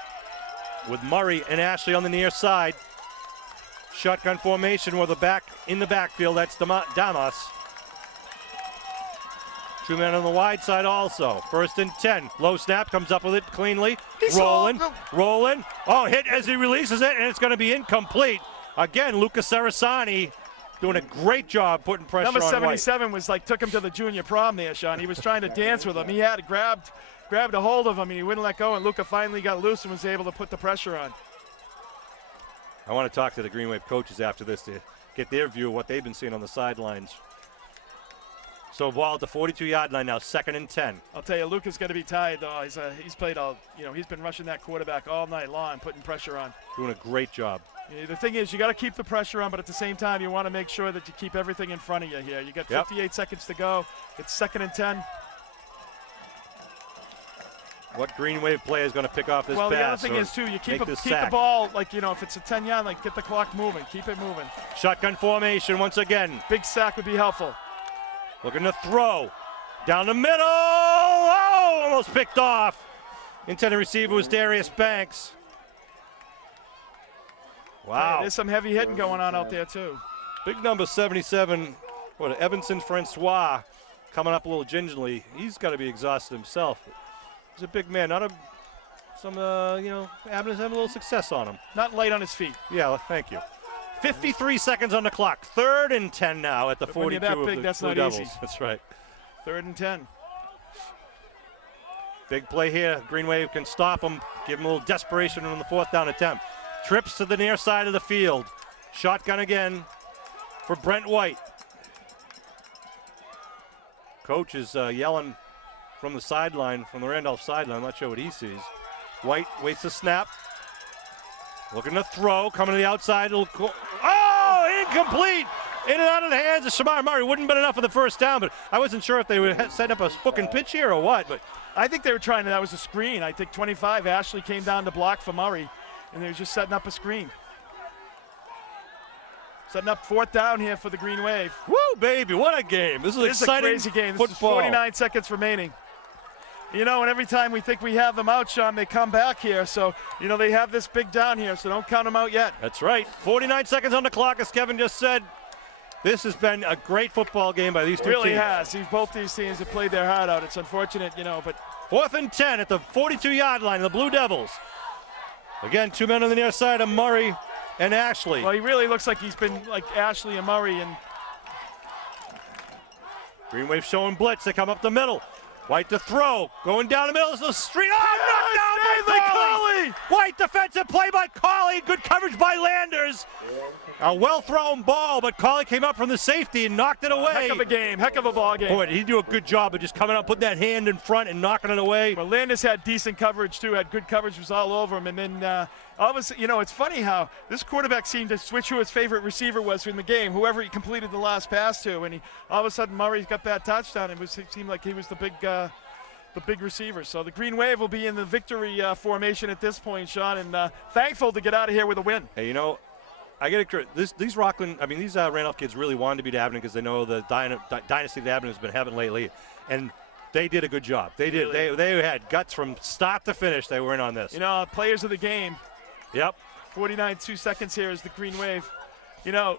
with Murray and Ashley on the near side. Shotgun formation with in the backfield. That's Damas. 2 men on the wide side also. 1st and 10. Low snap, comes up with it cleanly. Rolling. Oh, hit as he releases it, and it's going to be incomplete. Again, Lucas Sarasani doing a great job putting pressure on White. Number 77 was took him to the junior prom there, Sean. He was trying to dance with him. He had grabbed a hold of him, and he wouldn't let go, and Luca finally got loose and was able to put the pressure on. I want to talk to the Green Wave coaches after this to get their view of what they've been seeing on the sidelines. So ball at the 42-yard line now, 2nd and 10. I'll tell you, Luca's going to be tired, though. He's played he's been rushing that quarterback all night long, putting pressure on. Doing a great job. The thing is, you got to keep the pressure on, but at the same time, you want to make sure that you keep everything in front of you here. You got 58 seconds to go. It's 2nd and 10. What Green Wave player is going to pick off this pass? Well, the other thing is, too, you keep the ball, if it's a 10-yard line, get the clock moving. Keep it moving. Shotgun formation once again. Big sack would be helpful. Looking to throw. Down the middle. Oh, almost picked off. Intended receiver was Darius Banks. Wow. There's some heavy hitting going on out there, too. Big number 77, Evanson Francois, coming up a little gingerly. He's got to be exhausted himself. He's a big man. Abington's having a little success on him. Not light on his feet. Yeah, thank you. 53 seconds on the clock. 3rd and 10 now at the 42 when you're that big, of the that's Blue not Devils. easy. That's right. 3rd and 10. Big play here. Green Wave can stop him, give him a little desperation on the 4th down attempt. Trips to the near side of the field. Shotgun again for Brent White. Coach is yelling from the sideline, from the Randolph sideline. I'm not sure what he sees. White waits the snap. Looking to throw, coming to the outside. Oh, incomplete! In and out of the hands of Shamar Murray. Wouldn't have been enough for the first down, but I wasn't sure if they were setting up a hook and pitch here or what. But I think they were trying to, that was a screen. I think 25, Ashley came down to block for Murray, and they were just setting up a screen. Setting up 4th down here for the Green Wave. Woo, baby, what a game. This is exciting a crazy game. This is football. 49 seconds remaining. You know, and every time we think we have them out, Sean, they come back here. So, you know, they have this big down here, so don't count them out yet. That's right. 49 seconds on the clock, as Kevin just said. This has been a great football game by these two teams. It really has. Both these teams have played their heart out. It's unfortunate, you know, but 4th and 10 at the 42-yard line, the Blue Devils. Again, 2 men on the near side of Murray and Ashley. Well, he really looks like he's been like Ashley and Murray. And Green Wave showing blitz. They come up the middle. White to throw. Going down the middle of the street. Oh, knocked down by Colley. White defensive play by Colley. Good coverage by Landers. A well-thrown ball, but Colley came up from the safety and knocked it away. Heck of a game. Heck of a ball game. Boy, he do a good job of just coming up, putting that hand in front and knocking it away. Well, Landis had decent coverage, too. Had good coverage. Was all over him. And then, obviously, you know, it's funny how this quarterback seemed to switch who his favorite receiver was in the game, whoever he completed the last pass to. And all of a sudden, Murray got that touchdown. It seemed like he was the big receiver. So the Green Wave will be in the victory formation at this point, Sean, and thankful to get out of here with a win. Hey, you know, I get it. These Rockland, I mean, these Randolph kids really wanted to beat Abington because they know the dynasty that Abington has been having lately, and they did a good job. They did. Really? They had guts from start to finish. They were in on this. You know, players of the game. Yep. 49 2 seconds here is the Green Wave. You know,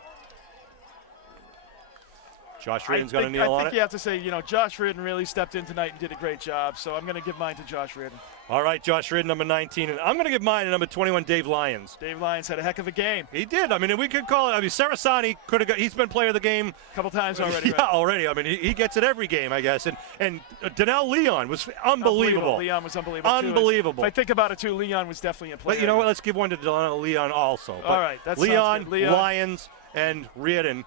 Josh Reardon's going to kneel on I think it. you have to say, you know, Josh Reardon really stepped in tonight and did a great job. So I'm going to give mine to Josh Reardon. All right, Josh Reardon, number 19. And I'm going to give mine to number 21, Dave Lyons. Dave Lyons had a heck of a game. He did. I mean, we could call it. I mean, Sarasani could have got. He's been player of the game A couple times already. Yeah, already. I mean, he gets it every game, I guess. And Donnell Leon was unbelievable. Leon was unbelievable. Unbelievable. If I think about it too, Leon was definitely a player. But you know what? Let's give one to Donnell Leon also. All right, that's Leon, Leon, Lyons, and Reardon,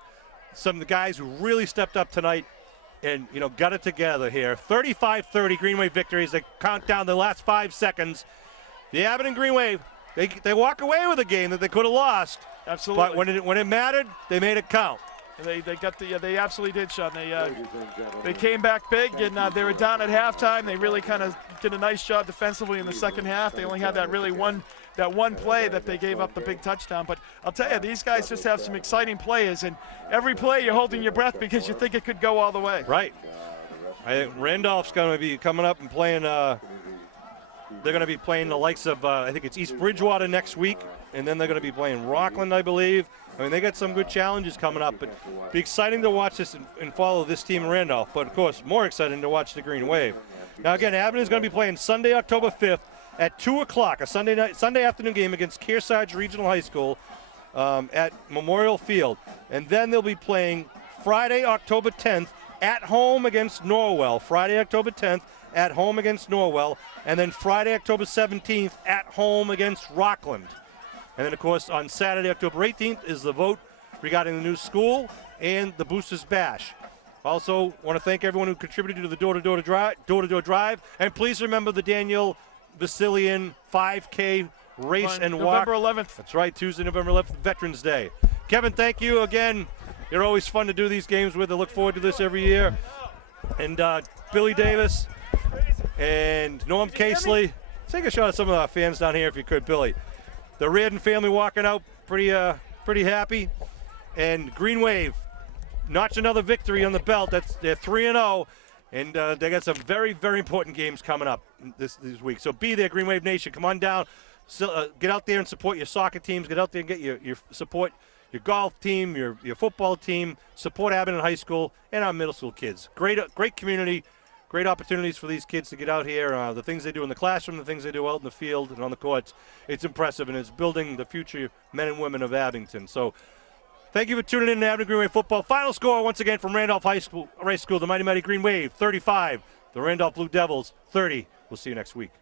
some of the guys who really stepped up tonight and, you know, got it together here. 35-30 Green Wave victories. They count down the last 5 seconds. The Abington Green Wave, they walk away with a game that they could have lost. Absolutely. But when it mattered, they made it count. They absolutely did, Sean. They came back big, and they were down at halftime. They really kind of did a nice job defensively in the second half. They only had that one play that they gave up the big touchdown. But I'll tell you, these guys just have some exciting players, and every play you're holding your breath because you think it could go all the way. Right. I think Randolph's going to be coming up and playing. They're going to be playing the likes of I think it's East Bridgewater next week, and then they're going to be playing Rockland, I believe. I mean, they got some good challenges coming up, but it'll be exciting to watch this and follow this team in Randolph. But of course, more exciting to watch the Green Wave. Now again, Abington's going to be playing Sunday, October 5th at 2 o'clock, a Sunday afternoon game against Kearsarge Regional High School at Memorial Field, and then they'll be playing Friday, October 10th at home against Norwell. Friday, October 10th at home against Norwell, and then Friday, October 17th at home against Rockland. And then, of course, on Saturday, October 18th, is the vote regarding the new school and the Boosters Bash. Also, want to thank everyone who contributed to the door-to-door drive. And please remember the Daniel Vasilian 5K race and walk. November 11th. That's right, Tuesday, November 11th, Veterans Day. Kevin, thank you again. You're always fun to do these games with. I look forward to this every year. And Billy Davis and Norm Casely. Take a shot at some of our fans down here if you could, Billy. The Reardon family walking out pretty happy. And Green Wave, notch another victory on the belt. They're 3-0. And they got some very, very important games coming up this week. So be there, Green Wave Nation. Come on down. Get out there and support your soccer teams. Get out there and get your support your golf team, your football team. Support Abington High School and our middle school kids. Great community. Great opportunities for these kids to get out here. The things they do in the classroom, the things they do out in the field and on the courts. It's impressive, and it's building the future men and women of Abington. So thank you for tuning in to Abington Green Wave football. Final score once again from Randolph High School, the Mighty Green Wave 35. The Randolph Blue Devils 30. We'll see you next week.